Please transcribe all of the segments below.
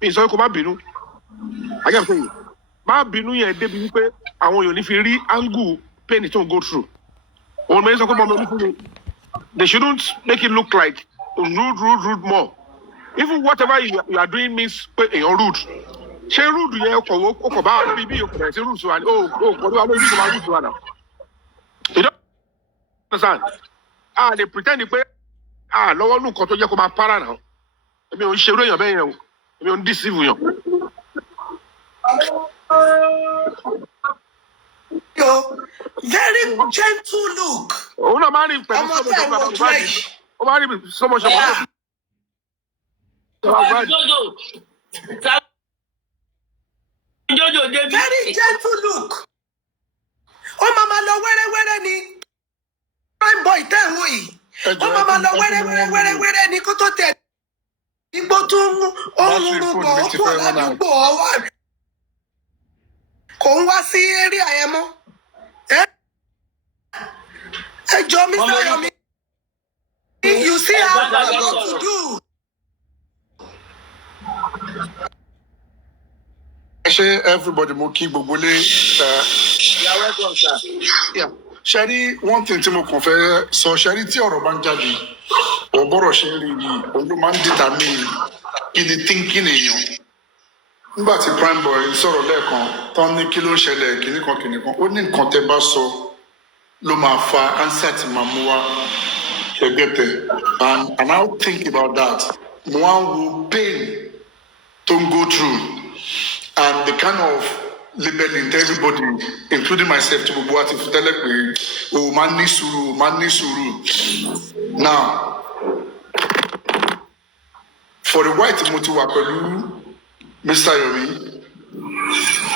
mi sọ kó má bínú ajá fún yìí má bínú yẹn débi wípé àwọn èèyàn ní fi rí angle pain tó ń go through òun mi sọ pé mọ̀mọ́ fún mi they shouldn't make it look like rude more even whatever you are doing means pé èèyàn rude ṣé rude yẹn ọkọ̀ bá bí ọkọ̀ bẹ̀rẹ̀ sí rude wa ni ó kọ̀ ló wà lórí ìṣòwò rude wa náà you don't understand they pretend pé lọ́wọ́ nù nǹkan tó jẹ́ kó máa para náà èmi ò ń ṣerú èèyàn bẹ́ẹ̀ yẹn o èmi ò ń deceive yàn. Very gentle look. òun náà máa ń rí pẹ̀lú sọmọṣọpọ̀ very gentle look. Ó máa lọ wẹ́rẹ́wẹ́rẹ́ ni prime boy tẹ̀ ń wò yìí. Ó máa lọ wẹ́rẹ́wẹ́rẹ́ ni kó tó tẹ̀. Igbó tó ń rúgbọ̀ ó kúrò ládùúgbò ọwọ́ kò ń wá sí eré àyẹ̀mọ́. Ẹ jọ mi sọ̀rọ̀ mi. You see how what to do. Ṣé everybody mo kí gbogbo lé. Ṣé rí one thing tí mo kàn fẹ́ sọ ṣé rí tí ọ̀rọ̀ bá ń jáde ọ̀bọ̀rọ̀ ṣe ń rí yìí òun ló máa ń determine kí ni thinking èèyàn. Nígbà tí prime boy sọ̀rọ̀ lẹ́ẹ̀kan tán ní kí ló ń ṣẹlẹ̀ kìnnìkan ó ní nǹkan tẹ́ bá sọ ló máa fa answer tí màá mú wá ṣẹgbẹ́tẹ̀ and I think about that mo wá ń wo pain tó ń go through and the kind of labeling to everybody including myself to gbogbo àti fúdẹ́lẹ̀ pé o máa ní sùúrù now for the white mo ti wà pẹ̀lú Mr. Yomi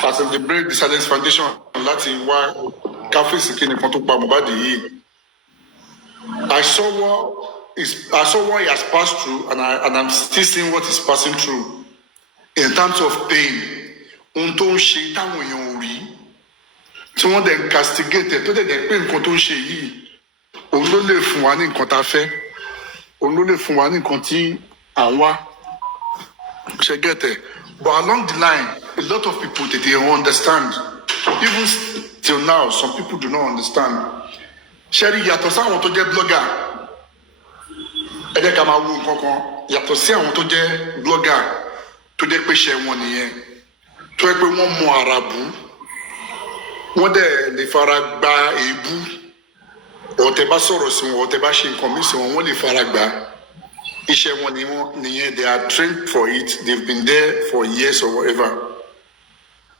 as in the break the silence foundation láti wá káfíìsì kí nìkan tó pa Mohbad yìí I saw what he has passed through and I'm still seeing what he's passing through in terms of pain. Ohun tó ń ṣe táwọn èèyàn ò rí tí wọ́n dẹ̀ ń castigate tó dẹ̀ pé nǹkan tó ń ṣe yìí òun ló lè fún wa ní nǹkan tá a fẹ́ òun ló lè fún wa ní nǹkan tí à ń wá ṣe gẹ̀tẹ̀ but along the line a lot of people they understand even till now some people do not understand ṣẹ́rí yàtọ̀ sáwọn tó jẹ́ blogger ẹ jẹ́ ká máa wo nǹkan kan yàtọ̀ sí àwọn tó jẹ́ blogger tó jẹ́ pé ṣe wọn nìyẹn tó yẹ pé wọ́n mọ àràbù wọ́n dẹ̀ lè fara gba èébú ọ̀tẹ̀ bá sọ̀rọ̀ sí wọn ọ̀tẹ̀ bá ṣe nǹkan mí sí wọn wọ́n lè fara gbà iṣẹ́ wọn nìyẹn they are trained for it they've been there for years or whatever.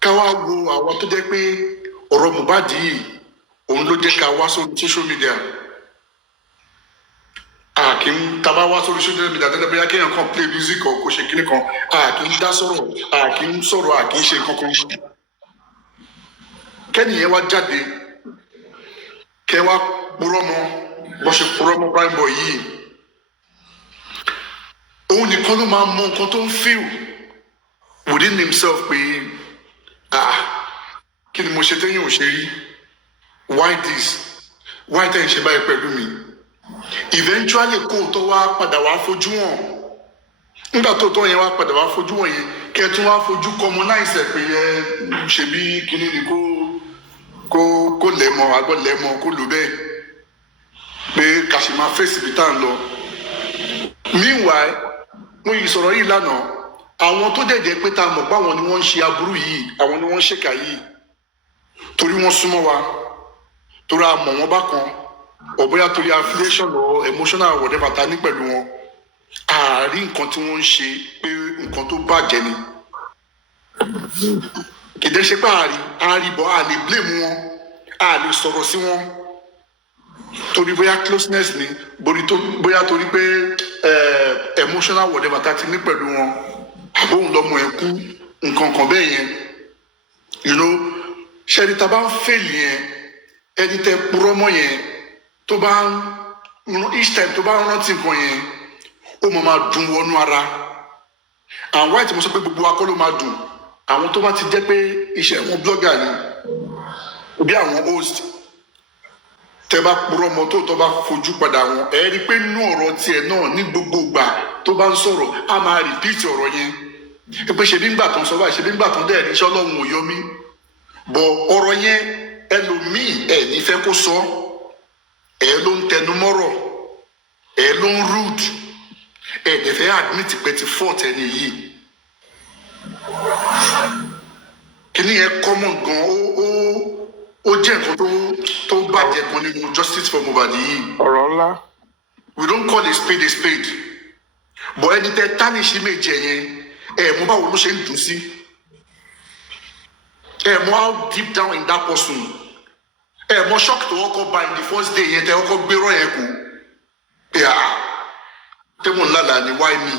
káwá wo àwọn tó jẹ́ pé ọ̀rọ̀ Mohbad yìí òun ló jẹ́ ká wá sórí social media kì í taba wá sórí social media tẹ́lẹ̀ bóyá kéèyàn kan play music or kó ṣe kíní kan kì í dá sọ̀rọ̀ kì í sọ̀rọ̀ kì í ṣe kankan kẹ́nìyẹn wá jáde kẹ́ wá purọ́ mọ́ bó ṣe purọ́ mọ́ prime boy yìí òun nìkan ló máa mọ nǹkan tó ń feel within himself pé kí ni mo ṣe tẹ́yìn ò ṣe rí why tẹ́ ń ṣe báyìí pẹ̀lú mi eventually kó tó wá padà wá fojú hàn nígbà tó tọ́ yẹn wá padà wá fojú hàn yẹn kẹ́ tún wá fojú commonize pé ṣebí kíní ni kó lẹ́mọ̀ àgbọ̀ lẹ́mọ̀ kó lò bẹ́ẹ̀ pé kàṣì máa fèsì bí tá à ń lọ. Meanwhile mo yìí sọ̀rọ̀ yìí lánàá àwọn tó jẹ́jẹ́ pé tá a mọ̀ pé àwọn ni wọ́n ń ṣe aburú yìí àwọn ni wọ́n ń ṣèkà yìí torí wọ́n súnmọ́ wa torí a mọ̀ wọ́n bákan or bóyá torí affiliation or emotional whatever ta ní pẹ̀lú wọn àárí nǹkan tí wọ́n ń ṣe pé nǹkan tó bàjẹ́ ni kìdẹ́ ṣe pé àáríbọ̀ a lè blame wọn a lè sọ̀rọ̀ sí wọn torí bóyá closeness ni bóyá torí pé emotional whatever ta ti ní pẹ̀lú wọn àbóhùn lọ́mọ ẹ̀ kú nǹkan kan bẹ́ẹ̀ yẹn ṣẹ́ni ta bá ń fèlì yẹn ẹni tẹ purọ́ mọ́ yẹn tó bá each time tó bá rántí nǹkan yẹn ó máa dùn wọnú ara and white mo sọ pé gbogbo akọ́ ló máa dùn àwọn tó bá ti jẹ́ pé iṣẹ́ wọn blogger ni bí àwọn host tẹ bá purọ́ mọ́ tó bá fojú padà wọn ẹ rí i pé inú ọ̀rọ̀ tiẹ̀ náà ní gbogbo ìgbà tó bá ń sọ̀rọ̀ á máa repeat ọ̀rọ̀ yẹn pé ṣe bí ńgbà tó ń sọ báyìí ṣe bí ńgbà tó ń dẹ̀ ní iṣẹ́ ọlọ́run ò Yomi bọ̀ ọ̀rọ̀ yẹn ẹlòmíì ẹ̀ ní fẹ́ kó sọ ẹ̀ ló ń tẹnu mọ́rọ̀ ẹ̀ ló ń rude ẹ̀ dẹ̀ fẹ́ admit pé ti fault ẹni yìí kíní yẹn common gan ó jẹ́ nǹkan tó bàjẹ́ gan nínú justice for Mohbad yìí. ọ̀rọ̀ ńlá. We don't call a spade but ẹni tẹ tánìṣí méje yẹn mo báwo ló ṣe ń dùn sí mo how deep down in that person mo shock tó kọ́kọ́ bá in the first day yẹn tẹ kọ́kọ́ gbérò yẹn kù tẹ́mọ̀ ńlá ni why me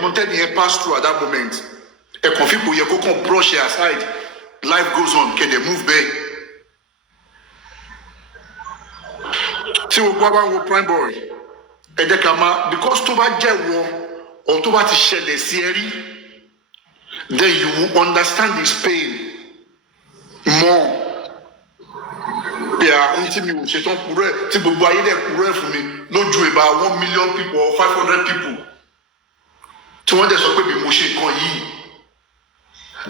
mo tẹ́ni yẹn pass through at that moment kàn fipò yẹ kó kàn brush it aside life goes on kẹ̀dẹ̀ move bẹ́ẹ̀. tí o gbọ́ bá ń wo prime boy ẹ jẹ́ ká máa because tó bá jẹ́ wọ or tó bá ti ṣẹlẹ̀ sí ẹ rí then you will understand his pain more. bí a ń tí mi ò ṣetán kúrò ẹ tí gbogbo ayé dẹ̀ kúrò ẹ fún mi lójú ìbá 1 million people or 500 people tí wọ́n dẹ̀ sọ pé bí mo ṣe nǹkan yìí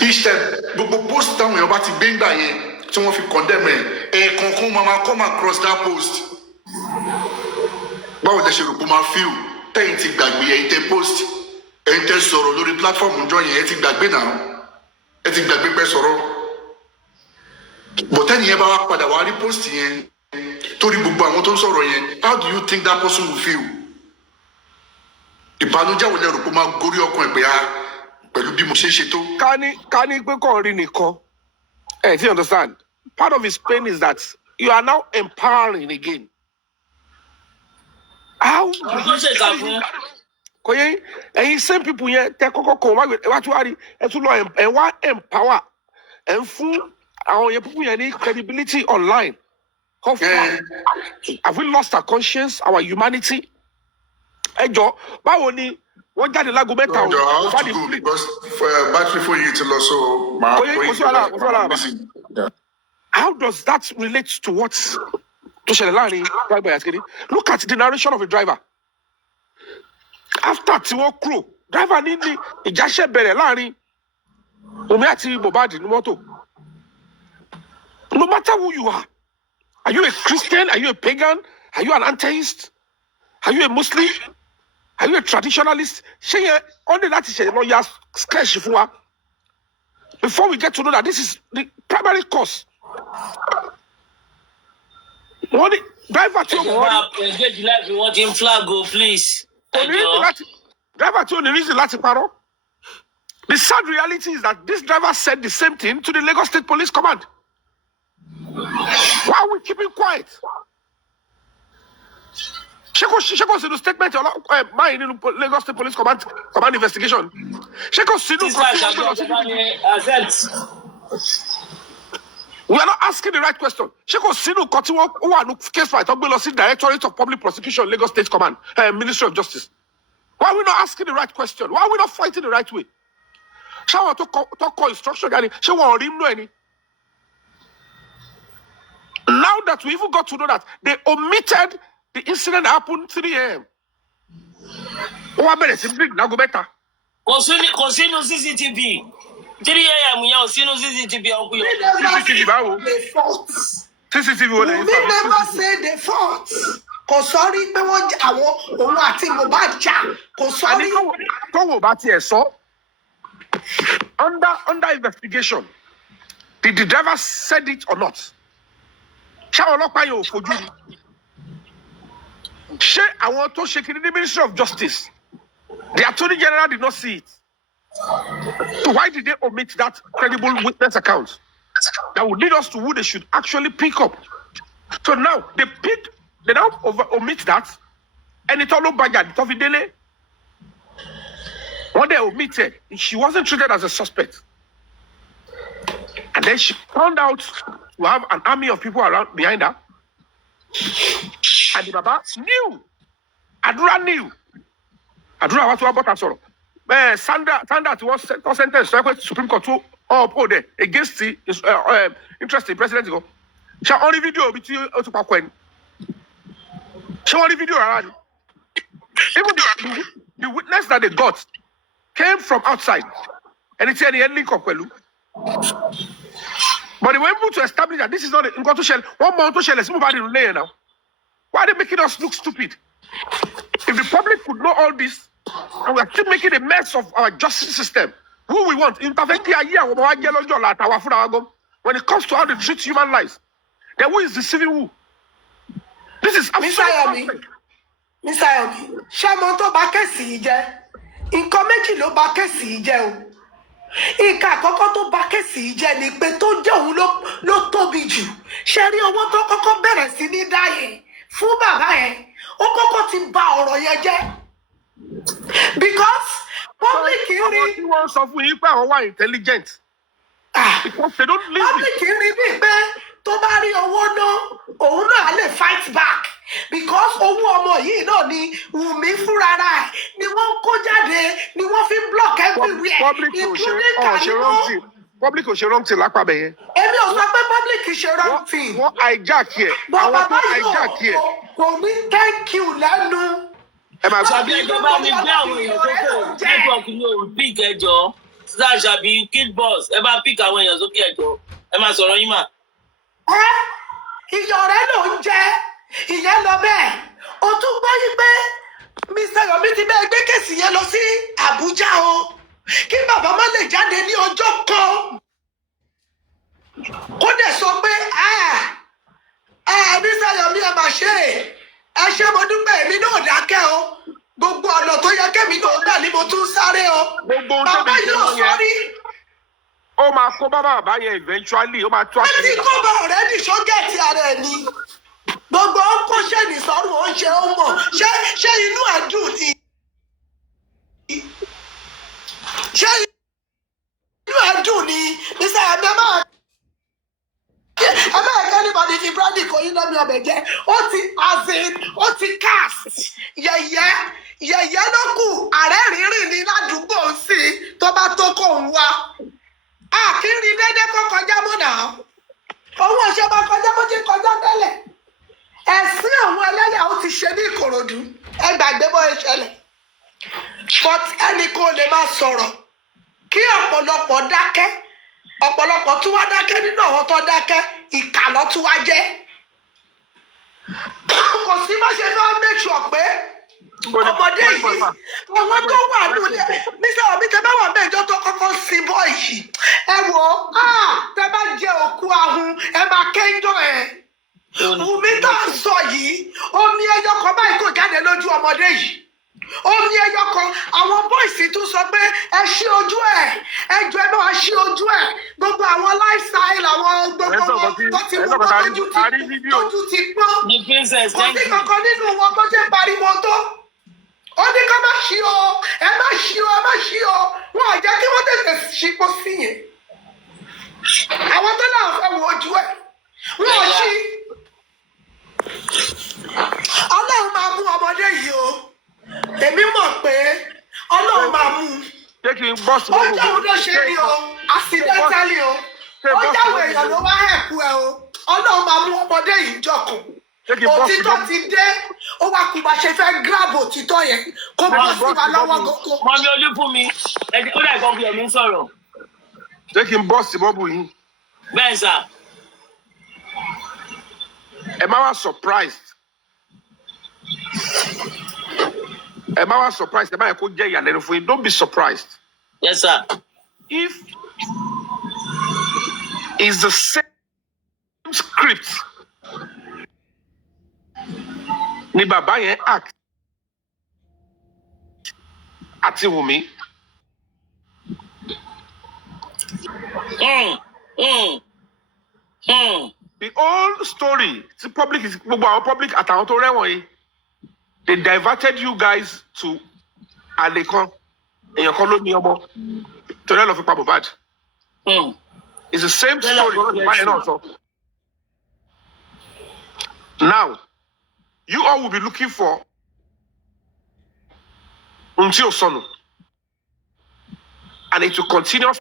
each time gbogbo post táwọn èèyàn bá ti gbé ńgbà yẹn tí wọ́n fi condemn ẹ̀ẹ̀kọ̀ọ̀kan máa come across that post. báwo lẹ ṣe rò pé máa fíw tẹ́yìn ti gbàgbé ẹ̀yin tẹ́ post ẹ̀yin tẹ́ sọ̀rọ̀ lórí platform ńjọ́ yẹn ẹ ti gbàgbé náà ẹ ti gbàgbé pẹ́ sọ̀rọ̀ bọ̀tẹ́ni yẹn bá wá padà wá rí post yẹn torí gbogbo àwọn tó ń sọ̀rọ̀ yẹn how do you think that person will feel? ìbànújẹ́ wo lẹ rò pé máa gorí ọkàn ẹ̀ pé pẹ̀lú bí mo ṣe ń ṣe tó. ká ní pé kàn rí nìkan ẹ ti understand part of his pain is that you are now empowering again. How kò yẹ ẹ̀yin same people yẹn tẹ kọ́kọ́ kọ wá tí wàá rí ẹ tún lọ ẹ wá empower ẹ ń fún àwọn yẹn people yẹn ní credibility online. Have we lost our conscience, our humanity? ẹ jọ báwo ni wọ́n jáde lágo mẹ́ta o. I have to go because battery phone yìí ti lọ so máa pè How does that relate to what to ṣẹlẹ̀ láàrin driver àti kìíní? Look at the narration of a driver. After tí wọ́n kúrò driver ní ìjáṣẹ́ bẹ̀rẹ̀ láàrin Yomi àti Mohbad ní mọ́tò. No matter who you are you a Christian? Are you a pagan? Are you an atheist? Are you a Muslim? Are you a traditionalist? Ṣé yẹn only láti ṣe lọ ya sketch fún wa before we get to know that this is the primary cause. Wọ́n ní driver tí o mọ̀ ọ́ engage life you want him flag o please. Driver tí o ní reason láti parọ́. The sad reality is that this driver said the same thing to the Lagos State Police Command. Why are we keeping quiet? Ṣé kò sínú statement báyìí nínú Lagos State Police Command investigation? Ṣé kò sínú we are not asking the right question. Ṣé kò sínú kan tí wọ́n wà ní case file tó gbé lọ sí Directorate of Public Prosecution Lagos State Command Ministry of Justice? Why are we not asking the right question? Why are we not fighting the right way? Ṣé àwọn tó kọ instruction gani ṣé wọn ò rí inú ẹni? Now that we even got to know that they omitted the incident that happened 3 a.m. Wọ́n wá bẹ̀rẹ̀ sí bíi lágo mẹ́ta. Kò sínú CCTV. 3 a.m. yẹn ò sínú CCTV ọkùnrin. CCTV báwo? CCTV wo lẹ́yìn fún mi? We never say the fault. Kò sọ́rí pé wọ́n àwọn òun àti Mohbad jà. Kò sọ́rí. Tọ́wọ́ bá tiẹ̀ sọ. Under investigation, did the driver said it or not? Ṣé àwọn ọlọ́pàá yẹn ò fojú ni? Ṣé àwọn tó ṣe kiri ní Ministry of Justice, the Attorney General did not see it? So why did they omit that credible witness account that would lead us to who they should actually pick up? So now they now omit that, and it's all over the Tovidele. When they omitted, she wasn't treated as a suspect, and then she found out to have an army of people around behind her. And the Baba knew. Adura knew. Adura was about that sort. Sandra was sentenced to Supreme Court to uphold against the interest of the president. She only video between Otupakwen. She only video around. Even the witness that they got came from outside. And it's any link up well. But they were able to establish that this is not a shell. 1 month to shell is nobody relay now. Why are they making us look stupid? If the public could know all this, and we are still making a mess of our justice system, who we want? When it comes to how they treat human lives, then who is deceiving who? This is absolutely perfect. Mr. Yomi, ṣé tó bá kẹ́sì yìí jẹ́? Nǹkan méjì ló bá kẹ́sì yìí jẹ́ o. Nǹkan àkọ́kọ́ tó bá kẹ́sì yìí jẹ́ ni pé tó jẹ́ òun ló tóbi jù. Ṣé rí owó tó kọ́kọ́ bẹ̀rẹ̀ sí ní dá yẹn fún bàbá yẹn? Ó kọ́kọ́ ti bà ọ̀rọ̀ yẹn jẹ́. Because public rí. Àwọn tí wọ́n sọ fún yín pé àwọn wà intelligent. Because they don't listen. Public rí bíi pé tó bá rí owó náà, òun náà á lè fight back. Because owó ọmọ yìí náà ni Wùmí fúnra rẹ̀ ni wọ́n kó jáde ni wọ́n fi block everywhere. Public ò ṣe wrong thing. Public ò ṣe wrong thing lápá bẹ̀ yẹn. Èmi ò sọ pé public ṣe wrong thing. Wọ́n hijack yẹ. Àwọn tó hijack yẹ. Kò ní thank you lẹ́nu. Ẹ máa Ṣàbí ẹjọ́ bá mi gbé àwọn èèyàn sókè network ní òun pick ẹjọ́. Sísá Ṣàbí kid boss ẹ bá pick àwọn èèyàn sókè ẹjọ́. Ẹ máa sọ̀rọ̀ yín mà. Iyọ̀ rẹ̀ ló ń jẹ́. Ìyẹn lọ bẹ́ẹ̀. O tún gbọ́ yí pé Mr. Yomi ti bẹ́ẹ̀ gbé kèsì yẹn lọ sí Àbújá o. Kí bàbá má lè jáde ní ọjọ́ kan. Kó dẹ̀ sọ pé Mr. Yomi ẹ máa ṣe é. Ẹ ṣé mo dúpẹ́ èmi náà dákẹ́ o. Gbogbo ọ̀nà tó yẹ kémi náà gbà ni mo tún sáré o. Bàbá yóò sọrí. Ó máa kó bàbá yẹn eventually ó máa tó àṣírí. Ẹ ti kó bá ọ̀rẹ́ ní ṣọ́gẹ̀tì ara ẹ̀ ni. Gbogbo ọkọ ṣe ní sọrùn ó ń ṣe ó mọ̀ ṣé inú ẹ̀ dùn ni ṣé inú ẹ̀ dùn ni Mr. Yomi ẹ máa kẹ́ níbọ̀dì fi búrẹ́dì kò yín lọ́mí ọbẹ̀ jẹ́ ó ti cast yẹ̀yẹ́ ló kù ààrẹ rírìn ní ládùúgbò sí tó bá tó kò ń wá àkírí dédé kó kọjá mọ́ náà òun ọ̀ṣẹ́ bá kọjá bó ti kọjá tẹ́lẹ̀. Ẹ̀sìn àwọn ẹlẹ́yà ó ti ṣe ní Ìkòròdú ẹ gbàgbé bó ṣẹlẹ̀ but ẹnì kan ò lè máa sọ̀rọ̀ kí ọ̀pọ̀lọpọ̀ dákẹ́ ọ̀pọ̀lọpọ̀ tún wá dákẹ́ nínú àwọn tó dákẹ́ ìkà ló tún wá jẹ́ kò sí má ṣe fẹ́ make sure pé ọmọdé yìí àwọn tó wà nílẹ̀ Mr. Yomi tẹ bá wà mẹ́jọ tó kọ́kọ́ sí bọ́ yìí ẹ wò ó tẹ bá jẹ òkú ahun ẹ máa kẹ́ńjọ́ ẹ̀. Wùmí tá à ń sọ yìí omi ẹyọ kan báyìí kò jáde lójú ọmọdé yìí omi ẹyọ kan àwọn bọ́ìsì tún sọ pé ẹ ṣí ojú ẹ jọ ẹ bá wa ṣí ojú ẹ gbogbo àwọn lifestyle àwọn gbogbo wọn tó ti mú wọn tójú ti pọ́n kò sí kankan nínú wọn tó ṣe pariwo tó ó ní ká má ṣí o ẹ má ṣí o ẹ má ṣí o wọn ò jẹ́ kí wọ́n tètè ṣípò sí yẹn àwọn tó náà fẹ́ wo ojú ẹ wọn ò ṣí. Ọlọ́run máa mú ọmọdé yìí o èmi mọ̀ pé Ọlọ́run máa mú ó jẹ́ òun ló ṣe ni o accidentally o ó jáwé èèyàn ló wá hẹ̀kú ẹ o Ọlọ́run máa mú ọmọdé yìí jọkùn òtítọ́ ti dé ó wá kú bá ṣe fẹ́ grab òtítọ́ yẹn kó bọ́ sí wa lọ́wọ́ gógó. Mọ̀mí Olúfúnmi ó dà ìkan bí ẹ̀mí ń sọ̀rọ̀. Jẹ́ kí n bọ́ sí bọ́ọ̀bù yìí. Bẹ́ẹ̀ sà. Ẹ má wá surprised. Ẹ má wá surprised. Ẹ má yẹ kó jẹ́ ìyàlẹ́nu fún yín. Don't be surprised. Yes, sir. If it's the same script ni bàbá yẹn act àti Wùmí. The whole story, the public is public àtàwọn tó rẹ́wọ̀n yìí. They diverted you guys to Alekan. Èèyàn kan ló ní ọmọ. Torí ẹ̀ lọ fi pa Mohbad. It's the same story. Now, you all will be looking for until Sonu. And it will continuously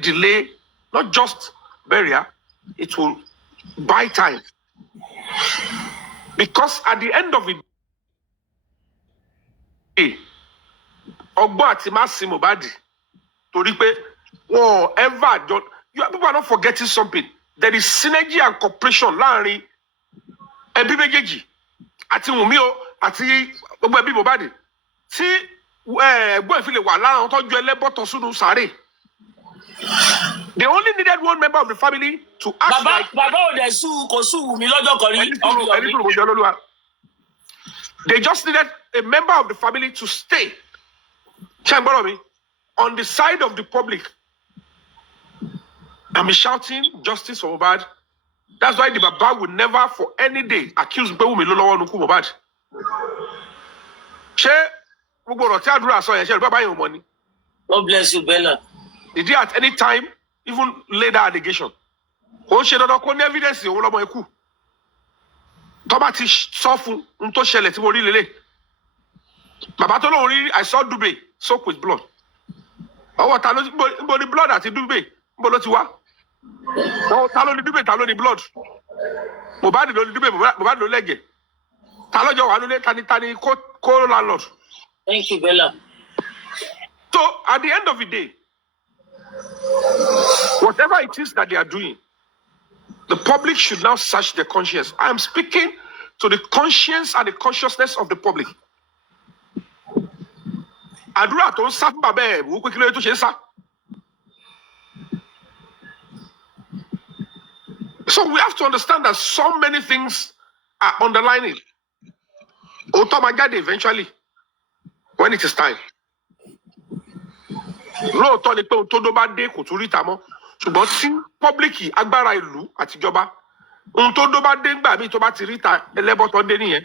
delay, not just burial, it will buy time. Because at the end of the day, ọgbọ́n àti má sin Mohbad torí pé wọn ever done. People are not forgetting something. There is synergy and cooperation láàrin ẹbí méjèèjì àti Wùnmí o àti gbogbo ẹbí Mohbad tí ẹ̀gbọ́n ìfilè wà lára àwọn tọ́jú ẹlẹ́bọ̀tọ̀ sínú sáré. They only needed one member of the family to act like. Bàbá ò dẹ̀ kò sú Wùnmí lọ́jọ́ kan rí. They just needed a member of the family to stay. Me, on the side of the public. I'm shouting justice for Mohbad. That's why the Baba would never for any day accuse Wùnmí lọ́wọ́ nukú Mohbad. Ṣé gbogbo ọ̀rọ̀ tí àdúrà sọ yẹn ṣe Baba yẹn ò mọ̀ ni? God bless you, Bella. Did he at any time even lay that allegation? Ó ṣe dandan kó ní evidence òun lọ́mọ ikú. Tọ́ba ti sọ fún un tó ṣẹlẹ̀ tí mo rí lélẹ̀. Bàbá tó lóun rí I saw Dube soak with blood. Ọwọ́ ta ló ń ní blood àti Dube ń bọ̀ ló ti wá. Ta ló ní Dube ta ló ní blood. Mohbad ló ní Dube Mohbad ló lẹ́gẹ̀ẹ́. Ta lọ́jọ́ wà nílé tani kó landlord. Thank you, Bella. So at the end of the day, whatever it is that they are doing, the public should now search their conscience. I am speaking to the conscience and the consciousness of the public. Àdúrà tó ń sá fún bàbá ẹ̀ wò pé kí ló yẹ tó ṣe ń sá. So we have to understand that so many things are underlining. Òótọ́ máa jáde eventually when it is time. Lóòótọ́ ni pé ohun tó dó bá dé kò tún ríta mọ́. Ṣùgbọ́n tí pọ́blíkì agbára ìlú àtijọba ohun tó dó bá dé ńgbà míì tó bá ti ríta ẹlẹ́bọ̀tọ̀ dé nìyẹn.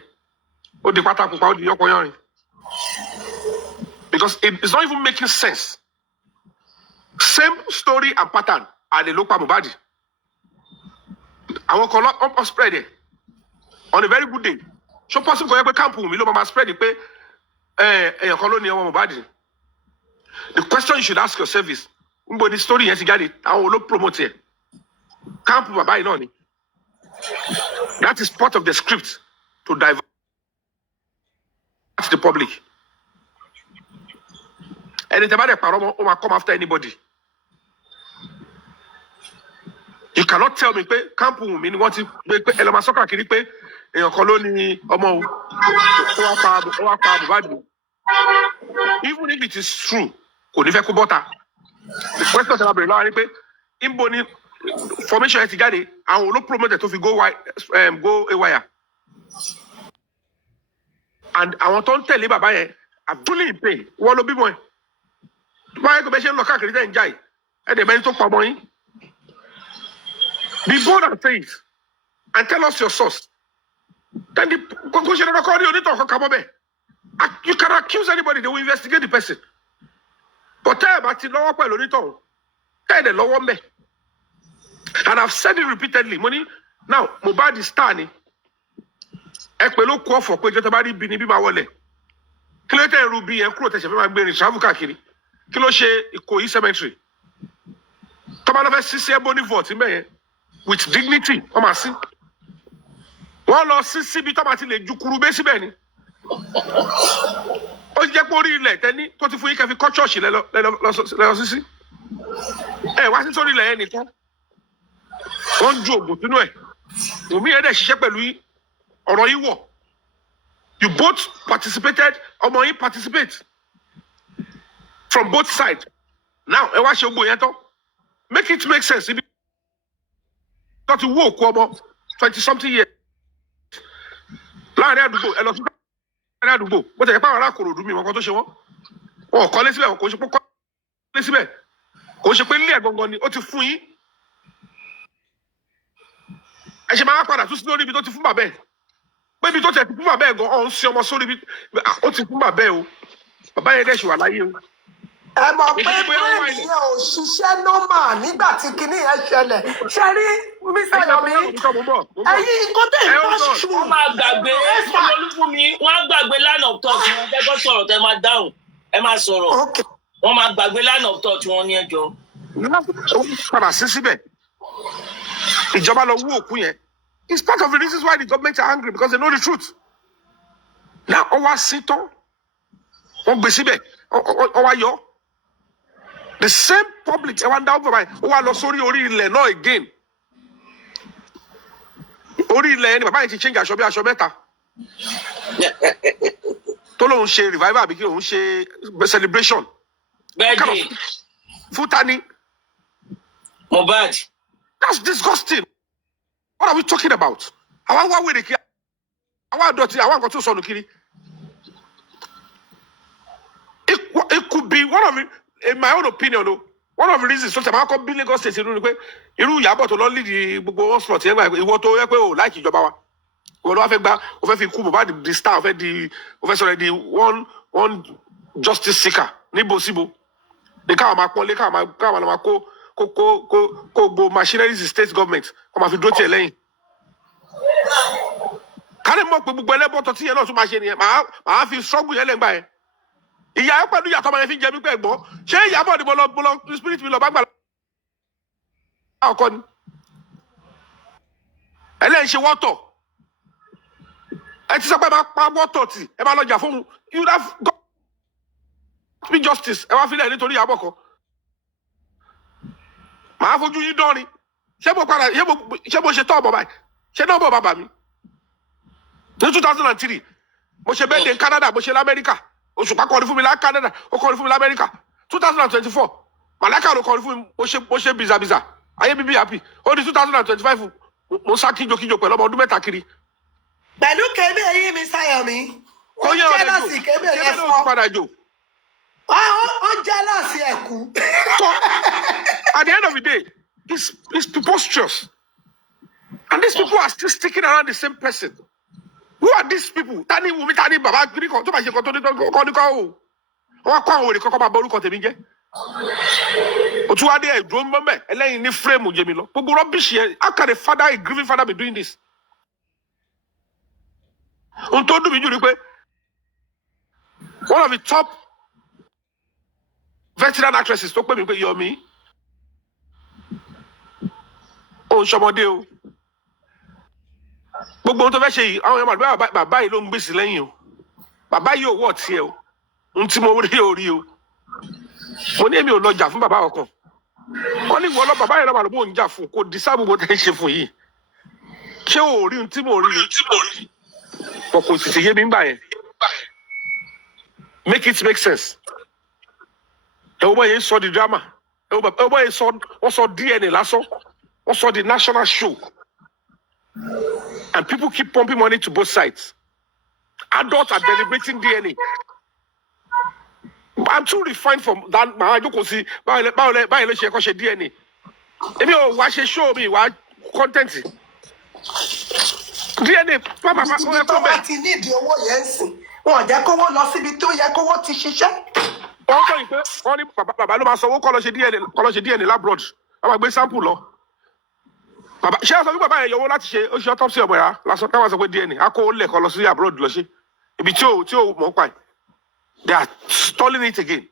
Ó di pátákó pa ó di yọ́pọ̀ yọ́rin. Because it's not even making sense. Same story and pattern àlè ló pa Mohbad. Àwọn kan lọ spread it on a very good day. So possible kò yẹ pé camp Wùnmí ló máa spread it pé èèyàn kan ló ní ọmọ Mohbad. The question you should ask yourself is, nbo the story yẹn ti jáde, àwọn ló promote ẹ. Camp bàbá yìí náà ni. That is part of the script to divert the public. And it's about a paroma who will come after anybody. You cannot tell me pé camp Wùnmí ni wọ́n ti pé ẹlẹ́mà sọ́kà kiri pé èèyàn kan ló ní ọmọ ó wá pa Mohbad. Even if it is true, kò ní fẹ́ kó bọ́ta. The question tí a bẹ̀rẹ̀ lọ́wọ́ ni pé níbo ni formation ẹ ti jáde àwọn olóò promote tó fi go awire. And àwọn tó ń tẹ̀lé bàbá yẹn are fully in pain. Wọ́n ló bímọ ẹ̀. Báyọ̀ kò bẹ́ ṣe ń lọ káàkiri tẹ̀ ń jà yìí. Ẹ̀dẹ̀ mẹ́rin tó pa ọmọ yín. Be bold and say it. And tell us your source. Then the conclusion of the call you need to come over. You can accuse anybody, they will investigate the person. But tell about the law tell the law me. And I've said it repeatedly. Money now, Mohbad is standing. Ekpelo call for kwe jotabari bini bi ma wole. Kilo te ruby and crow te ma gberi travel kakiri. Kilo she Ikoyi cemetery. Come on, see boni vote with dignity. Come on, see. Wọ́n lọ sí bí tọ́ba ti lè ju kurubé síbẹ̀ ni. Ó jẹ́ pé orí ilẹ̀ tẹ́ni tó ti fún yín kẹfì kọ́ ṣọ́ọ̀ṣì lẹ́lọ sísí. Wá sí sórí ilẹ̀ yẹn nìkan. Wọ́n ń ju ògùn sínú ẹ̀. Wùnmí yẹn dẹ̀ ṣiṣẹ́ pẹ̀lú yín. Ọ̀rọ̀ yín wọ̀. You both participated, ọmọ yín participate. From both sides. Now, ẹ wá ṣe gbogbo yẹn tán. Make it make sense. Ibi tó ti wó òkú ọmọ 20-something years. Láàrin àdúgbò ẹ lọ sí láàrin àdúgbò bó tẹ̀ yẹ pé àwọn arákòròdú mi nǹkan tó ṣe wọ́n wọn ò kọ́lé síbẹ̀ kò ṣe pé kọ́lé síbẹ̀ kò ṣe pé nílé ẹ̀gbọ̀ngàn ni ó ti fún yín ẹ ṣe máa padà tún sí lórí ibi tó ti fún bàbá ẹ̀ pé ibi tó tẹ̀ ti fún bàbá ẹ̀ gan ọ̀hún sí ọmọ sórí ibi ó ti fún bàbá ẹ̀ o bàbá yẹn dẹ̀ ṣì wà láyé o. Ẹ mọ̀ pé bẹ́ẹ̀ni yẹn ò ṣiṣẹ́ nọ́mà nígbà tí kinní yẹn ṣẹlẹ̀. Ṣé rí Mr. Yomi? Ẹyin nǹkan tẹ̀ ń bá ṣù. Wọ́n máa gbàgbé Olúfúnmi, wọ́n á gbàgbé line of thought wọn. Kẹ́kọ̀ọ́ sọ̀rọ̀ tẹ́ máa dáhùn. Ẹ máa sọ̀rọ̀. Wọ́n máa gbàgbé line of thought wọn ní ẹjọ́. Padà sí síbẹ̀. Ìjọba lọ wú òkú yẹn. It's part of the reasons why the government are angry because they know the truth. Now, ọwọ́ sí tán. Wọ́n gbé síbẹ̀. ọwọ́ ayọ̀ the same public ẹ wá ń dáwọ́ bàbá yẹn ó wá lọ sórí orí ilẹ̀ náà again orí ilẹ̀ ẹni bàbá yẹn ti change aṣọ bí aṣọ mẹ́ta tó lóun ṣe revival àbí kí òun ṣe celebration Birthday. Futani. Mohbad. That's disgusting. What are we talking about? Àwọn wá wèrè kí àwọn àdọ̀tí àwọn nǹkan tó sọnù kiri. It could be one of, in my own opinion, though, one of the reasons so tẹ̀mọ́ akọ́ bí Lagos State irú ni pé irú Ìyábọ̀ tó lọ lídìí gbogbo one sport yẹn gbà ìwọ tó yẹ pé o láìkì ìjọba wa. Ìwọ ló wá fẹ́ gbá o fẹ́ fi kú Mohbad di star o fẹ́ sọ̀rọ̀ di one justice seeker níbo síbo. Ní káwọn máa pọ́nlé káwọn máa kó gbo machineries state government kó máa fi dúró tiẹ̀ lẹ́yìn. Kálí mọ̀ pé gbogbo ẹlẹ́bọ̀tọ̀ tí yẹn náà tún máa ṣe nìyẹn màá fi struggle yẹn lẹ́gbàá yẹn. Ìyá ẹ pẹ̀lú ìyàtọ̀ ọmọ yẹn fi jẹ mí pẹ́ gbọ́ ṣé Ìyábọ̀ ni mo lọ spirit mi lọ bá gbà ọkọ ni ẹlẹ́yìn ṣe wọ́tọ̀ ẹ ti sọ pé máa pa wọ́tọ̀ tì ẹ máa lọ jà fún you have got me justice ẹ wá fílẹ̀ nítorí Ìyábọ̀ kan màá fojú yín dánrin ṣé mo ṣe tọ́ ọ̀bọ̀ báyìí ṣé náà bọ̀ bàbá mi ní 2003 mo ṣe birthday ní Canada mo ṣe l'Amẹ́ríkà Òṣùpá kọrin fún mi lá Canada ó kọrin fún mi l'Amẹ́ríkà 2024 Màláíkà ló kọrin fún mi mo ṣe bizabiza ayé bíbí happy ó di 2025 mo sá kíjokíjo pẹ̀lú ọmọ ọdún mẹ́ta kiri. Pẹ̀lú kébé yín mi Sáyọ̀mí ó yẹ jẹ́lásì kébé yẹn fọ́ ó jẹ́lásì ẹ̀kú. At the end of the day it's preposterous and these people are still sticking around the same person. Who are these people? Tani Wumi Tani Baba kiri kan tó bá ṣe kan tó ní kọ́ o. Wọ́n kọ́ àwọn òrè kọ́kọ́ máa bọ́ orúkọ tèmi jẹ́. Òtún wá dé ẹ̀dùn mọ́mẹ́ ẹlẹ́yin ní fírèmù jẹ́mi lọ. Gbogbo rọ́bìṣì yẹn, how can a grieving father be doing this? Ohun tó dùn mí jù ni pé one of the top veteran actresses tó pè mí pé Yomi òun ṣọmọdé o. Gbogbo ohun tó fẹ́ ṣe yìí àwọn èèyàn máa gbé bàbá yìí ló ń gbèsè lẹ́yìn o bàbá yìí ò wọ̀ tiẹ̀ o ohun tí mo rí ò rí o mo ní èmi ò lọ jà fún bàbá ọkàn wọ́n ní ìwọ lọ bàbá yẹn lọ́wọ́ àlùbọ̀ ń jà fún kò dísáàbù bó tẹ́ ń ṣe fún yìí ṣé o ò rí ohun tí mo rí ni pọ̀ kò tètè yé mi gbà yẹn make it make sense ẹ wo bọ́ yẹn sọ di drama ẹ wo bọ́ yẹn sọ wọ́n sọ DNA lásán wọ́n sọ di national show. And people keep pumping money to both sides. Adults are deliberating DNA. I'm too refined for that. I don't see. Buy DNA. If you watch a show, me watch content. DNA. Papa, tó bá ti ní ìdí owó yẹn sìn, wọn jẹ́ kówó lọ síbi tó yẹ kówó ti ṣiṣẹ́. Wọ́n kọ́ ìpè wọ́n ní bàbá ló máa sanwó kọ́ lọ ṣe DNA labroad. Wọ́n máa gbé sample lọ. Bàbá ṣé ẹ sọ wípé bàbá yẹn yọwọ́ láti ṣe oṣù autopsy ọmọ ya lásán káwọn sọ pé DNA a kó lẹ̀ kọ́ lọ sí abroad lọ ṣe ibi tí ò mọ̀ pa ẹ̀ they are stalling it again.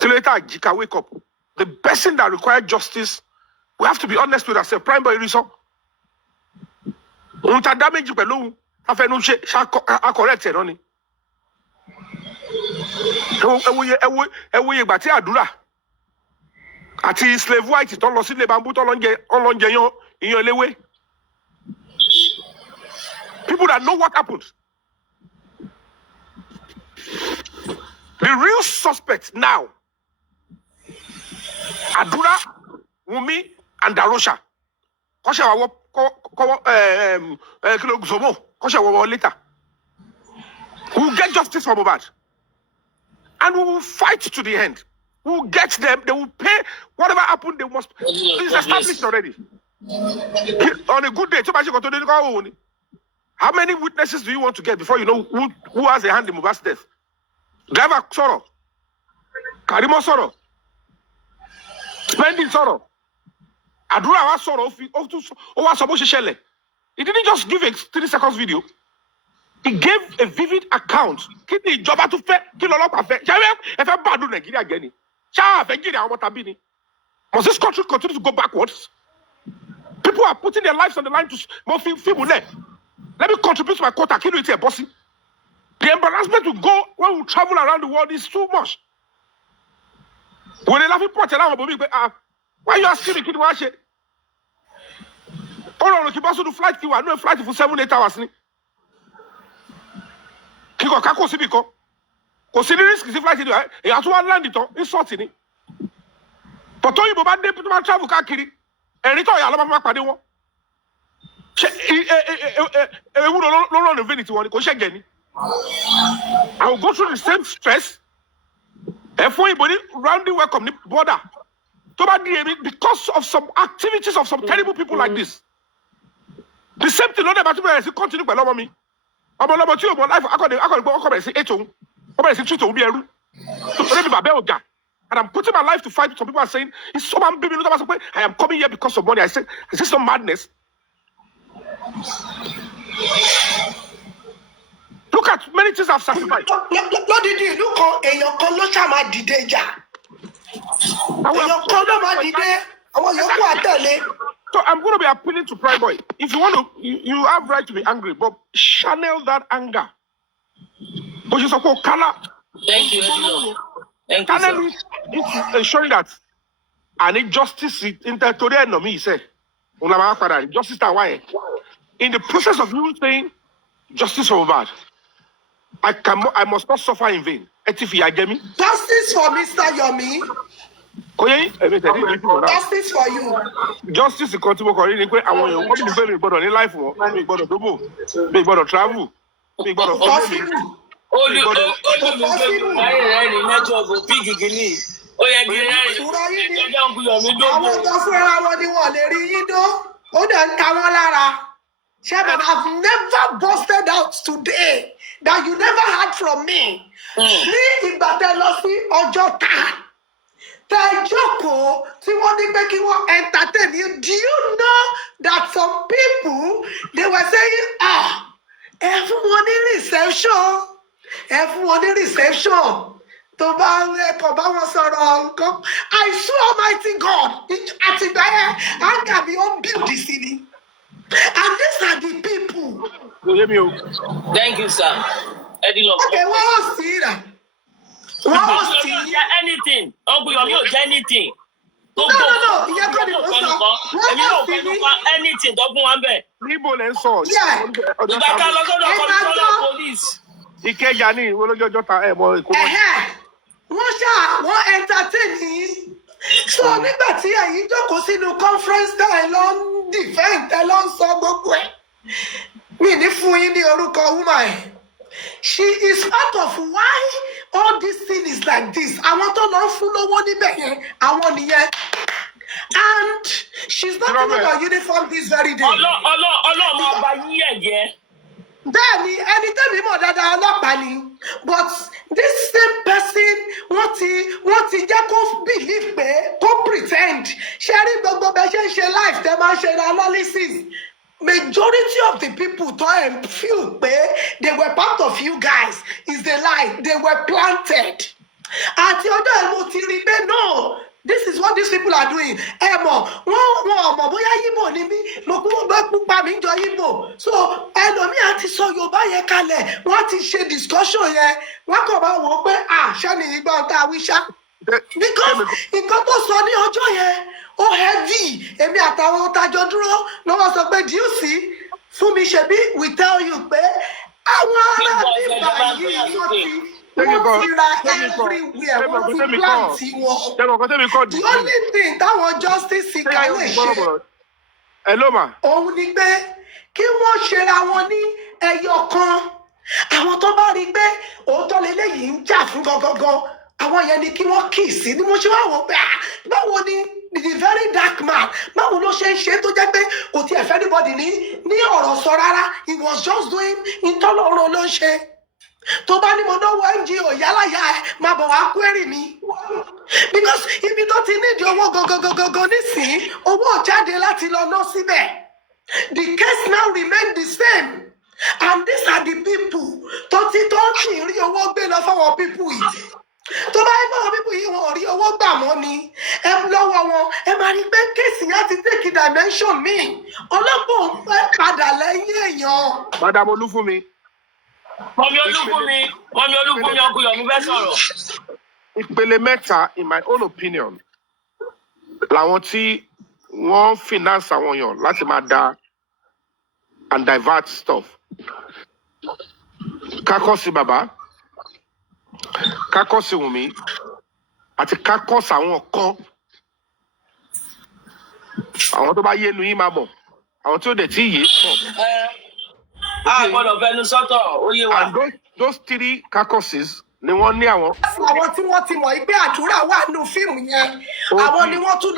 Till later Jika wake up the person that requires justice we have to be honest with ourselves prime boy reason ohun ta damage pẹ̀lú ohun afẹnu ṣe correct ẹ̀ náà ni ẹ wo ìgbà tí àdúrà àti slave white tó lọ sílé bambú tó lọ ń jẹ iyán eléwé people that know what happened the real suspect now Adura Wumi and Darosha kọ́ṣẹ́ wa kilo Zomo kọ́ṣẹ́ wa later we will get justice for Mohbad and we will fight to the end. We will get them. They will pay whatever happened. They must. It's established already. On a good day, how many witnesses do you want to get before you know who has a hand in Mohbad's death? Driver Soro, Karimo Soro, Spending Soro, Adura wa Soro. He didn't just give a 3 seconds video. He gave a vivid account. Kidney job to fair, kill a lot of fair. If I bad Nigeria again. Must this country continue to go backwards? People are putting their lives on the line to more people there. Let me contribute to my quota. Kill it here, bossy. The embarrassment to go when we travel around the world is too much. When they laughing pot why you asking me kid watch it? Oh no, keep also the flight you are no flight for 7-8 hours. Kiko kako si biko. Consider risk is flight you have to land it on sorting it. But you boba de put travel kakiri. And it all ya lo ma pade won. I will go through the same stress. Everybody round the welcome the border. Because of some activities of some terrible people like this. The same thing, not about to continue by me. I'm about you, my life. I got to say, and I'm putting my life to fight. Some people are saying, it's so bad, baby. I am coming here because of money. I said, is this some madness? Look at many things I've sacrificed. What did you look on a your color did So I'm going to be appealing to Prime Boy. If you want to, you have right to be angry, but channel that anger. But you support color. Thank you. Thank you, sir. It's ensuring that I need justice in the today and me say, justice that why. In the process of you saying justice for bad, I must not suffer in vain. Justice for Mr. Yomi. Justice for you. Justice is continue correct. I want you to be better in life. Be better to move. Be better travel. Be better possible. Chairman, I've never busted out today that you never heard from me. Ní ìgbà tẹ́ lọ sí Ọjọ́ta, tẹ́ jókòó tí wọ́n ní pé kí wọ́n entertain you. Do you know that some people, they were saying, everyone in reception. Tó bá ẹ̀kọ́ bá wọn sọ̀rọ̀ nǹkan. I swear Almighty God, àtìgbà yẹn, anger mi ó build sí ni. And these are the people. Thank you, sir. Okay, what else see that? What else see? Anything. Uncle Yomi ò jẹ́ anything. No. Ìyẹn kọ́ ni mo sọ. What else see ni? Anything tó fún wa bẹ̀. Níbo lẹ ń sọ? Ìgbà ká lọ sọ́dọ̀ kọ́mísọ́nà police. Ìkẹjà ní ìwọlójọ́jọ́ ta ẹ̀ mọ ìkó. Wọ́n entertain yín. So nígbà tí ẹ̀yin jókòó sínú conference tá ẹ lọ ń defend ẹ lọ ń sọ gbogbo ẹ̀. Mi ní fún yín ní orúkọ woman ẹ̀. She is part of why all this thing is like this. Àwọn tó lọ ń fún lówó níbẹ̀ yẹn, àwọn nìyẹn. And she's not even on uniform this very day. Ọlọ́run ọba yín ẹ̀jẹ̀. Bẹ́ẹ̀ni, ẹni tẹ́mi mọ̀ dáadáa ọlọ́pàá ni. But this same person wọ́n ti jẹ́ kó believe pé kó pretend. Ṣé rí gbogbo bẹ́ẹ̀ ṣe ń ṣe life tẹ́ máa ń ṣe analysis? Majority of the people feel pé they were part of you guys is a lie. They were planted. Àti ọjọ́ ẹ̀ mo ti rí pé no. This is what these people are doing. Wọ́n ọmọ bóyá Yíbò ni mí, mo kúrò bẹ́ẹ̀ pupa mi jọ Yíbò. So ẹlòmíì àti sọ Yorùbá yẹn kalẹ̀, wọ́n ti ṣe discussion yẹn, wọ́n kàn máa wò ó pé ṣẹ́ni ìgbà tá a wí ṣá. Because nǹkan tó sọ ní ọjọ́ yẹn, ó heavy. Èmi àtàwọn tajọ dúró lọ́wọ́ sọ pé do you see? Fún mi ṣebí we tell you pé àwọn ará bíbá yìí wọ́n ti ra everywhere, wọ́n ti plant wọn. The only thing táwọn justice seeker lè ṣe òun ni pé kí wọ́n ṣera wọn ní ẹyọ kan. Àwọn tó bá rí i pé òótọ́ lélẹ́yìí ń jà fún gangan, àwọn yẹn ni kí wọ́n kì í sí. Ni mo ṣe wá wò pé báwo ni the very dark man, báwo ló ṣe ń ṣe tó jẹ́ pé kò tiẹ̀ fẹ́ anybody ní ọ̀rọ̀ sọ rárá. He was just doing ìtọ́lọ́rọ̀ ló ń ṣe. Tó bá ní mo náwó NGO yálàyà ẹ máa bọ̀ wá query mi. Because ibi tó ti nídìí owó gangan nísìnyí, owó jáde láti lọ ná síbẹ̀. The case now remain the same. And these are the people tó ti rí owó gbé lọ fáwọn people yìí. Tó bá yẹ fáwọn people yìí wọn ò rí owó gbà mọ́ ni ẹ lọ́wọ́ wọn ẹ máa rí pé kéèsì yẹn ti take dimension míì. Ọlọ́pàá ò fẹ́ padà lẹ́yìn èèyàn. Madam Olúfúnmi, Mọ̀mí Olúbùnmi ọkùnrin Yomi fẹ́ sọ̀rọ̀. Ìpele mẹ́ta, in my own opinion, làwọn tí wọ́n finance àwọn èèyàn láti máa da and divert stuff. Kákọ́sí bàbá, kákọ́sí Wùmí, àti kákọ́sí àwọn kan. Àwọn tó bá yé nu yín máa bọ̀. Àwọn tí ó dẹ̀ tí yé pọ̀. A gbọ́dọ̀ fẹnu sọ́tọ̀, ó yé wa. And those three carcasses ni wọ́n ní àwọn. Àwọn tí wọ́n ti mọ̀ pé àdúrà wà nínú fíìmù yẹn, àwọn ni wọ́n tún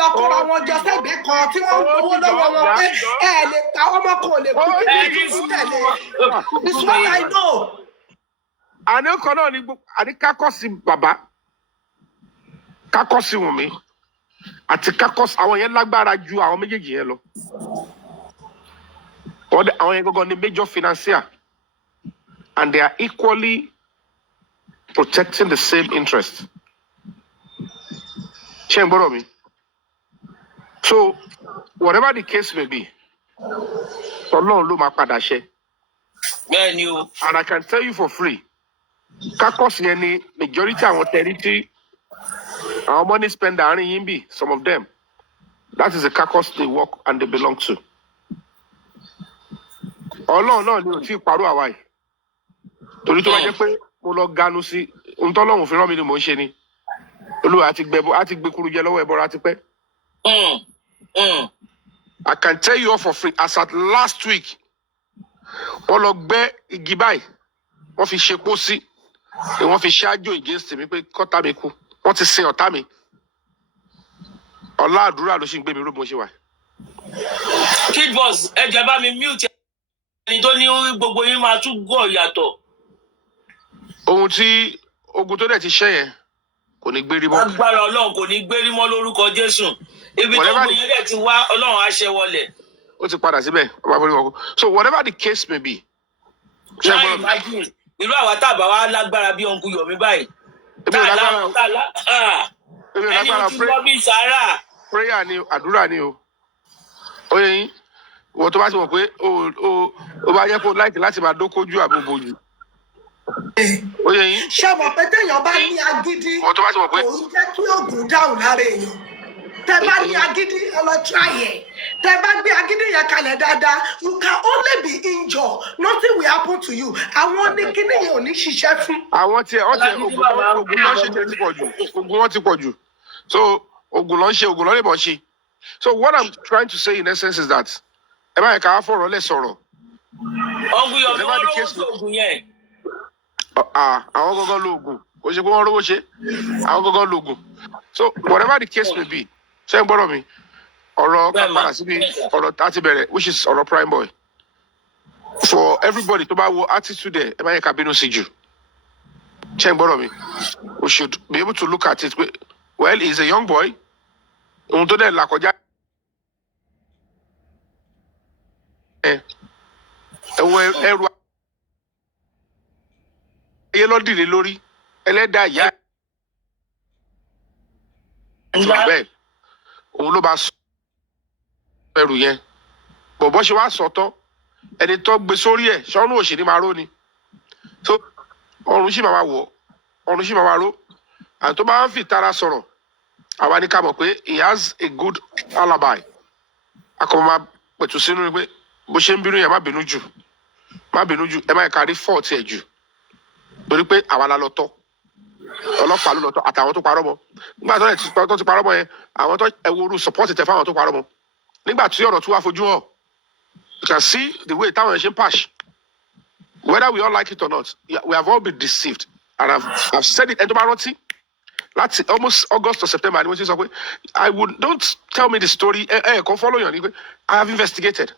lọ kóra wọn jọ sẹ́gbẹ̀ẹ́ kan tí wọ́n ń gbowó lọ́wọ́ wọn pé ẹ lè ta ọmọ kò lè kú kí ní tẹ̀lé. It's what I know. Àní kan náà ni àní kákọ́sí bàbá, kákọ́sí Wùmí, àti kákọ́sí àwọn yẹn lágbára ju àwọn méjèèjì yẹn lọ. Àwọn yẹn gangan ni major financier, and they are equally protecting the same interest. Ṣé ń gbọ́dọ̀ mi? So whatever the case may be, Ọlọ́run ló máa padà ṣe. Bẹ́ẹ̀ni o. And I can tell you for free, kákọ́sí yẹn ni majority àwọn territory, àwọn money spender àárín yín bì, some of them, that is the carcass they work and they belong to. Ọlọ́run náà ni ò tí ì parọ́ àwa yìí. Torí tó bá jẹ́ pé mo lọ ganu sí ohun tọ́lọ́run fi rán mi ni mò ń ṣe ni. Olúwa àti gbé kuru jẹ lọ́wọ́ ẹbọra ti pẹ́. I can tell you all for free, as at last week, wọ́n lọ gbẹ́ igi báyìí, wọ́n fi ṣe pósí, wọ́n fi ṣáájú against mi pé kọ́tà mi kú, wọ́n ti sin ọ̀tá mi. Ọlá àdúrà ló ṣì ń gbé mi ró bí mo ṣe wà. Kid Boss, ẹ jẹ́ bá mi mute ẹni tó ní gbogbo yín máa tún gọ̀ yàtọ̀. Ohun tí ogun tó dẹ̀ ti ṣẹ́ yẹn kò ní gbérí mọ́. Agbára Ọlọ́run kò ní gbérí mọ́ lórúkọ Jésù. Ibi tó gbé yín dẹ̀ ti wá Ọlọ́run á ṣe wọlẹ̀. Ó ti padà síbẹ̀, ọba àforí wọn kú. So whatever the case may be. Náà imagine irú àwa tàbá wa lágbára bí ọ̀nkú Yomi báyìí. Ẹni o ti lọ bí sàárà. Prayer ni àdúrà ni o. Ó yẹ yín. Wọ́n tó bá ti mọ̀ pé ó bá yẹ kó láìkì láti máa dókójú àbúgbò jù. Ó yẹ yín. Ṣé ọmọ pé téèyàn bá ní agídí, Wọ́n tó bá ti mọ̀ pé kò ń jẹ́ kí oògùn dáhùn lára èèyàn. Tẹ bá ní agídí, ẹ lọ try ẹ̀. Tẹ bá gbé agídí yẹn kalẹ̀ dáadáa, you can only be injured. Nothing will happen to you. Àwọn ní kíní yẹn ò ní ṣiṣẹ́ fún. Àwọn tiẹ̀ ogun ló ń ṣe ti pọ̀ jù. Ogun wọn ti pọ̀ jù. So ogun ló ń ṣe, ogun ló lè bọ̀ ṣe. So what I'm trying to say in essence is that ẹ bá yẹn ká fọ̀rọ̀ lẹ̀ sọ̀rọ̀. Ọ̀nkú Yomi wọ́n lówó sí ogun yẹn. Àwọn gangan lóògùn, kò ṣe pé wọ́n rówó ṣe, àwọn gangan lóògùn. So whatever the case may be, ṣé ń gbọ́dọ̀ mi? Ọ̀rọ̀ kápára síbi ọ̀rọ̀ láti bẹ̀rẹ̀, which is ọ̀rọ̀ prime boy. For everybody tó bá wo attitude ẹ̀, ẹ bá yẹn ká bínú sí jù. Ṣé ń gbọ́dọ̀ mi? We should be able to look at it. Well, he's a young boy. Ohun tó dẹ̀ là kọjá. Ẹrù ayé lọ́dìlé lórí ẹlẹ́dàá ìyá bẹ́ẹ̀ òun ló bá sọ ẹrù yẹn bọ̀bọ́ ṣe wá sọ tán ẹni tó gbé sórí ẹ̀ ṣọ́nù òṣèré máa ró ni so ọrùn sì máa wọ̀ ọrùn sì máa ró àti tó bá ń fi tara sọ̀rọ̀ àwa ní ká mọ̀ pé he has a good alibi akọ̀mọ̀ máa pẹ̀tù sínú pé bó ṣe ń bínú yẹn má bínú jù ẹ má kárí fọ́ọ̀tì ẹ̀ jù torí pé àwa la lọ tọ́ ọlọ́pàá ló lọ tọ́ àtàwọn tó parọ́ mọ́ nígbà tó ti parọ́ mọ́ yẹn àwọn tó ẹwúrú support tẹ fáwọn tó parọ́ mọ́ nígbà tí ọ̀rọ̀ tó wá fojú hàn you can see the way táwọn ẹ̀ ṣe ń pass whether we all like it or not we have all been deceived and I've said it ẹni tó bá rántí láti almost August or September ni mo ti sọ pé don't tell me the story kàn follow yàn ni pé I have investigated.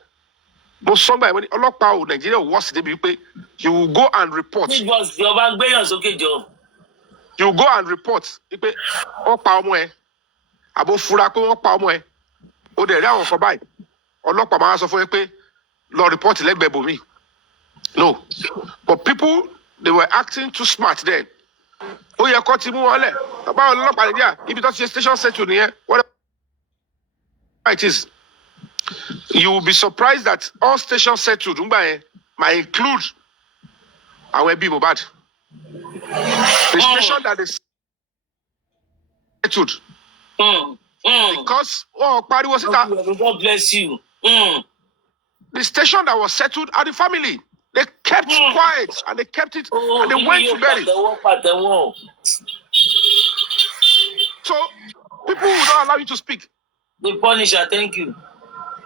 Mo sọ gbà yẹn ọlọ́pàá ò Nàìjíríà ò wọ́ọ̀sì débi wípé you will go and report. Big Boss ọba gbéyàn sókè jọ. You will go and report wípé wọ́n pa ọmọ ẹ àbò fura pé wọ́n pa ọmọ ẹ ó dẹ̀ rí àwọn kan báyìí ọlọ́pàá máa sọ fún ẹ pé lọ report lẹ́gbẹ̀ẹ́ bòmí. No, but people they were acting too smart then. Ó yẹ kó ti mú wọn lẹ̀ báwo ọlọ́pàá Nàìjíríà ibi tó ti ṣe station settle nìyẹn whatever it is. You will be surprised that all stations settled might include Àwọn ẹbí Mohbad. The station that is settled. Because pariwo síta. God bless you. The station that was settled are the family. They kept quiet and they kept it and they went to bury. So people will not allow you to speak. The Punisher, thank you.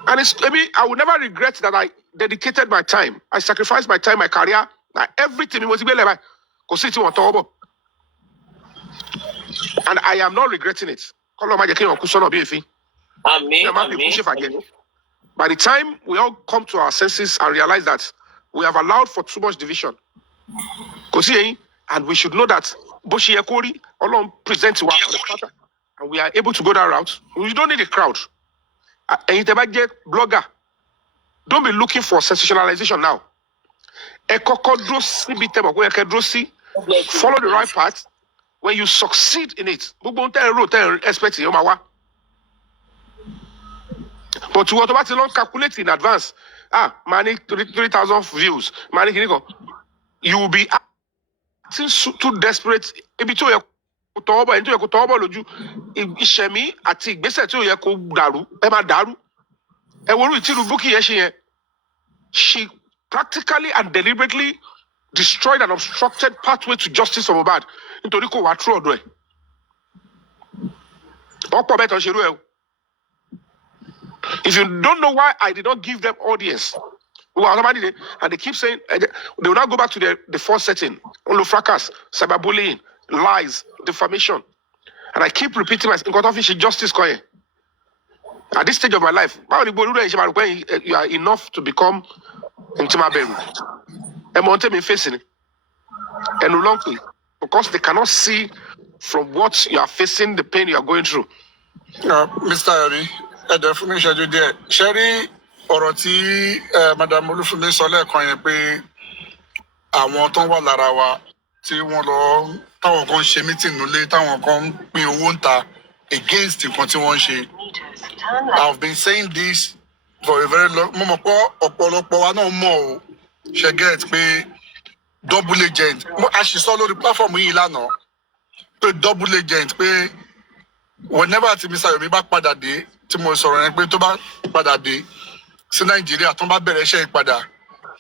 And maybe I will never regret that I dedicated my time. I sacrificed my time, my career, everything. And I am not regretting it. By the time we all come to our senses and realize that we have allowed for too much division, and we should know that presents and we are able to go that route. We don't need a crowd. And if get blogger, don't be looking for sensationalization now. Follow the right path. When you succeed in it, but to what about long calculate in advance? Money 3,000 views. Money, you will be acting too desperate. She practically and deliberately destroyed an obstructed pathway to justice for Mohbad. If you don't know why I did not give them audience, and they keep saying they will not go back to the first setting, fracas, cyberbullying, lies, defamation, and I keep repeating myself, justice. At this stage of my life, you are enough to become intimate. And facing and because they cannot see from what you are facing, the pain you are going through. Mr. Yomi, definitely schedule there. Sherry Oroti, Madam Olufumi sọ lẹ́ẹ̀kan yẹn pé àwọn tó ń wà lára wa tí wọ́n lọ táwọn kan ṣe meeting nílé táwọn kan ń pín owó ń ta against nǹkan tí wọ́n ń ṣe. I've been saying this for a very long time. Mo mọ̀ pé ọ̀pọ̀lọpọ̀ wa náà mọ̀ o ṣe get pé double agent. A ṣì sọ lórí platform yìí lánàá pé double agent pé whenever tí Mr. Yomi bá padà dé tí mo sọ̀rọ̀ yẹn pé tó bá padà dé sí Nàìjíríà tó bá bẹ̀rẹ̀ iṣẹ́ ìpadà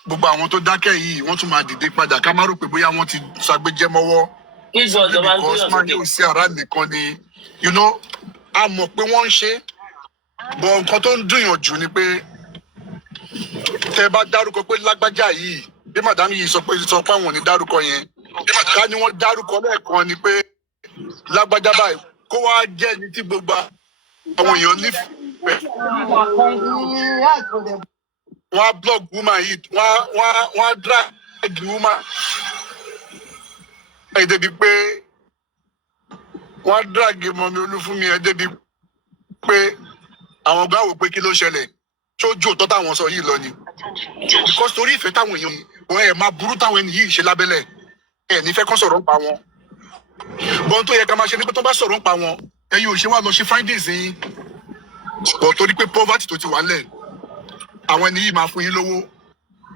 gbogbo àwọn tó dákẹ́ yìí wọ́n tún máa dìde padà ká má rò pé bóyá wọ́n ti ṣàgbéjẹ́ mọ́wọ́. Because máa yóò sí ara nìkan ni a mọ̀ pé wọ́n ń ṣe bọ̀ nǹkan tó ń dùn yàn jù ni pé tẹ́ bá dárúkọ pé lágbájá yìí bí madam yìí sọ pé àwọn ò ní dárúkọ yẹn ká ní wọ́n dárúkọ lẹ́ẹ̀kan ni pé lágbájá báyìí kó wá jẹ́ ní tí gbogbo àwọn èèyàn nífẹ̀ẹ́. Wọ́n á blog woman yìí wọ́n á drag woman ẹ̀ débi pé wọ́n á drag Mọ́mì Olúfúnmi ẹ̀ débi pé àwọn ọgbà wò pé kí ló ṣẹlẹ̀ sójú òótọ́ táwọn sọ yìí lọ ni. Because torí ìfẹ́ táwọn èèyàn wọ́n ẹ̀ máa burú táwọn ẹni yìí ṣe lábẹ́lẹ̀ ẹ̀ nífẹ̀ẹ́ kán sọ̀rọ̀ ń pa wọn. Bọ́n tó yẹ ká máa ṣe ni pé tó bá sọ̀rọ̀ ń pa wọn ẹ̀yin ò ṣe wá lọ ṣe findings yín. Bọ̀ torí pé poverty tó ti wà lẹ̀ àwọn ẹni yìí máa fún yín lówó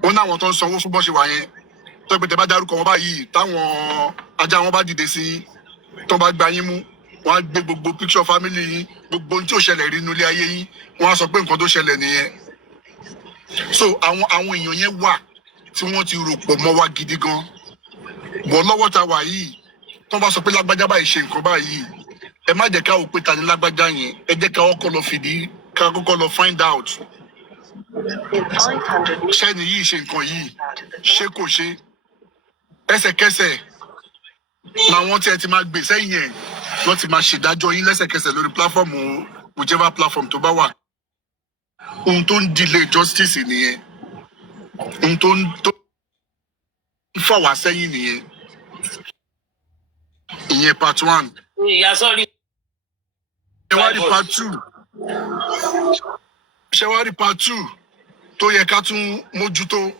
wọn náà wọn tó ń sanwó fún bọ́ ṣe wà yẹn tó pé tẹ bá dárúkọ wọn báyìí táwọn ajá wọn bá dìde sí tó bá gba yín mú wọn á gbé gbogbo picture family yín gbogbo ohun tí ò ṣẹlẹ̀ rí inú ilé ayé yín wọn á sọ pé nǹkan tó ṣẹlẹ̀ nìyẹn. So àwọn èèyàn yẹn wà tí wọ́n ti rò pọ̀ mọ́ wa gidi gan. Bọ̀ lọ́wọ́ ta wà yìí tó bá sọ pé lágbájá báyìí ṣe nǹkan báyìí ẹ má jẹ́ ká wò pé ta ni lágbájá yẹn ẹ jẹ́ ká kọ́kọ́ lọ fìdí ká kọ́kọ́ lọ find out. Ṣẹ́ni yìí ṣe nǹkan yìí ṣé kò ṣe ẹsẹ̀kẹsẹ̀ làwọn tí ẹ ti máa gbé sẹ́yìn ẹ̀ wọ́n ti máa ṣèdájọ́ yín lẹ́sẹ̀kẹsẹ̀ lórí platform whichever platform tó bá wà. Ohun tó ń delay justice nìyẹn ohun tó ń fà wá sẹ́yìn nìyẹn. Ìyẹn part 1. Ṣẹwárí part 2. Ṣẹwárí part 2 tó yẹ ká tún mójútó.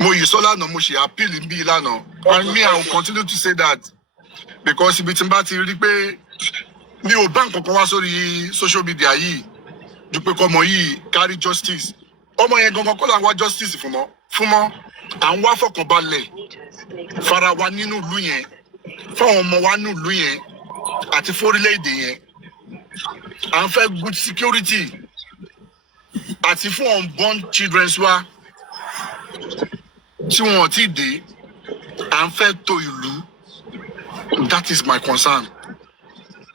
Mo yìí sọ lánàá mo ṣe appeal bí lánàá and me I will continue to say that because ibi tí n bá ti rí pé mi ò bá nǹkan kan wá sórí social media yìí ju pé kọ́mọ yìí carry justice ọmọ yẹn gangan kọ́ là ń wá justice fún fúnmọ́ à ń wá fọkànbalẹ̀ fara wa nínú ìlú yẹn fáwọn ọmọ wa nínú ìlú yẹn àti fórílẹ̀-èdè yẹn à ń fẹ́ good security àti fún unborn children wa tí wọn ò tí ì dé à ń fẹ́ tó ìlú. That is my concern,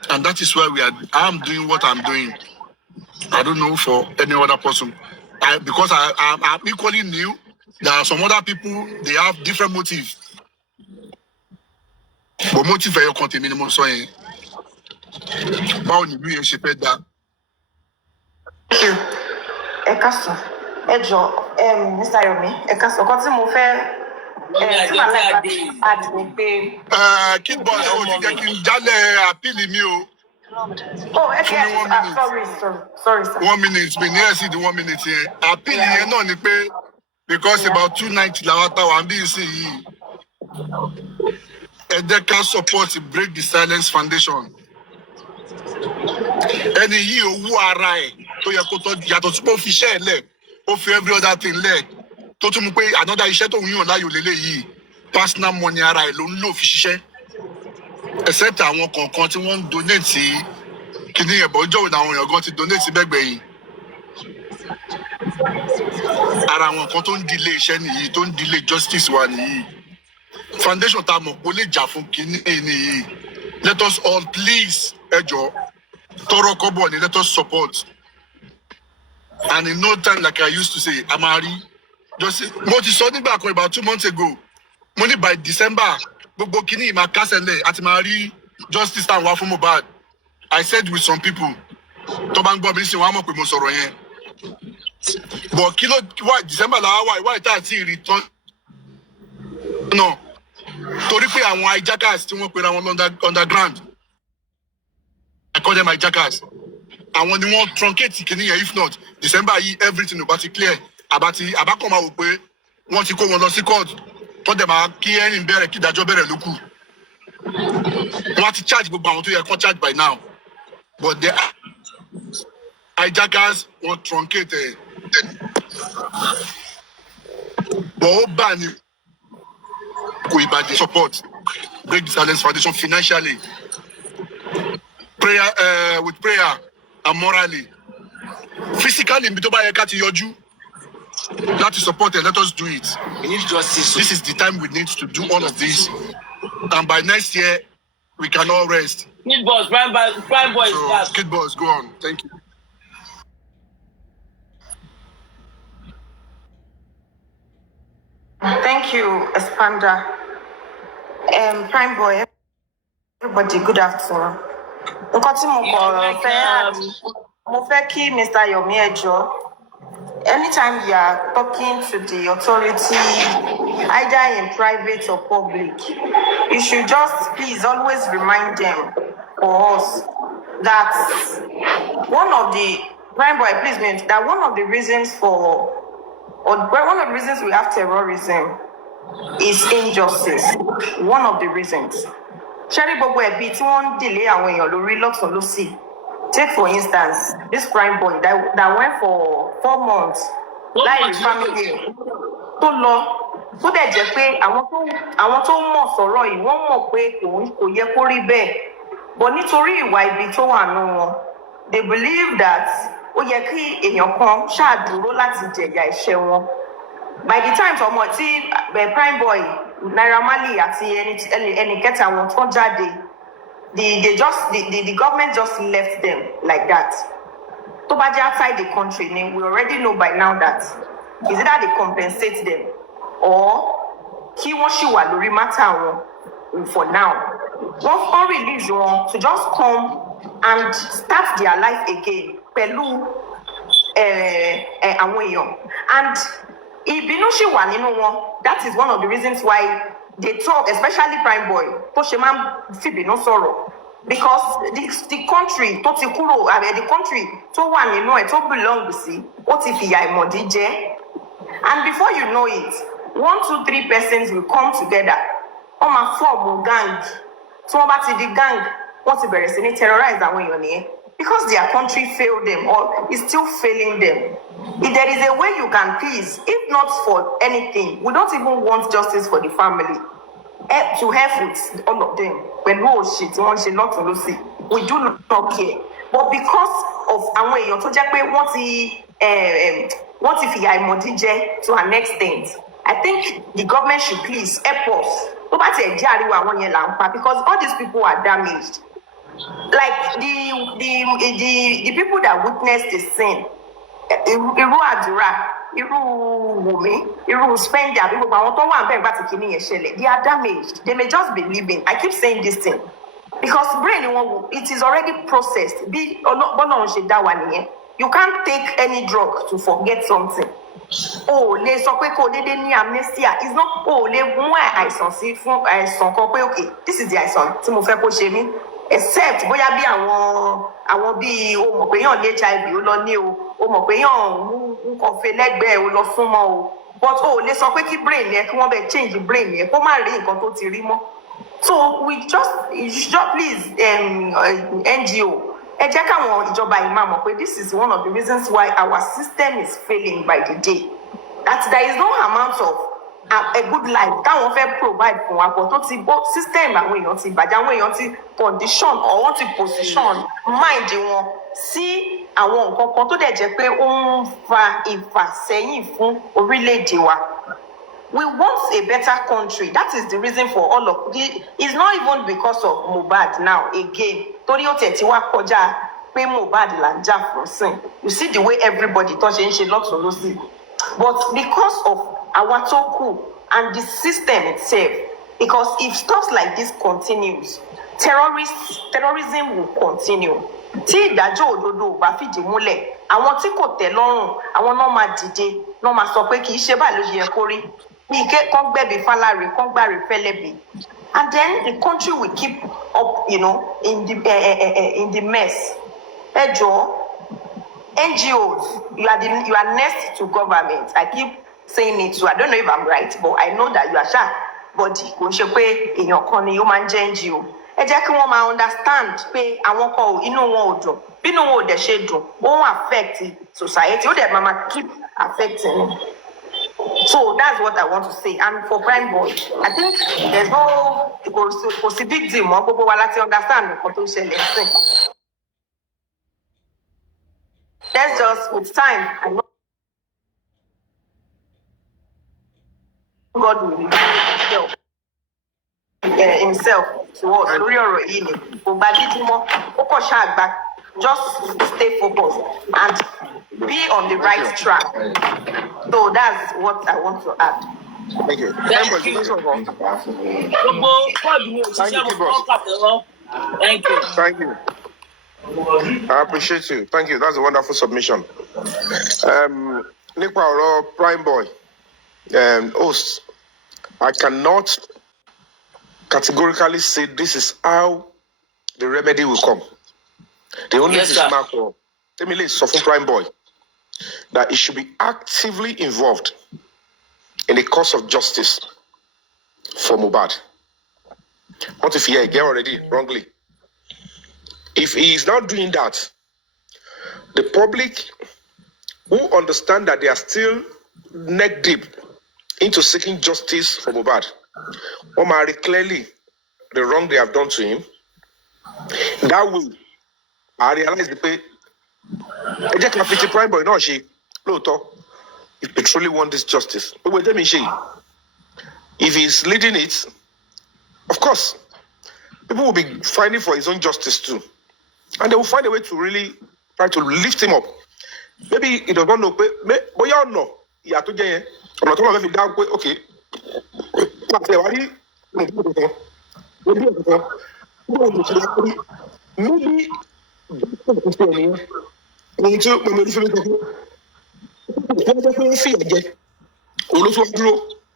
and that is why I'm doing what I'm doing. I don't know for any other person, because I'm equally new. There are some other people, they have different motives. But motive for your content minimum so yen. Báwo ni bí ẹ ṣe fẹ́ dá? Ẹ káàsán. Ẹ jọ̀ọ́, Mr. Yomi, ẹ káàsán. Kan tí mo fẹ́ tí màá lẹ́ka àdìní pé. Kí bọ́ọ̀lù àwọn ti jẹ́ kí n jálẹ̀ àpíìlì mi o. Oh, sorry, sir. 1 minute, mi ní ẹ̀sìn di 1 minute yẹn. Àpíìlì yẹn náà ni pé because about 290 làwọn táwọn bí ìsìn yìí. Ẹ jẹ́ ká support Break the Silence Foundation. Ẹni yìí owó ara ẹ̀ tó yẹ kó tọ́ yàtọ̀ tí kò fi iṣẹ́ ẹ̀ lẹ̀, ó fi every other thing lẹ̀. Tó tún mú pé another iṣẹ́ tó ń yàn láyò lélẹ́yìí personal money ara ẹ̀ ló ń lò fi ṣiṣẹ́. Except àwọn kọ̀ọ̀kan tí wọ́n ń donate sí kíní ẹ̀bọ̀ ọjọ́ òun àwọn èèyàn gan ti donate sí bẹ́gbẹ̀yìn. Ara àwọn kan tó ń delay iṣẹ́ nìyí, tó ń delay justice wa nìyí. Foundation tá a mọ̀ pé ó lè jà fún kíní nìyí. Let us all please ẹ jọ̀ọ́ tọrọ kọ́bọ̀ ni let us support. And in no time, like I used to say, Amari, just mo ti sọ nígbà kan about 2 months ago. Mo ní by December, gbogbo kini ma kásẹ̀lẹ̀ àti máa rí justice and wá fún Mohbad. I said with some people, tó bá ń gbọ́ mi sí wọn á mọ̀ pé mo sọ̀rọ̀ yẹn. But kí ló wá December làwa wá ìta àti return. No, torí pé àwọn hijackers tí wọ́n pera wọn underground. I call them hijackers. Àwọn ni wọ́n truncate kìíní yẹn if not December yìí everything ò bá ti clear àbákọ́ máa wò pé wọ́n ti kó wọn lọ sí court tó dẹ̀ máa kí ẹ̀rìn bẹ̀rẹ̀ kí ìdájọ́ bẹ̀rẹ̀ ló kù. Wọ́n ti charge gbogbo àwọn tó yẹ kó charge by now but the hijackers wọ́n truncate ẹ̀. But ó bá ní kò ìbàdí support Break the Silence Foundation financially with prayer and morally. Physically, ibi tó bá yẹ ká ti yọjú láti support it, let us do it. We need justice. This is the time we need to do all of this. And by next year, we can all rest. Kid boss, prime boy is back. Kid boss, go on. Thank you. Thank you, Expander. Prime boy, everybody, good afternoon. Nǹkan tí mo fẹ́ kí Mr. Yomi ẹ jọ̀ọ́. Anytime you are talking to the authority, either in private or public, you should just please always remind them or us that one of the prime boy, please mean that one of the reasons we have terrorism is injustice. One of the reasons. Sherry Bobo ẹbí tí wọ́n ń delay àwọn èèyàn lórí lọ́tún lọ́sì. Take for instance this prime boy that went for 4 months láì rí family tó lọ tó dẹ̀ jẹ́ pé àwọn tó mọ̀ sọ̀rọ̀ yìí wọ́n mọ̀ pé kò yẹ kó rí bẹ́ẹ̀ but nítorí ìwà ibi tó wà nù wọn they believe that ó yẹ kí èèyàn kan ṣáàdúró láti jẹ̀yà ẹ̀ṣẹ̀ wọn. By the time ọmọ tí prime boy Naira Marley àti ẹni kẹta wọn tó jáde the government just left them like that. Tó bá jẹ́ outside the country ni we already know by now that is either they compensate them or kí wọ́n ṣì wà lórí matter wọn for now. Wọ́n release wọn to just come and start their life again pẹ̀lú àwọn èèyàn and ìbínú ṣì wà nínú wọn. That is one of the reasons why they talk, especially prime boy tó ṣe máa ń fìbínú sọ̀rọ̀ because the country tó ti kúrò the country tó wà nínú ẹ̀ tó belong sí ó ti fìyà ìmọ̀dí jẹ and before you know it 1, 2, 3 persons will come together wọ́n máa form gang tí wọ́n bá ti di gang wọ́n ti bẹ̀rẹ̀ sí ní terrorize àwọn èèyàn nìyẹn because their country failed them or is still failing them. If there is a way you can please, if not for anything, we don't even want justice for the family. To help with all of them. When who shit, one should not to see. We do not care. But because of our way, to just pay what if he to an extent, I think the government should please help us. Because all these people are damaged. Like the people that witnessed the sin, irú àdúrà, irú Wùmí, irú spender, people àwọn tó wà ńbẹ̀ nígbà tí kìíní yẹn ṣẹlẹ̀, they are damaged. They may just be living. I keep saying this thing because brain it is already processed. Bí Ọlọ́run ṣe dá wa nìyẹn. You can't take any drug to forget something. Lè sọ pé kò dédé ní amnesia. It's not lè mú àìsàn sí fún àìsàn kan pé okay, this is the àìsàn tí mo fẹ́ kó ṣe mí. Except bóyá bí àwọn bí o mọ̀ pé yàn ní HIV ó lọ ní o mọ̀ pé yàn ń kàn fẹ́ lẹ́gbẹ̀ẹ́ ó lọ súnmọ́ o but lè sọ pé kí brain yẹn kí wọ́n bẹ change brain yẹn kó má rí nǹkan tó ti rí mọ́. So you just please NGO ẹ jẹ́ káwọn ìjọba yìí máa mọ̀ pé this is one of the reasons why our system is failing by the day, that there is no amount of a good life táwọn fẹ́ provide fún wa but tó ti bó system àwọn èèyàn ti bàjẹ́, àwọn èèyàn ti condition or wọ́n ti position mind wọn sí àwọn nǹkan kan tó dẹ̀ jẹ́ pé ó ń fa ìfàsẹ́yìn fún orílẹ̀-èdè wa. We want a better country. That is the reason for all of it. It's not even because of Mohbad now again. Torí ó tẹ̀ tí wá kọjá pé Mohbad là ń jà fún sìn. You see the way everybody tó ṣe ń ṣe lọ́tún lósì. But because of our toku and the system itself, because if stuff like this continues, terrorism will continue. Tí ìdájọ́ òdodo ò bá fìdí múlẹ̀, àwọn tí kò tẹ́ lọ́rùn, àwọn náà máa dìde, náà máa sọ pé kì í ṣe báyìí ló yẹ kó rí. Bí ike kan gbẹ̀bí fálárì, kan gbàrí fẹ́lẹ́bí. And then the country will keep up, in the mess. Ẹ jọ̀ọ́, NGOs, you are next to government. I keep saying it too. I don't know if I'm right, but I know that you are sharp. But kò ń ṣe pé èèyàn kan ni ó máa ń jẹ́ NGO. Ẹ jẹ́ kí wọ́n máa understand pé àwọn kan inú wọn ò dùn. Bínú wọn ò dẹ̀ ṣe dùn, ó ń affect society. Ó dẹ̀ máa keep affecting it. So that's what I want to say. And for Prime Boy, I think there's no big deal mọ́ gbogbo wa láti understand nǹkan tó ṣẹlẹ̀ sí. Let's just, with time, I know God will reveal himself to us. Lórí ọ̀rọ̀ yìí ni kò gba dídí mọ́, ó kàn ṣáà gba, just stay focused and be on the right track. So that's what I want to add. Thank you. Thank you. Thank you. I appreciate you. Thank you. That's a wonderful submission. Nípa ọ̀rọ̀ Prime Boy, host, I cannot categorically say this is how the remedy will come. The only thing let me say for Prime Boy that it should be actively involved in the cause of justice for Mohbad. What if he get already wrongly? If he is not doing that, the public who understand that they are still neck deep into seeking justice for Mohbad, or marry clearly the wrong they have done to him, that will, I realize the pay. I just have to Prime Boy, no, she, if they truly want this justice. But wait, let me see. If he's leading it, of course, people will be fighting for his own justice too. And they will find a way to really try to lift him up. Maybe he does not know, but y'all know. He had to get okay. Maybe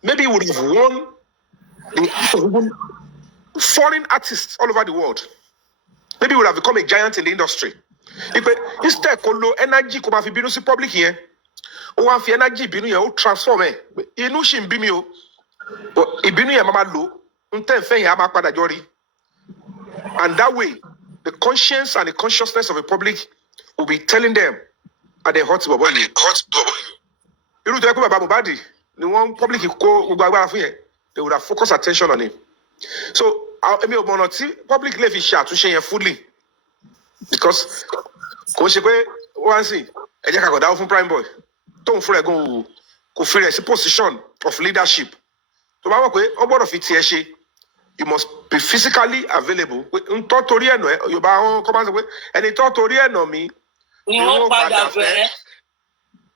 maybe he would have won the foreign artists all over the world. Maybe he would have become a giant in the industry. Instead, energy come fi bínú sí public here. O wa fi energy bínú yẹn o transform ẹ. Inú ṣì ń bí mi o. Ìbínú yẹn máa lò. N tẹ́ ń fẹ́ yẹn á máa padà jọ rí. And that way, the conscience and the consciousness of the public will be telling them at the hot bubble. Irú tó yẹ kó bàbá Mohbad ni wọ́n public kó gbogbo agbára fún yẹn, they would have focused attention on him. So èmi ò mọ̀ ọ̀nà tí public lè fi ṣe àtúnṣe yẹn fully because kò ṣe pé wọ́n sì ẹ jẹ́ ká kọ̀ dáwọ́ fún prime boy tóun fúnra ẹ̀ gan kò fi rẹ̀ sí position of leadership. Tó bá wọ̀ pé ó gbọ́dọ̀ fi tiẹ̀ ṣe, you must be physically available. N tọ́ torí ẹ̀nà ẹ̀ Yorùbá wọn kọ́ máa ń sọ pé ẹni tọ́ torí ẹ̀nà mi ni wọ́n padà fẹ́.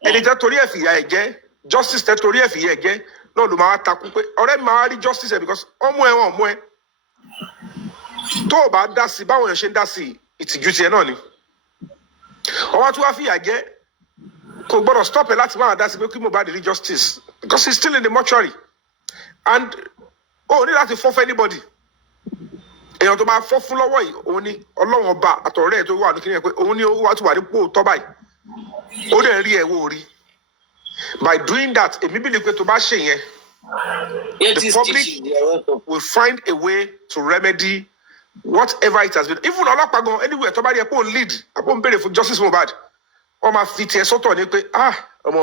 Ẹni tẹ́ torí ẹ̀ fìyà ẹ̀ jẹ́, justice tẹ́ torí ẹ̀ fìyà ẹ̀ jẹ́ náà ló máa takú pé ọ̀rẹ́ mi máa rí justice ẹ̀ because ọmọ ẹ̀ wọ̀n mú ẹ. Tó o bá dá sí báwọn èèyàn ṣe ń dá sí ìtìjú tiẹ̀ náà ni. Ọwọ́ tí wàá fìyà jẹ́ kò gbọ́dọ̀ stop ẹ láti máa dá sí pé kí Mohbad rí justice because he's still in the mortuary and ó ní láti fọ́ fún anybody. Èèyàn tó máa fọ́ fún lọ́wọ́ yìí òun ni Ọlọ́run ọba àtọ̀rẹ́ ẹ̀ tó wà ní kíni ẹ̀ pé òun ni ó wá tó wà nípò tọ́ báyìí ó dẹ̀ rí ẹ̀wọ̀ orí. By doing that èmi bí lè pé tó bá ṣe yẹn the public will find a way to remedy whatever it has been. Even ọlọ́pàá gan anywhere tó bá rí ẹ pé òun lead àbó ń béèrè fún justice Mohbad wọ́n máa fi tiẹ̀ sọ́tọ̀ ní pé ọmọ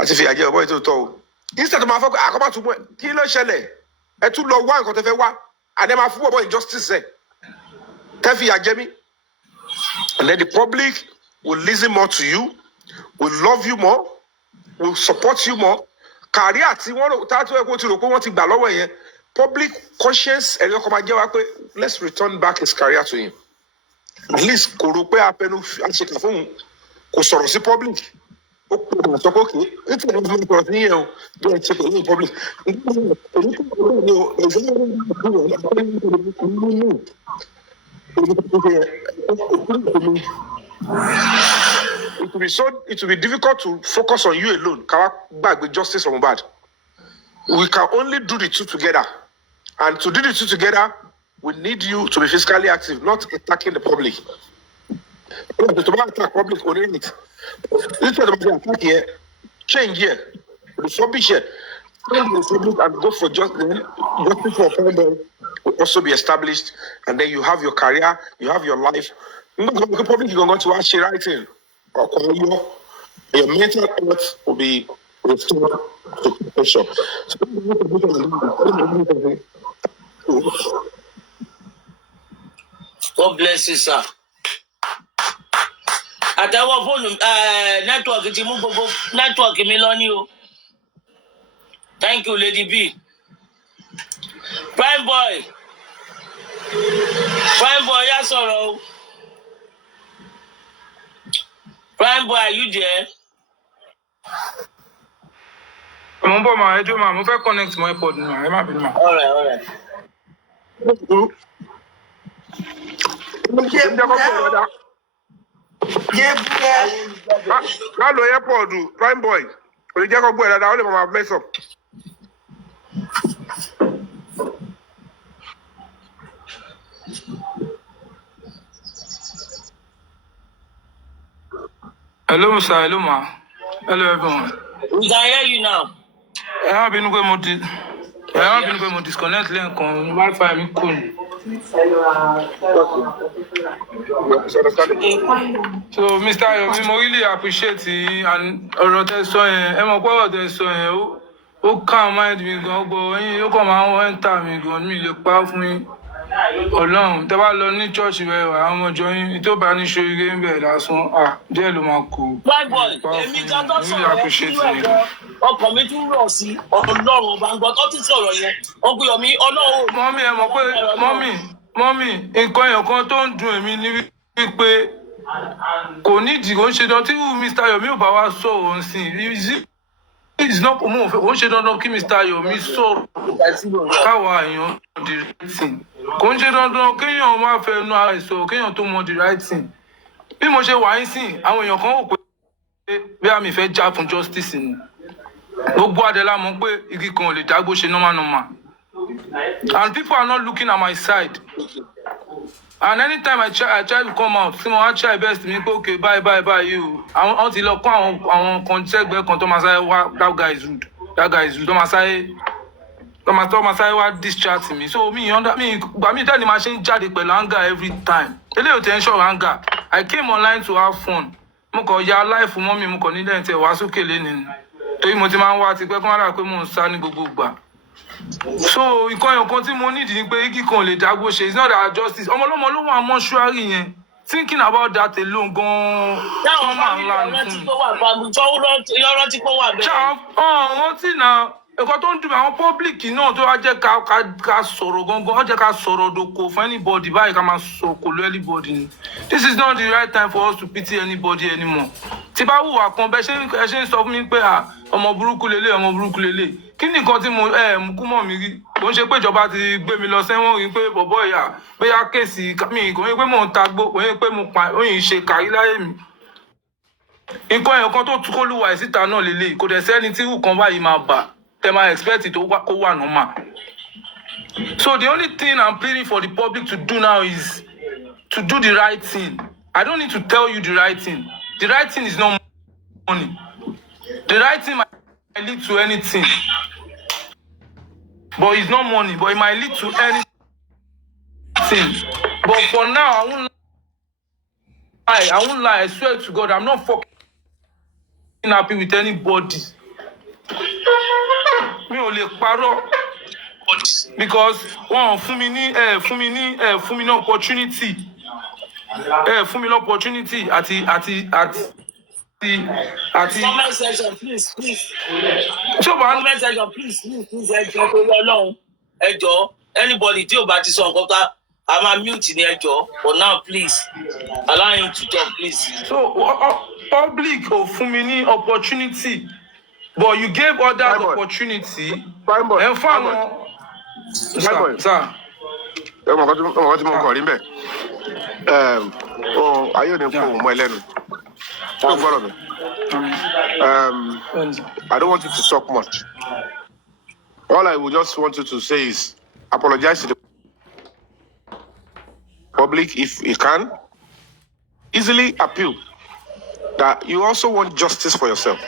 àti fìyà jẹ ọ̀bọ ètò ìtọ́ o. Instead of máa fọ́ pé kọ́ máa tún mú ẹ kí ló ṣẹlẹ̀ ẹ tún lọ wá nǹkan tẹ́ fẹ́ wá and ẹ máa fún ọ̀bọ injustice ẹ̀ tẹ́ fìyà jẹ mí. And then the public will listen more to you, will love you more, will support you more. Kàrí àti wọ́n tá tó ẹ kó ti rò pé wọ́n ti gbà lọ́wọ́ yẹn public conscience ẹ̀rí ọkọ̀ máa jẹ́ wá pé let's return back his career to him. At least kò rò pé apẹnu àṣekà fún un kò sọ̀rọ̀ sí public. Ó pè é sọ pé òkè nítorí wọn fi sọ̀rọ̀ sí yẹn o bí ẹ ṣe pè ní public. It will be difficult to focus on you alone. Ká gbàgbé justice for Mohbad. We can only do the two together. And to do the two together, we need you to be physically active, not attacking the public. To attack public on it. Instead of attack here, change here, refurbish here. And go for justice for Prime will also be established, and then you have your career, you have your life. The public you're going to actually writing or your mental health will be restored to pressure. God bless you, sir. Àtẹ̀wọ́ fóònù nẹ́tíwọ̀kì ti mú gbogbo nẹ́tíwọ̀kì mi lọ ní o. Thank you, Lady B. Prime boy, yá sọ̀rọ̀ o. Prime boy, are you there? Mo ń bọ̀ máa ẹjọ́ máa mo fẹ́ connect mọ́ airpod ni ẹ má bínú máa. All right. Ká lo airpod Prime boy kò ní jẹ́ kó gbọ́ ẹ̀ dáadáa ó lè máa mess up. Hello sir, hello ma. Hello everyone. We can hear you now. Ẹ má bínú pé mo disconnect lẹ́ẹ̀kan Wi-Fi mi kò ní. So Mr. Yomi, mo really appreciate and ọ̀rọ̀ tẹ́ sọ yẹn ẹ mọ̀ pé ọ̀rọ̀ tẹ́ sọ yẹn ó calm mind mi gan gbọ́ yín ó kàn máa ń enter mi gan mi lè pa fún yín. Ọlọ́run tẹ́ bá lọ ní church rẹ wà àwọn ọmọ ìjọ yín tó bá ní ṣoríire ń bẹ̀ lásán díẹ̀ ló máa kú. Prime boy, èmi kan tó sọ̀rọ̀ ẹ̀ fún ẹ̀gbọ́n ọkàn mi tún rọ̀ sí Ọlọ́run ọba ń gbọ́ tó tún sọ̀rọ̀ yẹn ọgbìn Yomi Ọlọ́run. Mọ́mí ẹ mọ̀ pé mọ́mí nǹkan èèyàn kan tó ń dùn èmi ní wípé kò nídìí kò ń ṣe dandan tí Mr. Yomi ò bá wá sọ̀rọ̀ sí it's not common kò ń ṣe dandan kí Mr. Yomi sọ̀rọ̀ káwa èèyàn the right thing kò ń ṣe dandan kéèyàn máa fẹ́ nu ara ìsọ̀rọ̀ kéèyàn tó mọ the right thing bí mo ṣe wà ń sìn àwọn èèyàn kan wò pé bí àmì fẹ́ já fún justice ni gbogbo adela mọ̀ pé igi kan ò lè dágbó ṣe normal and people are not looking at my side and anytime I try to come out tí mo wá try best mi pé okay bye o àwọn ti lọ kó àwọn kan sẹ́gbẹ̀ẹ́ kan tó máa sáré wá that guy is rude tó máa sáré tọ́mọ sáré wá discharge mi so gbà mí dẹ́ni máa ṣe ń jáde pẹ̀lú anger every time eléyìí ò tẹ́ ń ṣọ̀rọ̀ anger I came online to have fun mo kàn ya láìfù mọ́ mi mo kàn nílẹ̀ tẹ̀ wá sókè lẹ́nu torí mo ti máa ń wá tipẹ́ kí wọ́n rà pé mò ń sá ní gbogbo ìgbà so nǹkan tí mo nídìí ni pé igi kan lè dágbó ṣe it's not that justice ọmọ ọlọ́mọ ló wà mọ́ṣúárì yẹn thinking about that alone gan-an táwọn family ọ̀rọ̀ tí kò wà fún mi ọ̀rọ̀ tí kò wà bẹ́ẹ̀. ọ̀hún tí na nǹkan tó ń dùn àwọn public náà tó wá jẹ́ ká sọ̀rọ̀ gangan ó jẹ́ ká sọ̀rọ̀ dòkò fún anybody báyìí ká máa sọ̀rọ̀ kò lọ anybody ni this is not the right time for us to pity anybody anymore tí bá hùwà kan bẹ́ẹ̀ ṣe ń sọ fún mi pé ọmọ burúkú lélẹ̀ kí ni nǹkan tí mo kú mọ̀ mi rí kò ń ṣe pé ìjọba ti gbé mi lọ sẹ́wọ̀n rí pé bọ̀bọ̀ ìyá bóyá kéèsì mi kò ń pé mò ń tagbó kò ń pé mo pa òyìn ṣe kàrí láyé mi nǹkan ẹ̀kan tó tú kólúwa ìsíta náà lélẹ̀ kò dẹ̀ sẹ́ni tí nǹkan báyìí máa bà tẹ́ máa expect tó kó wà normal so the only thing I'm pleading for the public to do now is to do the right thing I don't need to tell you the right thing is not money the right thing might lead to anything but it's not money but it might lead to anything but for now I won't lie I swear to God I'm not fucking happy with anybody mi ò lè parọ́ because wọ́n fún mi ní opportunity fún mi ní opportunity àti. Comment section, please. Comment section, please. Ẹjọ́ torí Ọlọ́run. Ẹjọ́ anybody tí ò bá ti sọ nǹkan ká a máa mute ní ẹjọ́ for now please allow him to talk please. So public ò fún mi ní opportunity but you gave others opportunity. Ẹ fún àwọn. Sir. Ọmọ kan tí mo kọ̀ rí mbẹ̀. Ayé ò ní kó òun mọ́ ẹlẹ́nu. I don't want you to talk much. All I would just want you to say is apologize to the public if you can. Easily appeal that you also want justice for yourself.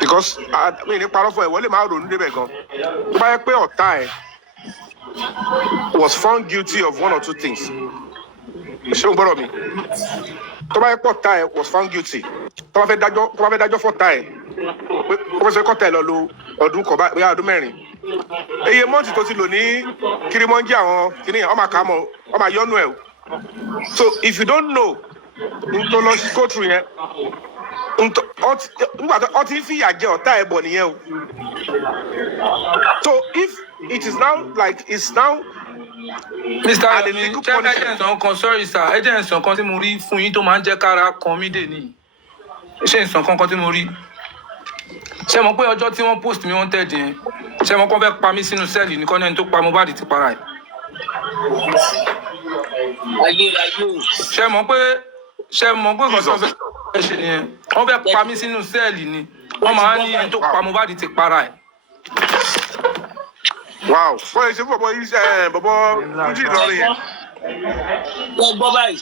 Because I mean, was found guilty of one or two things. Tó bá yẹ pọ̀ tá ẹ was found guilty tó bá fẹ́ dájọ́ fọ́ tá ẹ ó fẹ́ kọ́ tá ẹ lọ lo ọdún kan bóyá ọdún mẹ́rin eye mọ́ǹtì tó ti lò ní kirimọ́njì àwọn kìnìyàn ọmọ àkàmọ́ ọmọ àyọ́nú ẹ̀ o so if you don't know tó lọ sí go through yẹn nígbà tó ọtí fìyà jẹ ọ̀tá ẹ̀ bọ̀ nìyẹn o so if it is now like it's now. Mr. Adenison kan sorry sir Adenison kan tí mo rí fún yín tó máa ń jẹ́ kára kan mí dè ní ṣé ìsàn kankan tí mo rí ṣé mo pé ọjọ́ tí wọ́n post mi wanted yẹn ṣé mo kàn fẹ́ pa mí sínú sẹ́ẹ̀lì ní kọ́nẹ́ni tó pa Mohbad ti para ẹ̀. ṣé mo pé kò sọ fẹ́ ṣe yẹn wọ́n fẹ́ pa mí sínú sẹ́ẹ̀lì ni wọ́n máa ń ní ẹni tó pa Mohbad ti para ẹ̀. Wow, wọ́n ṣe fún bọ̀bọ̀ yìí bọ̀bọ̀ Fuji lọ́rin yẹn. Wọ́n gbọ́ báyìí.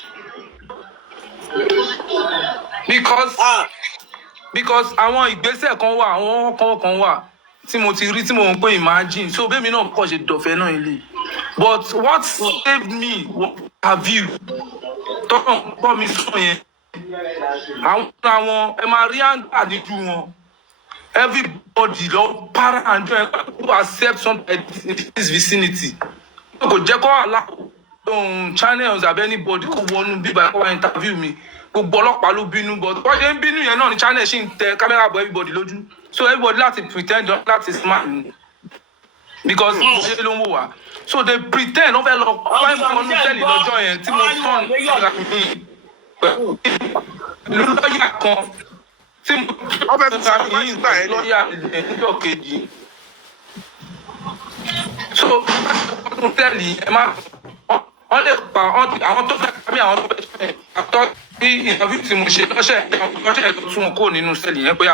Because àwọn ìgbésẹ̀ kan wà àwọn kan wà tí mo ti rí tí mo ń pè imagine so bẹ́ẹ̀ mi náà kọ́ ṣe dọ̀fẹ́ náà ilé but what saved me was her view tọ́kàn pọ̀ mi sọ yẹn àwọn ẹ máa rí àǹtà nínú wọn. Everybody lọ para and join to accept something in this vicinity. Kò jẹ́ kó allow channels àbí anybody kó wọnú bíbá kó wá interview mi. Gbogbo ọlọ́pàá ló bínú but wọ́n ṣe ń bínú yẹn náà ní channel ṣì ń tẹ kámẹ́rà bọ̀ everybody lójú. So everybody láti pretend láti smart because ṣé ló ń wò wá. So they pretend wọ́n fẹ́ lọ wọ́n fẹ́ lọ ní sẹ́ẹ̀lì lọ́jọ́ yẹn tí mo tán lọ́yà kan. Tí mo yìí lọ́yà ẹjọ́ kejì so ọdún tẹ́lì ẹ má wọ́n lè pa àwọn tó fẹ́ kábí àwọn tó fẹ́ ṣe àtọ́ bí ìyàbí tí mo ṣe lọ́sẹ̀ ẹ̀ tó tún kó nínú sẹ́ẹ̀lì yẹn pé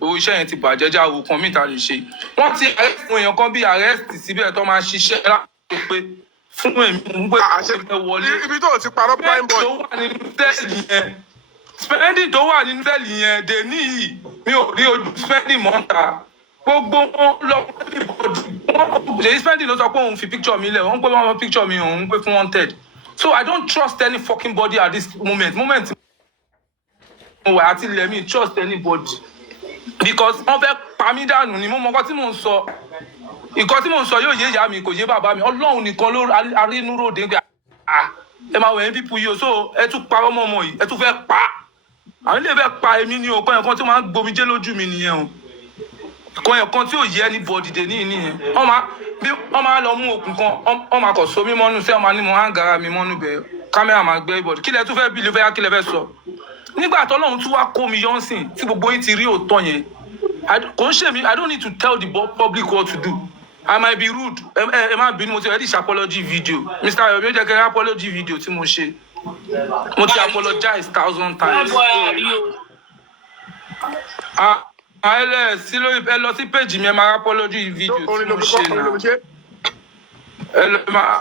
owó iṣẹ́ yẹn ti bàjẹ́ já owó kan mìta lè ṣe wọ́n ti fún èèyàn kan bí arrest síbẹ̀ tó máa ṣiṣẹ́ láti pé fún èmi ń gbé ìfẹ́ wọlé ibi tó ti parọ́ prime boy tó wà nínú sẹ́ẹ̀lì yẹn spending tó wà nínú sẹ́ẹ̀lì yẹn dè níyì mi ò rí ojú spending mọ́ta gbogbo wọn lọ everybody The spending ló sọ pé òun fi picture mi lẹ̀ wọ́n pé wọ́n picture mi òun pé fún wanted. So I don't trust any fucking body at this moment. Mo wà àti ilẹ̀ mi trust anybody because wọ́n fẹ́ pa mí dànù ni mo mọ nǹkan tí mò ń sọ. Nǹkan tí mò ń sọ yóò yé ìyá mi kò yé bàbá mi. Ọlọ́run nìkan ló arínúròde pé ẹ máa wẹ̀ ẹ́ pípú yìí o so ẹ tún parọ́ mọ́ ọmọ yìí ẹ tún fẹ́ pa àwọn ilé fẹ́ pa èmi ní ọkọ ẹ̀kan tí wọ́n máa ń gbomijé lójú mi nìyẹn o kan ẹ̀kan tí ò yẹ anybody dé ní ìníyẹn wọ́n máa lọ mú okùn kan wọ́n máa kọ̀ so mí mọ́nú sí ọmọ ní mo hàn gara mi mọ́nú bẹ́ẹ̀ kámẹ́rà máa gbé ibọ̀dì kí lẹ tún fẹ́ bí lè fẹ́ yá kí lẹ fẹ́ sọ nígbà tó lọ́run tún wá kó mi yọ́nsìn tí gbogbo yín ti rí òótọ́ yẹn kò ń ṣe mi I don't need to tell the public what to do I might be rude ẹ má bínú mo ti ready ṣe apology video Mr. Yomi ó jẹ́ kẹ́ apology video tí mo ṣe mo ti apologize 1,000 times. Ẹ lọ sí page mi ẹ máa apology video tí mo ṣe náà. Ẹ lọ máa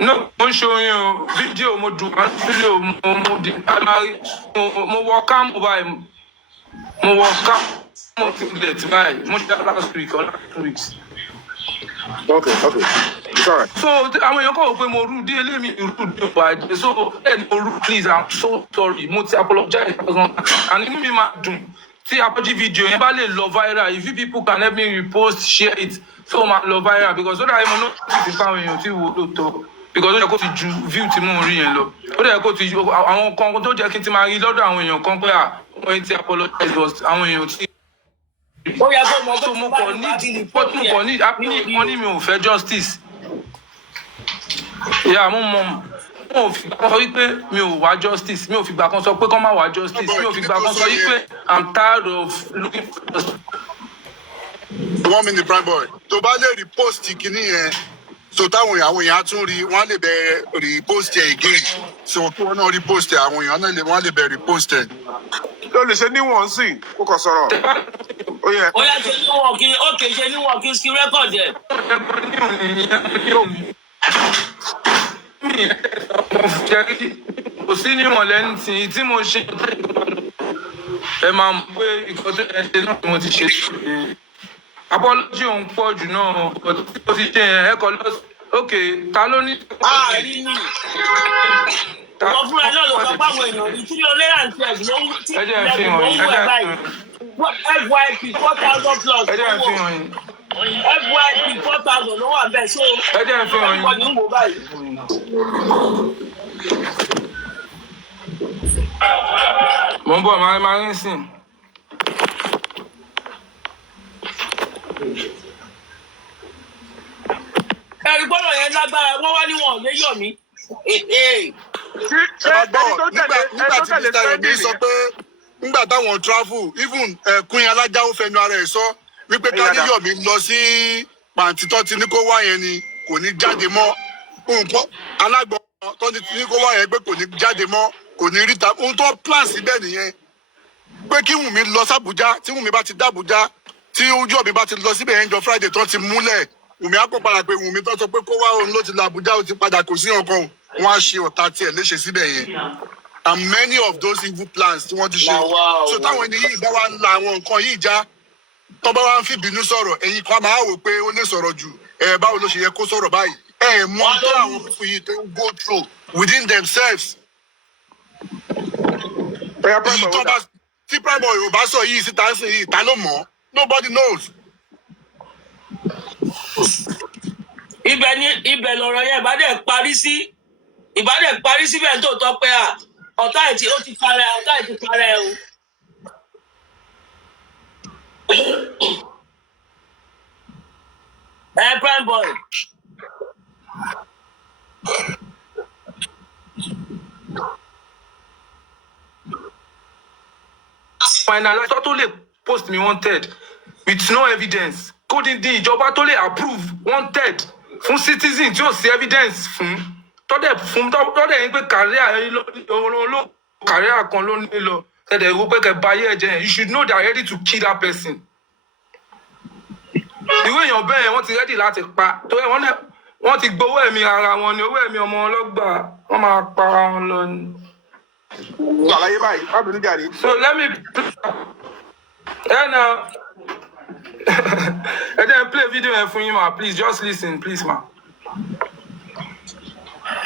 no mo ń ṣe orin o fídíò mo dùn án fídíò mo wọ kámù báyìí mo wọ kámù mo ti lẹ̀ tí báyìí mo ṣe last week or last 2 weeks. Okay. It's all right. So àwọn èèyàn kọ̀ wò pé mo rude elémi rude bàjẹ́ so ẹni mo rude please I'm so sorry mo ti apologize and inú mi máa dùn tí apology video yẹn bá lè lọ viral if you people can help me repost share it so máa lọ viral because ó dàbí mo ní ti fáwọn èèyàn tí wò lóòótọ́ because ó yẹ kó ti ju view tí mò ń rí yẹn lọ ó dẹ̀ kó ti ju àwọn kan tó jẹ́ kí n ti máa rí lọ́dọ̀ àwọn èèyàn kan pé wọ́n ti apologize but àwọn èèyàn tí. Ó yẹ kó mọ so mo kàn ní wọ́n ní mi ò fẹ́ justice. Ìyá mo ò fi gbà kan sọ wípé mi ò wá justice mi ò fi gbà kan sọ pé kán má wá justice mi ò fi gbà kan sọ wípé I'm tired of looking for justice. 1 minute prime boy tó bá lè repost kìíní yẹn so táwọn èèyàn á tún rí wọn á lè bẹ repost ẹ again so kí wọn náà repost ẹ àwọn èèyàn náà wọn á lè bẹ repost ẹ. ló lè ṣe níwọ̀n sí kó kàn sọ̀rọ̀. Ó yá ṣe níwọ̀n kí ókè ṣe níwọ̀n kí ski record ẹ̀. Kò sí níwọ̀n lẹ́nu tí mo ṣe ẹ máa mọ̀ pé ìkọ́ tó ẹ ṣe náà ni mo ti ṣe apology òun pọ̀ jù náà ọ̀tún tí mo ti ṣe yẹn ẹ kọ́ lọ ókè ta ló ní. Rí ni wọ́n fúnra náà ló sọ páwọn èèyàn rí 312 ló ń tí ìlẹ̀kùn ló ń wẹ̀ báyìí FYP 4,000 plus FYP 4,000 ló wà bẹ́ẹ̀ so ọ̀pọ̀ ní wò báyìí. Mo ń bọ̀ máa ń sìn. Ẹ̀rí gbọ́dọ̀ yẹn lágbára wọ́n wá níwọ̀n lé Yomi. nígbà tí Mr. Yomi sọ pé nígbà táwọn travel even Queen Alájà ó fẹnu ara ẹ̀ sọ wípé ká ní Yomi lọ sí pàǹtí tó ti ní kó wá yẹn ni kò ní jáde mọ́ nǹkan alágbọ̀n tó ti ní kó wá yẹn pé kò ní jáde mọ́ kò ní ríta ohun tó plan síbẹ̀ nìyẹn pé kí Wùmí lọ sàbújá tí Wùmí bá ti dábújá tí Yomi bá ti lọ síbẹ̀ yẹn jọ Friday tó ti múlẹ̀ Wùmí á kó padà pé Wùmí tó sọ pé kó wá òun ló ti lọ Àbújá ó ti padà kò sí ọkàn wọn á ṣe ọ̀tá tiẹ̀ léṣe síbẹ̀ yẹn and many of those evil plans tí wọ́n ti ṣe so táwọn ẹni yìí bá wá ń la àwọn nǹkan yìí já tó bá wá ń fìbínú sọ̀rọ̀ ẹ̀yin kan máa wò pé ó lè sọ̀rọ̀ jù báwo ló ṣe yẹ kó sọ̀rọ̀ báyìí mọ tó àwọn fún yìí tó ń go through within themselves. Tí prime boy ò bá sọ yìí síta ń sìn yìí ta ló mọ̀ nobody knows. Ibẹ̀ lọ̀rọ̀ yẹn ìbádẹ́ parí síbẹ̀ tó tọ́ pé ọ̀tá ẹ̀ tí ó ti parẹ́ ọ̀tá ẹ̀ ti parẹ́ o. Prime boy. Finally, tó lè post me wanted with no evidence. Kó dín ìjọba tó lè approve wanted fún citizen tí ò sí evidence fún tọ́dẹ̀ yín pé kàríà kan ló ní lọ tẹ̀dẹ̀ ìwé pé kẹ báyé ẹ̀jẹ̀ yẹn you should know they are ready to kill that person. Ìwé èèyàn bẹ́ẹ̀ wọ́n ti ready láti pa tó yẹ wọ́n ti gbowó ẹ̀mí ara wọn ni owó ẹ̀mí ọmọ ọlọ́gbà wọ́n máa pa wọn lọ ni. Àlàyé báyìí, má bínú jàre. So let me now And then play video and for you, ma. Please just listen, please, ma.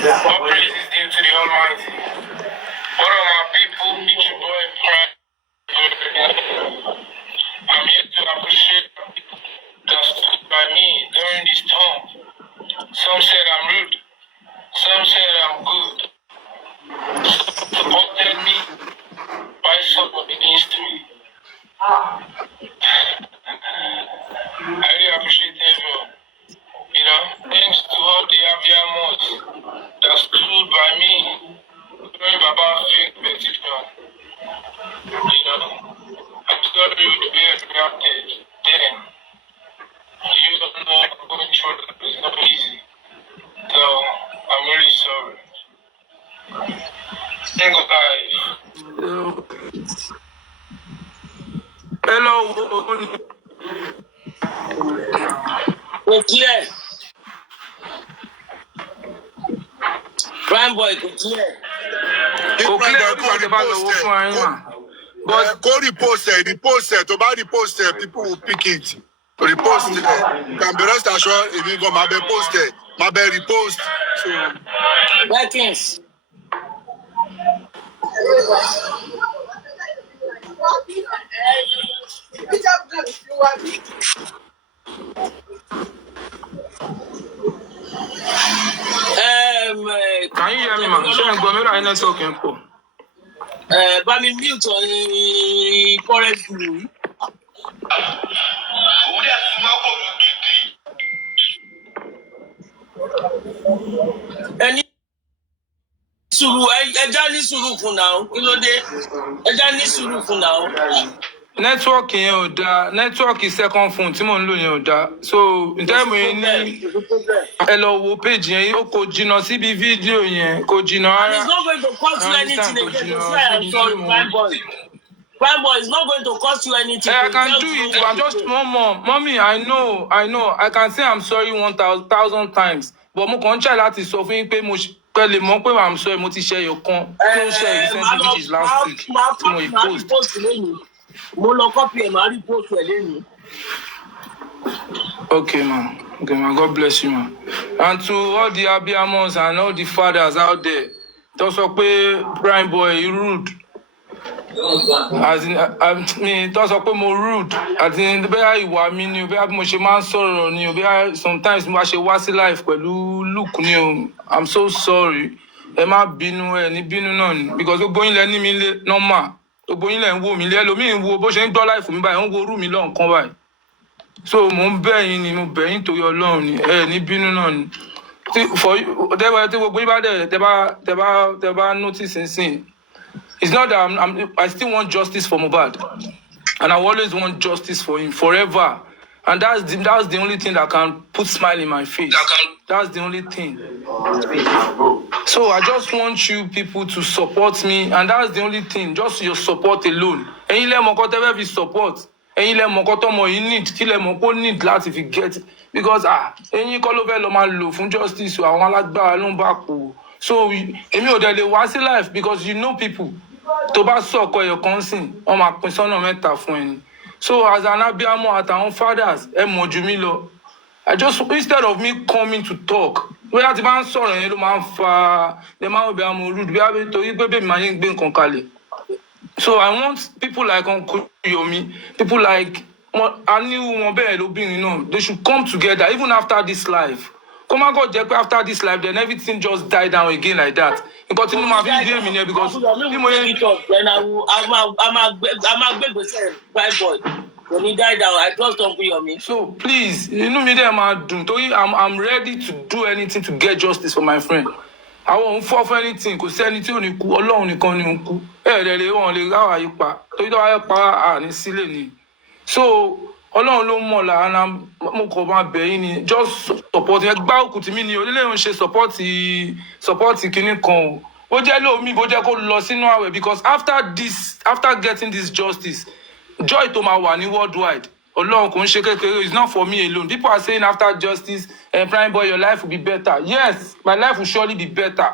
All praise is due to the Almighty. What are my people? It's your boy Prime. I'm here to appreciate the people that stood by me during this time. Some said I'm rude. Some said I'm good. Some supported me by someone against me. I really appreciate everyone. You know, thanks to all the Abiamos that stood by me during Baba's fake petition. You know, I'm sorry with the way I reacted then. You don't know I'm going through that. It's not easy. So, I'm really sorry. Single life. Hello. clear. Prime boy, clear. But go repost it, repost it, people will pick it. Repost it. Can be rest assured if you go my be posted, my be repost. So Vikings. Can you hear me, man? Share go me right talking for. But me mute on the current room. Ẹni sùúrù ẹja ní sùúrù fún náà kí ló dé ẹja ní sùúrù fún náà. Network yẹn ò dáa, network second phone tí mò ń lò yẹn ò dáa. So ǹjẹ́ mo ní ẹ lọ wo page yẹn ó kò jìnnà síbi fídíò yẹn kò jìnnà And rárá. it's not going to cost you anything again to say I'm sorry, Prime boy. Prime boy is not going to cost you anything. I can do it, but just one more. Mommy, I know. I can say I'm sorry 1,000 times. But mo kàn ń try láti sọ fún yín pé mo pẹ̀lẹ́ mọ̀ pé I'm sorry mo ti ṣe ẹyọ kan tó ṣe recently which is last week tí mo post. Mo lọ copy ẹ̀ máa rí post ẹ̀ lẹ́nu. Okay, man. God bless you, man. And to all the Abiamos and all the fathers out there, tó sọ pé Prime boy rude. As in, tó sọ pé mo rude. As in, bẹ́ẹ̀ ìwà mi ni o, bẹ́ẹ̀ mo ṣe máa ń sọ̀rọ̀ ni o, bẹ́ẹ̀ sometimes mo bá ṣe wá sí life pẹ̀lú look ni o. I'm so sorry. Ẹ má bínú ẹ ní bínú náà ni. Because gbogbo yín lẹ ní mi lé normal. Gbogbo yín lẹ ń wò mí lé. Ẹlòmíì ń wo bó ṣe ń gbọ́ life mi báyìí, ó ń wo orú mi lọ́nkán báyìí. So mo ń bẹ̀ yín ni mo bẹ̀ yín torí Ọlọ́run ni ẹ ní bínú náà ni. For you, tí gbogbo yín bá dẹ̀ tẹ́ bá notice nsìn. It's not that I still want justice for Mohbad. And I always want justice for him forever. And that's the only thing that can put smile in my face. That's the only thing. So I just want you people to support me. And that's the only thing. Just your support alone. Ẹ̀yin lẹ mọ̀ nǹkan tẹ́ fẹ́ fi support. Ẹ̀yin lẹ mọ̀ nǹkan tọ́mọ yìí need. Kí lẹ mọ̀ kó need láti fi get it. Because ẹ̀yin kọ́ ló fẹ́ lọ máa lò fún justice. Àwọn alágbára ló ń bá kú. So èmi ò dẹ̀ lè wá sí life because you know people. Tó bá sọ̀kọ ẹ̀yọ̀ kan sìn, wọ́n máa pín sọ́nà mẹ́ta fún ẹni. So as an Abiamo àtàwọn fathers, ẹ mọ̀ jù mí lọ. I just, instead of me coming to talk, bóyá tí bá ń sọ̀rọ̀ yẹn ló máa ń fa ẹ máa ń bẹ àmọ́ rude bí abẹ́ torí pé bẹ́ẹ̀ máa ń gbé nǹkan kalẹ̀. So I want people like Uncle Yomi, people like Aniwu wọn bẹ́ẹ̀ lóbìnrin náà, they should come together even after this life. Kó má kọ́ jẹ́ pé after this life then everything just die down again like that. Nǹkan tí mo máa fi ń dé mi ni because bí mo yẹ. Then I'm a big Prime boy. When he died down, I trust Uncle Yomi. So please, inú mi dẹ̀ máa dùn torí I'm ready to do anything to get justice for my friend. Àwọn òun fọ́ fún anything kò sẹ́ni tí ò ní kú Ọlọ́run nìkan ni òun kú. Ẹ̀ẹ́dẹ̀ẹ̀dẹ̀ wọn lè ráwà yí pa torí tó wáyé pa àní sílẹ̀ ni. So Ọlọ́run ló mọ̀ lára mo kàn máa bẹ̀ yín ni just support ẹ gbá òkú tí mi ni onílé ń ṣe support kinní kan o. Bó jẹ́ lómi bó jẹ́ kó lọ sínú àwẹ̀ because after getting this justice joy tó máa wà ní worldwide Ọlọ́run kò ń ṣe kékeré it's not for me alone. People are saying after justice Prime boy your life will be better. Yes, my life will surely be better.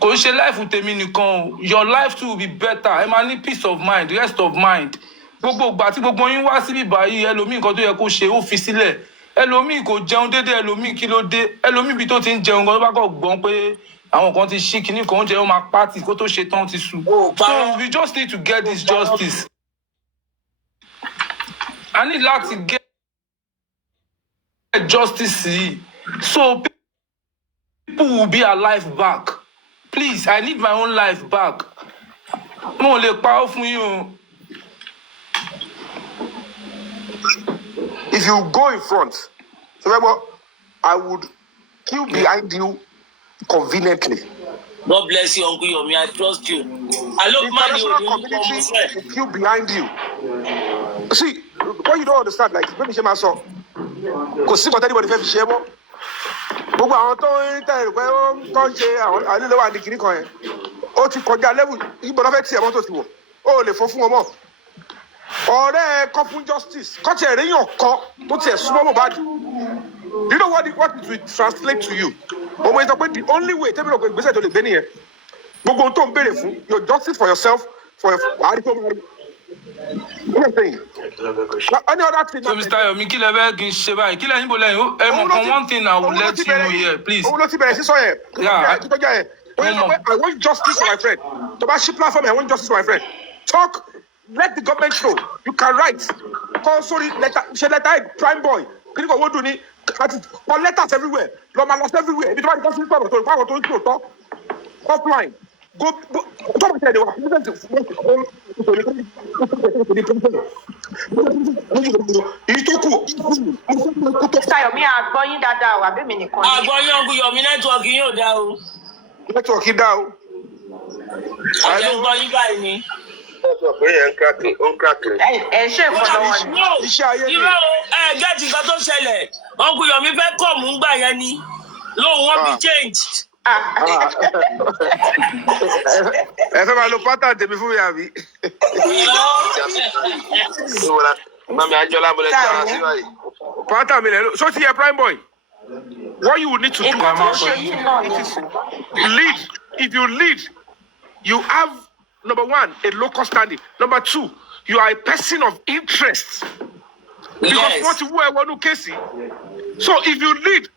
Kò ń ṣe life tèmi nìkan o your life too will be better. Ẹ máa ní peace of mind rest of mind. gbogbo ìgbà tí gbogbo yín wá síbí báyìí ẹlòmíì nǹkan tó yẹ kó ṣe ó fi sílẹ̀ ẹlòmíì kò jẹun déédéé ẹlòmíì kí ló dé ẹlòmíì bí tó ti ń jẹun gan ló bá kọ̀ gbọ́n pé àwọn kan ti ṣí kinní kan oúnjẹ ó máa pàtì kó tó ṣe tán ti sùn. So we just need to get this justice. I need láti get justice yìí so people will be alive back. Please, I need my own life back. Mo lè pa ọ́ fún yín o. If you go in front, so remember, I would queue behind you conveniently. God bless you, Uncle Yomi. I trust you. I love money. International community will queue behind you. See, what you don't understand, like, maybe she must say, because see what anybody fẹ́ fi ṣe mọ́. Gbogbo àwọn tó ń tẹ̀ pé ó ń tọ́ ṣe àwọn àlelẹ́wà ní kìnnì kan yẹn. Ó ti kọjá level ìbọn náà fẹ́ tiẹ̀ mọ́tò ti wọ̀. Ó lè fọ́ fún wọn mọ́. Ọ̀rẹ́ kọ́ fún justice. Kọ́tì ẹ̀rí yàn kọ́ tó tiẹ̀ súnmọ́ Mohbad. Do you know what it will translate to you? Ọmọ yẹn sọ pé the only way tẹ́bí lọ́kọ̀ ìgbésẹ̀ tó lè gbé nìyẹn. Gbogbo ohun tó ń béèrè fún your justice for yourself for your àríkò mọ́rí. What I'm saying. Any other thing? So Mr. Yomi, kí lẹ fẹ́ kí n ṣe báyìí? Kí lẹ́yìn bò lẹ́yìn? Ẹ mọ̀ kan one thing I will let you know here, please. Owó ló ti bẹ̀rẹ̀ sí sọ yẹn. Yeah. I want justice for my friend. To buy ship platform, I want justice for my friend. Talk. Let the government know. You can write. Call sorry letter prime boy. Kí ni kò wọ́n dùn ní? For letters everywhere. Lọ́mọ lost everywhere. Ibi tó bá ti kọ́ sí sọ̀rọ̀ tó ìpáwọ̀ tó ń tó tọ́. Offline. Go. Tó bá tẹ̀lé wa. Èyí tó kù. Ṣayọ̀mí àgbọ̀yìn dáadáa wà bí mi nìkan. Àgbọ̀yìn Uncle Yomi nẹ́tíwọ̀kì yóò dá o. Nẹ́tíwọ̀kì dá o. Àjẹ́ gbọ́yìn báyìí ni. Ẹ ṣe ìfọ̀lọ́wọ́ ni. Iṣẹ́ ayé ni. Irọ́ o, gẹ́ẹ̀tì nǹkan tó ṣẹlẹ̀. Uncle Yomi fẹ́ kọ̀ mú gbà yẹn ni. Lóun wọ́n bí change. Ẹ fẹ́ máa lo pátá tèmi fún mi àbí? Mami Ajola mo lè tara sí báyìí. Pátá mi lẹ lọ. So ti yẹ prime boy. What you will need to do Nǹkan tó ṣe yìí náà ni. lead. If you lead, you have number one, a local standing. Number two, you are a person of interest. Because Yes. what you want to Casey. So if you lead,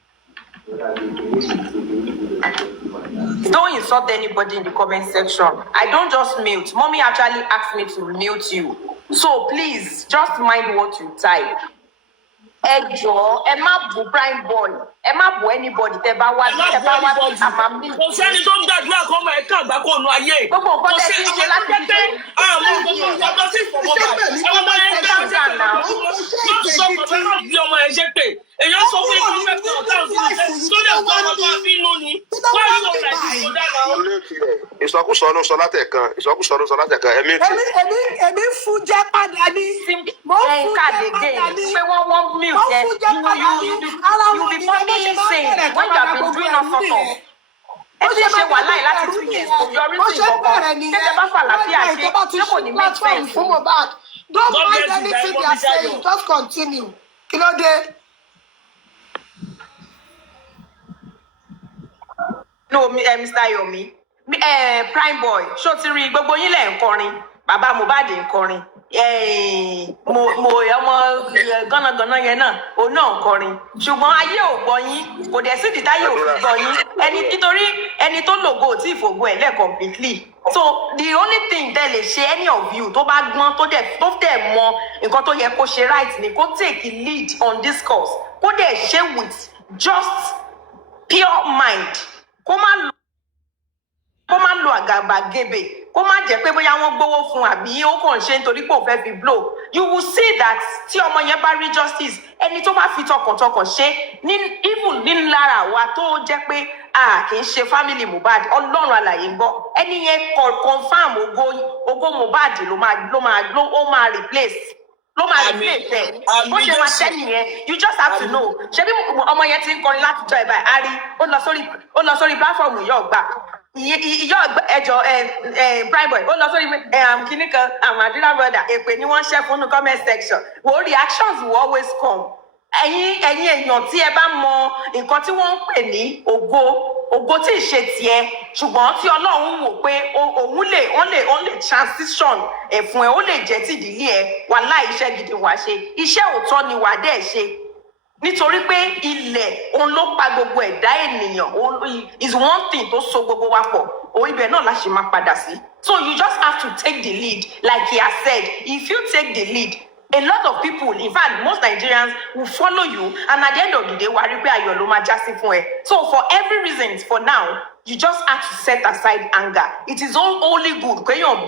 Don't insult anybody in the comment section. I don't just mute. Mommy actually asked me to mute you. So please, just mind what you type. Ẹ jọ̀ọ́, ẹ má bú prime boy. Ẹ má bú anybody tẹ́ bá wá àmà mi. Kò sẹ́ni tó ń gbàdúrà kọ́ ọmọ ẹ̀ ká àgbà kó nu ayé. Gbogbo nǹkan tẹ́ ti ń ṣe láti fi ṣe. Àmọ́ gbogbo ìjọba sí ìfọwọ́bà. Ọmọ ẹ̀ ń bá ṣe pé yóò sọ pé yóò bí ọmọ ẹ̀ ṣe pé. Èèyàn sọ fún ìlú fẹ́ fún ọ̀tá òsì ṣe tó lè gbọ́ ọmọ tó bínú ni. Wọ́n yóò rẹ̀ sí ìṣọ̀dá náà. Ìsọkúsọ ló sọ látẹ̀kan ẹ̀mí tì. èmi fún jẹ́ padà ní. Mo fún jẹ́ padà ní. Pé wọ́n mute ẹ. You be punishing sin when you have been doing all sort of. Ẹ ṣe ṣe wà láì láti 2 years kò yọrí sí ìkọ̀kọ̀. Tẹ́tẹ́ bá fà láfíà ṣe ṣé kò ní make sense. Don't mind anything they are saying, just continue. Kí ló dé? No, Mr. Yomi. Prime boy, ṣó ti rí gbogbo yín lẹ̀ ń kọrin. Bàbá Mohbad ń kọrin. Ọmọ gánagànà yẹn náà, òun náà ń kọrin. Ṣùgbọ́n ayé ò gbọ́ yín, kò dẹ̀ sí ìdítáyé ò fi gbọ́ yín. Nítorí ẹni tó lògo ò tí ì fògo ẹ̀ lẹ̀ completely. So the only thing tẹ́ lè ṣe any of you tó bá gbọ́n tó dẹ̀ mọ nǹkan tó yẹ kó ṣe right ni kó take a lead on this course. Kó dẹ̀ ṣe with just pure mind. Kó má lo àgàbàgebè, kó má jẹ́ pé bóyá wọ́n gbowó fún àbí ó kàn ṣe nítorí pé ó fẹ́ fi blow. You will see that tí ọmọ yẹn bá rí justice, ẹni tó bá fi tọkàntọkàn ṣe even nínú lára wa tó jẹ́ pé kì í ṣe family Mohbad, Ọlọ́run alààyè ń gbọ́. Ẹni yẹn confam ògo Mohbad ló máa replace. Ló máa replace ẹ̀. Bó ṣe máa ṣẹ́ nìyẹn, you just have to know. Ṣebí ọmọ yẹn ti ń kọrin láti jọ ẹ̀ báyìí, a rí ó lọ sórí platform ìyá ọgbà. Ìyá ẹjọ prime boy ó lọ sórí kíní kan àmàdúrà brother èpè ni wọ́n ṣẹ́ fún comment section. Wo reactions will always come. Ẹ̀yin èèyàn tí ẹ bá mọ nǹkan tí wọ́n ń pè ní ògo ògo tí ì ṣe tiẹ̀ ṣùgbọ́n tí Ọlọ́run wò pé òun lè transition fún ẹ ó lè jẹ́ tìdílé ẹ wàláhì iṣẹ́ gidi wàá ṣe iṣẹ́ òótọ́ ni wàá dẹ̀ ṣe nítorí pé ilẹ̀ òun ló pa gbogbo ẹ̀dá ènìyàn is one thing tó so gbogbo wa pọ̀ òun ibẹ̀ náà la ṣe máa padà sí. So you just have to take the lead like he has said. If you take the lead, a lot of people, in fact most Nigerians will follow you, and at the end of the day wàá rí pé ayọ̀ ló máa já sí fún ẹ. So for every reason for now you just have to set aside anger. It is only good kéèyàn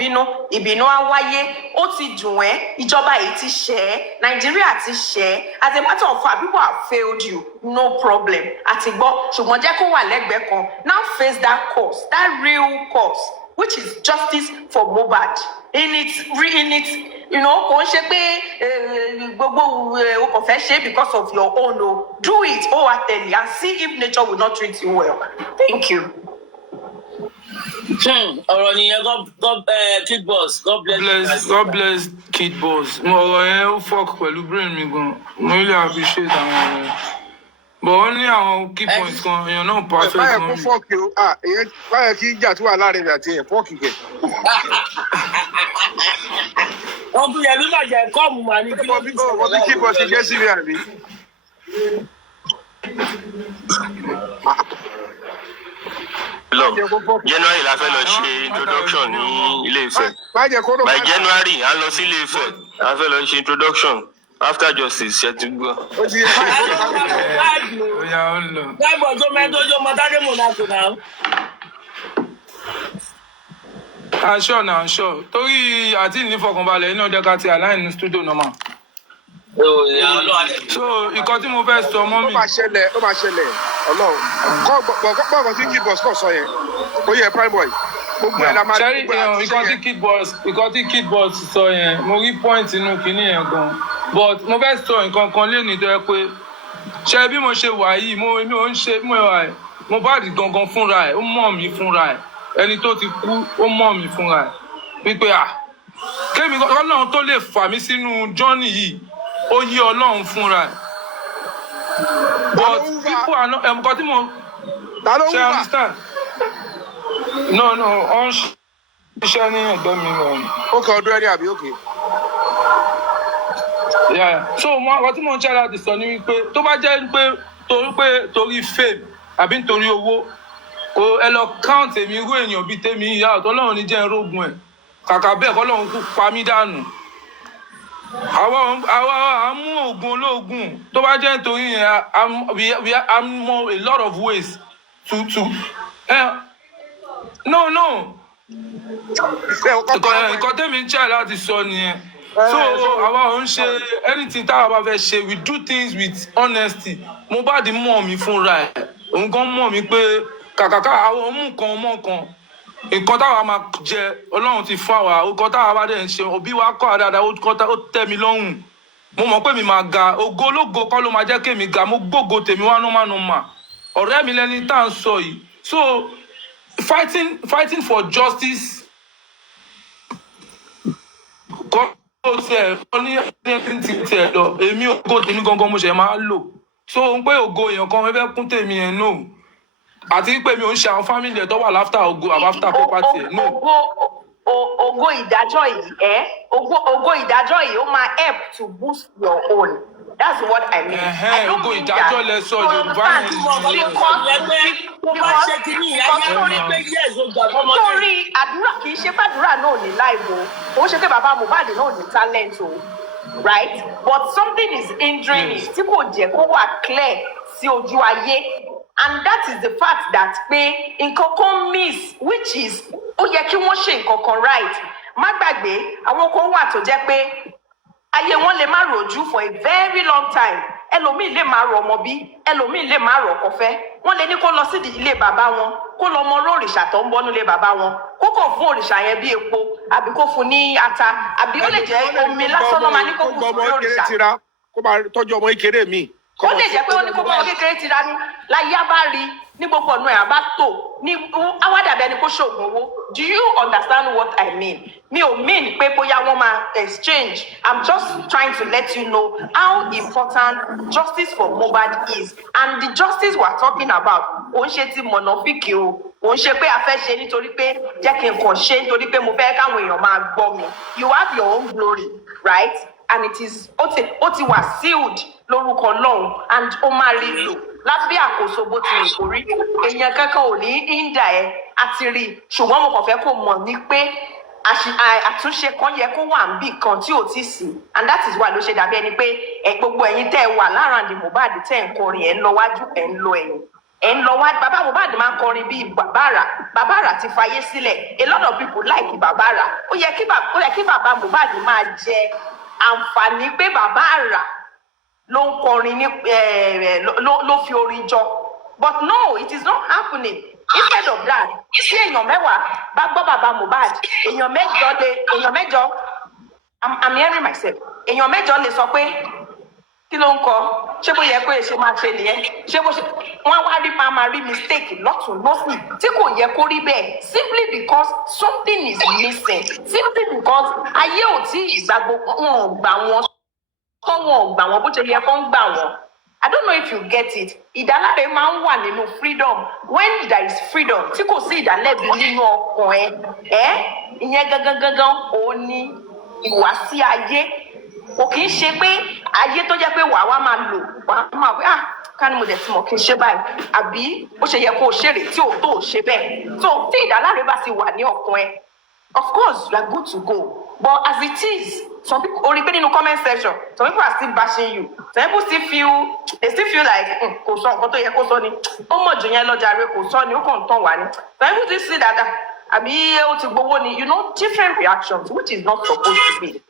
ìbínú á wáyé ó ti dùn ẹ́ ìjọba yìí ti ṣẹ̀ ẹ́ Nàìjíríà ti ṣẹ̀ ẹ́ as a matter of fact people have failed you no problem àti gbọ́ ṣùgbọ́n jẹ́ kó wà lẹ́gbẹ̀ẹ́ kan now face that cause, that real cause, which is justice for Mohbad in its kò ń ṣe pé gbogbo o kò fẹ́ ṣe because of your own o do it wholeheartedly and see if nature will not treat you well. Thank you. ọ̀rọ̀ nìyẹn Kid Boss God bless Kid Boss ọ̀rọ̀ yẹn ó fọ́ọ̀kì pẹ̀lú brain mi gan mo really appreciate àwọn ọ̀rọ̀ but wọ́n ní àwọn key points kan èèyàn náà perfect mọ́ mi. báyẹn kó fọ́ọ̀kì o báyẹn kí ìjà tó wà láàrin mi àti ẹ̀ fọ́ọ̀kì kẹ̀. ọkùnrin yẹn ló bàjẹ́ kọ́ọ̀mù mà ní kí wọ́n ti Kid Boss jẹ́ sí mi àbí. January la fẹ́ lọ ṣe introduction ní Ilé-Ifẹ̀. By January a lọ sí Ilé-Ifẹ̀ a fẹ́ lọ ṣe introduction after justice ṣe ti gbọ́. láìpọ̀ tó mẹ́tọ́jọ́ mọ́tàdé mọ̀nàkù náà. aṣọ náà aṣọ torí àti ìnífọkànbalẹ̀ iná ọjọ́ ká ti align ní studio normal. So nǹkan tí mo fẹ́ sọ mọ́ mi. ó máa ṣẹlẹ̀ Ọlọ́run kọ́ tí Kid Boss kọ̀ sọ yẹn ó yẹ prime boy gbogbo ẹ̀ la máa ṣẹ́rí nǹkan tí Kid Boss sọ yẹn mo rí point inú kinní yẹn gan but mo fẹ́ sọ nǹkan kan lénìí tó yẹ pé ṣe bí mo ṣe wà yìí mo ń ṣe Mohbad gangan fúnra ẹ̀ ó mọ̀ mí fúnra ẹ̀ ẹni tó ti kú ó mọ̀ mí fúnra ẹ̀ wípé kémi Ọlọ́run tó lè fà mí sínú journey yìí ó yí Ọlọ́run fúnra ẹ̀ but people are not nǹkan tí mo ṣe understand no ọ̀n ṣiṣẹ́ ní ẹ̀gbẹ́ mi rẹ̀. ó kọ ọdún ẹni àbí òkè. So nǹkan tí mo ń ṣe láti sọ ni wípé tó bá jẹ́ pé torí fame àbí nítorí owó ẹ lọ count èmi irú èèyàn bíi tèmi ìyá ọ̀tọ̀ Ọlọ́run ní jẹ́ ìrógun ẹ̀ kàkà bẹ́ẹ̀ kọ́ Ọlọ́run kú pa mí dànù. àwa mú oògùn olóògùn tó bá jẹ́ nítorí yẹn I know a lot of ways to no nǹkan tẹ́mi ń ṣe láti sọ nìyẹn. So àwa ò ń ṣe anything táwa bá fẹ́ ṣe we do things with honesty. Mohbad mọ̀ mí fúnra ẹ̀ òun kan mọ̀ mí pé kàkàkà àwọn mú nǹkan mọ́ kan nǹkan táwa máa jẹ Ọlọ́run ti fún àwa nǹkan táwa bá dẹ̀ ń ṣe òbí wa kọ́ àdáadáa ó tẹ́ mi lọ́rùn mo mọ̀ pé mi máa ga ògo ológo kọ́ ló máa jẹ́ kémi ga mo gbógo tèmi wá nọ́mà ọ̀rẹ́ mi lẹ́ni tá à ń sọ yìí so fighting for justice kọ́ ló tiẹ̀ ọ ní ẹni tí tiẹ̀ lọ èmi ògo tèmi gangan mo ṣe máa lò so n pé ògo èèyàn kan fẹ́ kún tèmi ẹ̀ náà àti pé mi ò ń ṣe àwọn fámìlì ẹ̀ tó wà láfta ògo àbáfta property ẹ̀ náà. Ògo ìdájọ́ yìí ògo ìdájọ́ yìí ó máa help to boost your own. That's what I mean. Ògo ìdájọ́ lẹ sọ Yorùbá nítorí àdúrà kì í ṣe fàdúrà náà ní láìwo ó ṣe pé bàbá Mohbad náà ní talent o right but something is hindering it tí kò jẹ́ kó wà clear sí ojú ayé. And that is the fact that pé nǹkan kan miss which is ó yẹ kí wọ́n ṣe nǹkan kan right. Má gbàgbé àwọn kan wà tó jẹ́ pé ayé wọn lè má rojú for a very long time. Ẹlòmíì lè má rọ ọmọ bí ẹlòmíì lè má rọ ọkọ fẹ́. Wọ́n lè ní kó lọ sí ilé bàbá wọn kó lọ mọ òrìṣà tó ń bọ́ nílé bàbá wọn kó kàn fún òrìṣà yẹn bí epo àbí kó fún ní ata àbí ó lè jẹ́ omi lásán ló máa ní kó fún sí òrìṣà. kó máa tọ́jú ọmọ kékeré mi. Ó lè jẹ́ pé ó ní kó bá wọn kékeré tira ní láyé bá rí ní gbogbo ọ̀nà ẹ̀ àbá tò ní awádàbí ẹni kó ṣoògùn owó. Do you understand what I mean? Mi ò mean pé bóyá wọ́n máa exchange. I'm just trying to let you know how important justice for Mohbad is, and the justice we're talking about òun ṣe ti mọ̀nàfíkì o, òun ṣe pé a fẹ́ ṣe nítorí pé jẹ́ kí n kàn ṣe nítorí pé mo fẹ́ káwọn èèyàn máa gbọ́ mi. You have your own glory, right? And it is ó ti wà sealed lórúkọ Ọlọ́run, and ó máa rí lò lábẹ́ àkóso bó ti rìn kórí. Èèyàn kankan ò ní ìdá ẹ àti rí, ṣùgbọ́n mo kàn fẹ́ kó mọ̀ ní pé àtúnṣe kan yẹ kó wà níbì kan tí ò tí sí, and that is why ló ṣe dàbí ẹni pé gbogbo ẹ̀yin tẹ́ ẹ wà láàrin Mohbad tẹ́ ẹ ń kọrin, ẹ ń lọ wájú, ẹ ń lọ ẹ̀yìn, ẹ ń lọ wájú. Bàbá Mohbad máa ń kọrin bíi bàbá àrà ti fayé sílẹ̀. A lot of people like bàbá àrà. Ó yẹ kí bàbá Mohbad máa jẹ àǹfààní pé bàbá àrà ló ń kọrin ní ló fi orin jọ, but no, it is not happening. Instead of that, tí èèyàn mẹ́wàá bá gbọ́ bàbá Mohbad, èèyàn mẹ́jọ, I'm hearing myself, èèyàn mẹ́jọ lè sọ pé kí ló ń kọ, ṣé bó yẹ kó ṣe máa ṣe nìyẹn, ṣé bó ṣe wọ́n wá rí máa rí mistake lọ́tún lọ́sì tí kò yẹ kó rí bẹ́ẹ̀, simply because something is missing, simply because ayé ò tí ìgbàgbọ́ wọn ò gbà wọn bó ṣe yẹ kó ń gbà wọn. I don't know if you get it. Ìdáláre máa ń wà nínú freedom. When there is freedom, tí kò sí ìdálẹ́bi nínú ọkàn ìyẹn gangan òun ni ìwàsí ayé. Kò kì í ṣe pé ayé tó jẹ́ pé wàá máa lò, wàá máa wí ká ní mo dẹ̀ ti mọ̀ kí n ṣe báyìí, àbí ó ṣe yẹ kó o ṣeré tí ò tó o ṣe bẹ́ẹ̀. So tí ìdáláre bá ti wà ní ọkàn of course you are good to go. But as it is, some people only put in the comment section, some people are still bashing you. Some people still feel like kò sọ nǹkan tó yẹ kó sọ ni, ó mọ̀ jù yẹn lọ jàre, kò sọ ni, ó kàn tán wá ni. Some people still see that àbí ó ti gbowó ni, different reactions, which is not supposed to be.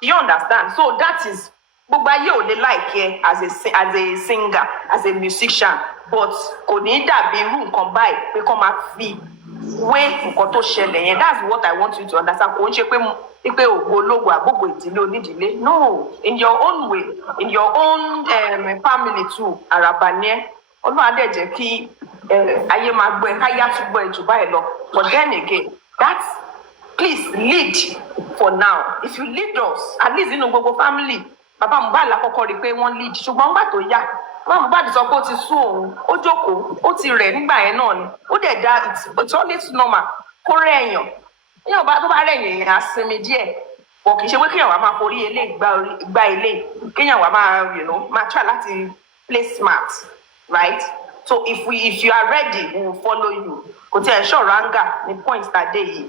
You understand? So that is gbogbo ayé ò lè like ẹ as a singer, as a musician, but kò ní dàbí irú nǹkan báyìí pé kó máa fi wé nǹkan tó ṣẹlẹ̀ yẹn. That's what I want you to understand. Kò ń ṣe pé ògo ológo àgbógo ìdílé onídìílé. No, in your own way, in your own family too, àràbà ni ẹ́. Ọlọ́run á dẹ̀ jẹ́ kí ayé máa gbọ́ ẹ, káyá tún gbọ́ ẹ jù báyìí lọ. But then again, please lead for now. If you lead us, at least nínú gbogbo family, bàbá Mohbad lákọ́kọ́ rí pé wọ́n lead, ṣùgbọ́n nígbà tó yá, bàbá Mohbad sọ pé ó ti sún òun, ó jókòó, ó ti rẹ̀ nígbà yẹn náà ni. Ó dẹ̀ dá it's always normal kó rẹ̀ èèyàn. Èèyàn tó bá rẹ̀ èèyàn á sinmi díẹ̀. Bọ̀ kì í ṣe pé kéèyàn wá máa forí eléyìí gbá eléyìí. Kéèyàn wá máa try láti play smart, right? So if you are ready, we will follow you. Kò tí ẹ̀ ṣọ̀rọ̀ anger ní points that day yìí,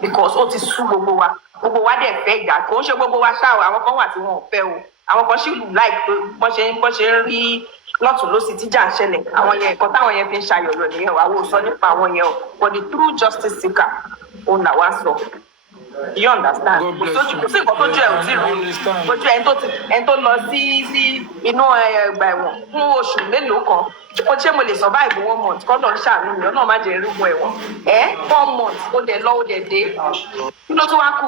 because ó ti sú gbogbo wa dẹ̀ fẹ́ ìjà. Kò ń ṣe gbogbo wa ṣáà o, àwọn kan wà tí wọn ò fẹ́ o. Àwọn kan sì láì pé bọ́n ṣe ń rí lọ́tún lósì tíjà ń ṣẹlẹ̀. Àwọn yẹn nǹkan táwọn yẹn fi ń ṣayọ̀yọ̀ nìyẹn wà wò sọ nípa àwọn yẹn o. But the true justice seeker òun làwa sọ. You understand? Kò sí nǹkan tó jẹ́ ò tí rí. Ojú ẹni tó lọ sí inú ẹgbà ẹ̀wọ̀n fún oṣù mélòó kan. Ó ṣé mo lè survive 1 month kọ́ lọ́ọ́ ṣàánú mi, ọlọ́run má jẹ́ irúgbó ẹ̀wọ̀n. 4 months ó dẹ̀ lọ ó dẹ̀ dé. Kí ló tún wá kù?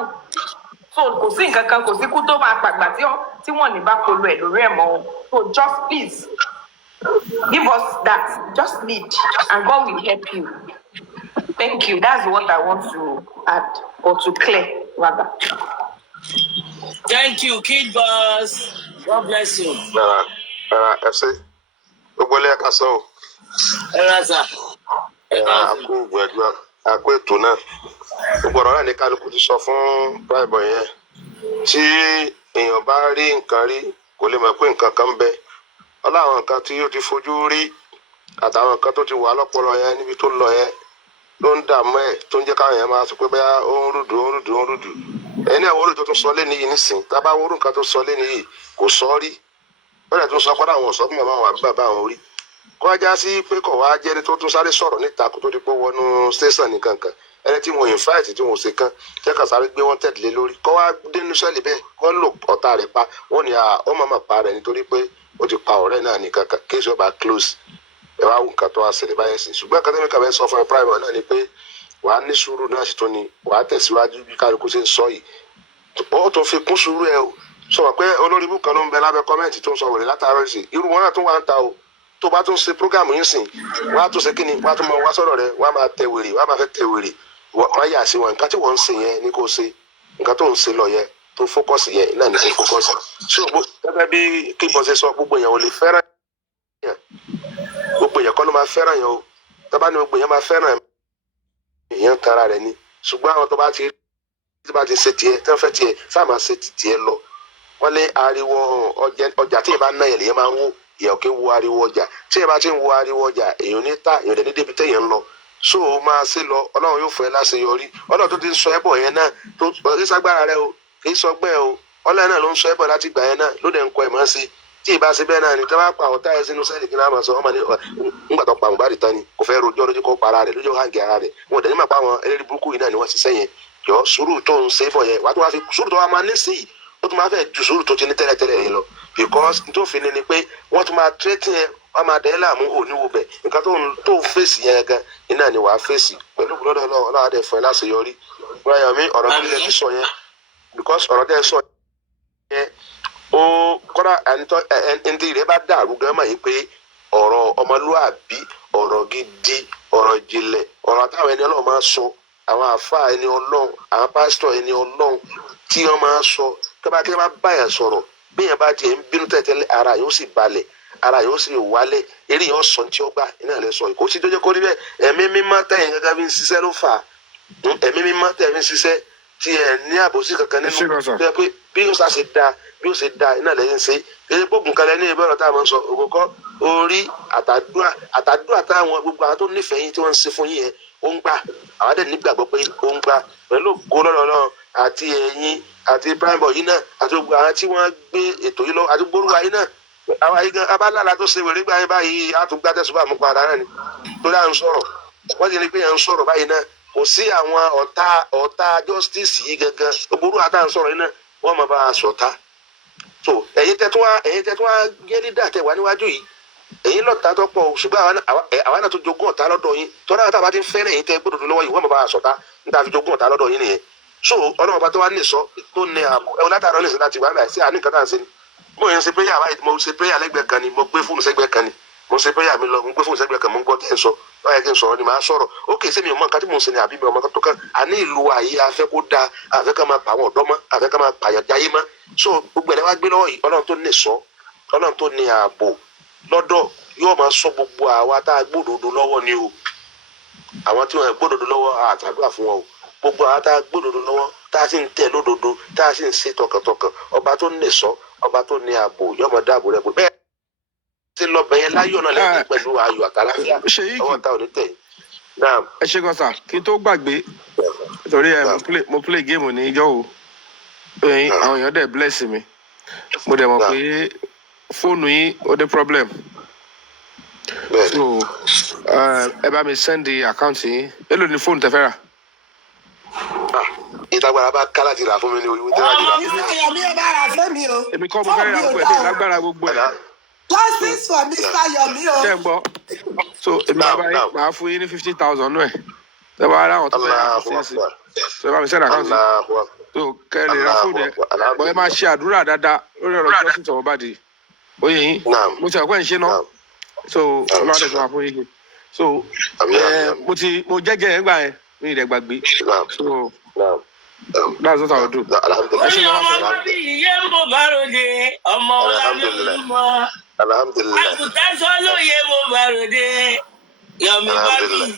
So kò sí nǹkan kan, kò sí kú tó máa pàgbà tí wọ́n ní bá polo ẹ̀ lórí ẹ̀ mọ́. So just please give us that. Just lead and God will help you. Thank you. That's what I want to add or to clear rather. Thank you, Kid Boss. God bless you. FC. Gbogbo ilé ẹ̀ka sọ o. Ẹ̀rọ̀sà. Àkó gbẹ̀dúrà, àkó ètò náà. Gbogbo ọ̀rọ̀ náà ní kálukú ti sọ fún Bible yẹn. Tí èèyàn bá rí nǹkan rí, kò lè mọ̀ pé nǹkan kan ń bẹ. Ọláwọn nǹkan tí ó ti fojú rí àtàwọn nǹkan tó ti wà lọ́pọlọ yẹn níbi tó lọ yẹn ló ń dààmú ẹ̀ tó ń jẹ́ káwọn èèyàn máa sọ pé bẹ́ẹ̀ ó ń rúdù. Ẹni àwọn orí tó tún sọ lé nìyí nísìn, tá a bá wọ́n nǹkan tó sọ lé nìyí kò sọ rí. Bẹ́ẹ̀ tó sọ pé àwọn ọ̀sọ́ fún màmá àwọn àbí bàbá àwọn orí. Kó wá já sí pé kò wá jẹ́ni tó tún sáré sọ̀rọ̀ níta kó tó di pé wọnú station nìkan kan. Ẹni tí wọ́n invite tí wọ́n ṣe kan jẹ́ ká sáré gbé wọ́n tẹ̀lé lórí. Kó wá dénú sẹ́ẹ̀lì bẹ́ẹ̀ wọ́n lò ọ̀tá rẹ̀ pa. Wọ́n ní ó máa pa rẹ̀ nítorí pé ó ti pa ọ̀rẹ́ náà nìkan kan kí ìṣọba close. Ẹ wá nǹkan tó wá ṣẹlẹ̀ báyẹn sí. Ṣùgbọ́n akademi kan fẹ́ sọ fún ẹ prime náà ni pé wàá ní sùúrù náà sì tó ni wàá tẹ̀síwájú bí kálukú ṣe ń sọ yìí. Ó tó fi kún sùúrù ẹ o. Sọ pé olórí ibùkan ló ń bẹ lábẹ́ kọ́mẹ́ǹtì tó ń sọ wèrè látàárọ̀ sí. Irú wọn náà tún wá ń ta o. tó bá tún ṣe program yín sìn wọ́n á tún ṣe kí ni wọ́n á tún máa wá sọ̀rọ̀ rẹ wọ́n á máa tẹ wèrè wọ́n á máa fẹ́ tẹ wèrè wọ́n á yà sí wọn nǹkan tí wọ́n ń ṣe yẹn ní kò ṣe nǹkan tó ń ṣe lọ yẹn tó fókọ̀sì yẹn náà ní kò fókọ̀sì so gẹ́gẹ́ bí kí n bọ́ ṣe sọ gbogbo èèyàn ò lè fẹ́ràn yẹn gbogbo èèyàn kọ́ ló máa fẹ́ràn yẹn o tọ́ba ní gbogbo èèyàn máa fẹ́ràn èèyàn tara rẹ̀ ni ṣùgbọ́n àwọn tó bá ti ṣe tiẹ̀ tí wọ́n fẹ́ tiẹ̀ sáà máa ṣe tiẹ̀ lọ wọ́n lé ariwo ọjà tí ìbá náà èèyàn máa ń wò èèyàn kì í wo ariwo ọjà tí ìbá ti ń wo ariwo ọjà èèyàn ní ta èèyàn dẹ̀ ní débi téèyàn ń lọ so o máa ṣe lọ ọlọ́run yóò fún ẹ láṣeyọrí ọlọ́run tó ti ń sọ ẹ́ bọ̀ yẹn náà tó kì í ságbára rẹ o kì í sọgbẹ́ o ọlọ́run náà ló ń sọ ẹ́ bọ̀ láti gbà yẹn náà ló dẹ̀ ń kọ́ ẹ̀ mọ́ sí tí ìbá ṣe bẹ́ẹ̀ náà ni tí wọ́n bá pa ọ̀tá ẹ̀ sínú sẹ́ẹ̀lì kí náà máa sọ ọmọ ní ńgbà tó pa àwọn báàdì tán ni kò fẹ́ rojọ́ lójú kó para rẹ̀ lójú hàǹgì ara rẹ̀ wọn ò dẹ̀ ní mà pa àwọn ẹlẹ́rìí burúkú yìí náà ni wọ́n ti sẹ́yìn yọ sùúrù tó ń ṣe bọ̀ yẹn wàá tó wá fi sùúrù tó wá máa ní sí yìí ó tún máa fẹ́ ju sùúrù tó ti ní tẹ́lẹ̀tẹ́lẹ̀ yẹn lọ because tó fi ni pé wọ́n tún máa tírẹ́tì yẹn wọ́n máa dẹ́ láàmú òníwò bẹ̀ nǹkan tó ń fèsì yẹn gan iná ni wàá fèsì pẹ̀lú gbọ́dọ̀ ọlọ́run adé fún ẹ láṣeyọrí wọ́n mi ọ̀rọ̀ tó lè ti sọ yẹn because ọ̀rọ̀ tẹ́ sọ yẹn ó kọ́ra ẹni rẹ̀ bá dàrú gan mọ̀ yìí pé ọ̀rọ̀ ọmọlúwàbí ọ̀rọ̀ gidi ọ̀rọ̀ ìjìnlẹ̀ ọ̀rọ̀ táwọn ẹni ọlọ́run máa sọ àwọn àfáà ẹni ọlọ́run àwọn pásítọ̀ ẹni ọlọ́run tí wọ́n máa sọ kí wọ́n bá báyà sọ̀rọ̀ bí yẹn bá tiẹ̀ ń bínú tẹ̀tẹ̀lẹ̀ ara yóò sì balẹ̀ ara yóò sì wálẹ̀ eré yóò sọ tí ó gbà iná rẹ̀ sọ kò sí tó jẹ́ kó rí bẹ́ẹ̀ ẹ̀mí mímọ́ tẹ̀yìn gẹ́gẹ́ bí ń ṣiṣẹ́ ló fà á ẹ̀mí mímọ́ tẹ̀yìn bí ń ṣiṣẹ́ tí ẹ̀ ní àbòsí kankan nínú tó yẹ pé bí yóò ṣe da iná lẹ́yìn ṣe eré gbógun kalẹ̀ ní ìbẹ̀rẹ̀ tá a máa ń sọ òkòkò orí àtàdúrà táwọn gbogbo àwọn tó nífẹ̀ẹ́ yín tí wọ́n ń ṣe fún yín yẹn ó ń gbà àwọn dẹ̀ nígbàgbọ́ pé ó ń gbà pẹ̀lú ògo lọ́lọ́lọ́ àti ẹ̀yin àti prime boy yìí náà àti gbogbo àwọn tí wọ́n gbé ètò yìí lọ àti gbórúwa yìí náà àwọn yìí gan abálára tó ṣe wèrè gbà yín báyìí àtúgbà tẹ̀sùbà mú padà náà ni tó dáa ń sọ̀rọ̀ wọ́n ti ní pé yẹn ń sọ̀rọ̀ báyìí náà kò sí àwọn ọ̀tá justice yìí gangan gbogbo àtà ń sọ̀rọ̀ yìí náà wọ́n máa bá a sọ̀tá so ẹ̀yin tẹ́ tún wá gé lídà tẹ̀ wá níwájú yìí ẹ̀yin lọ́ta tó pọ̀ ṣùgbọ́n àwa náà tó jogún ọ̀tá lọ́dọ̀ yín tọ́lá àtàwọn ti ń fẹ́ràn ẹ̀yin tẹ́ gbọ́dọ̀ lọ́wọ́ yìí wọ́n máa bá a sọ̀tá níta fi jogún ọ̀tá lọ́dọ̀ yín nìyẹn so ọlọ́run ọba tó wá lè sọ tó ní ààbò ẹ̀wọ̀n látàrọ̀ lè ṣe láti wá láì sí àní nǹkan tá à ń ṣe ni mo yẹn ṣe prayer báyìí mo ṣe prayer lẹ́gbẹ̀ẹ́ kan ni mo gbé fóònù sẹ́gbẹ̀ẹ́ kan ni mo ṣe prayer mi lọ mo gbé fóònù sẹ́gbẹ̀ẹ́ kan mo ń gbọ́ tẹ́ ẹ sọ báyìí kí n sọ̀rọ̀ ni màá sọ̀rọ̀ ó kì í sẹ́mi ọmọ nǹkan tí mo ń ṣe ni àbí mi ọmọ tó kàn àní ìlú àyè afẹ́ kó dáa àfẹ́ ká máa pa àwọn ọ̀dọ́ mọ́ àfẹ́ ká máa pààyàn jáyé mọ́ so gbogbo ẹ̀ wá gbé lọ́wọ́ yìí ọlọ́run tó ní sọ ọlọ́run tó ní ààbò lọ́dọ̀ yóò máa sọ gbogbo àwa tá a gbódòdó lọ́wọ́ ni o àwọn tí wọ́n gbódòdó lọ́wọ́ àtàdúrà fún wọn o gbogbo àwọn tá a gbódòdó lọ́wọ́ tá a sì ń tẹ̀ lódodo tá a sì ń ṣe tọkàntọkàn ọba tó ní sọ ọba tó ní ààbò yóò máa dáàbò rẹ̀ bẹ́ẹ̀ ti lọ bẹ̀yẹn láyọ̀ náà lẹ́yìn pẹ̀lú ayọ̀ àtàláfíà ọwọ́ ta ò ní tẹ̀ ẹ ṣe kan sà kí n tó gbàgbé torí mo play game ní ijọ́ o àwọn èèyàn dẹ̀ bless mi mo dẹ̀ mọ̀ pé fóònù yín ó dé problem so ẹ bá mi send the account yín èló ni fóònù tẹ́ fẹ́ rà. ìtagbára bá ká láti rà fún mi ní orí wíńdí láti rà. Mr. Yomi ẹ bá ra fẹ́ mi o. èmi kọ́ mo fẹ́ ra gbogbo ẹ̀ lágbára gbogbo ẹ̀. justice for Mr. Yomi o. ṣé ẹ gbọ́ so èmi máa fún yín ní 50,000 nù ẹ̀ tẹ́ bá rà àwọn tó fẹ́ rà fún yín sí so ẹ bá mi send account yín so kẹ́ ẹ lè ra fóònù ẹ̀ bọ́ ẹ máa ṣe àdúrà dáadáa lórí ọ̀rọ̀ justice tọ̀wọ́ bá di oyè yín mo ti ọ̀pẹ́ ń ṣe náà so ọlọ́run àti ìṣòwò àfọyín yìí so mo jẹ́jẹ́ ẹ̀ gbà yẹn mi ì rẹ̀ gbàgbé so that's what I will do. ọmọ bí iye mo bá ròde ọmọ ọlọ́run mọ́ àgùntàn sọ́lóye mo bá ròde Yomi bá mi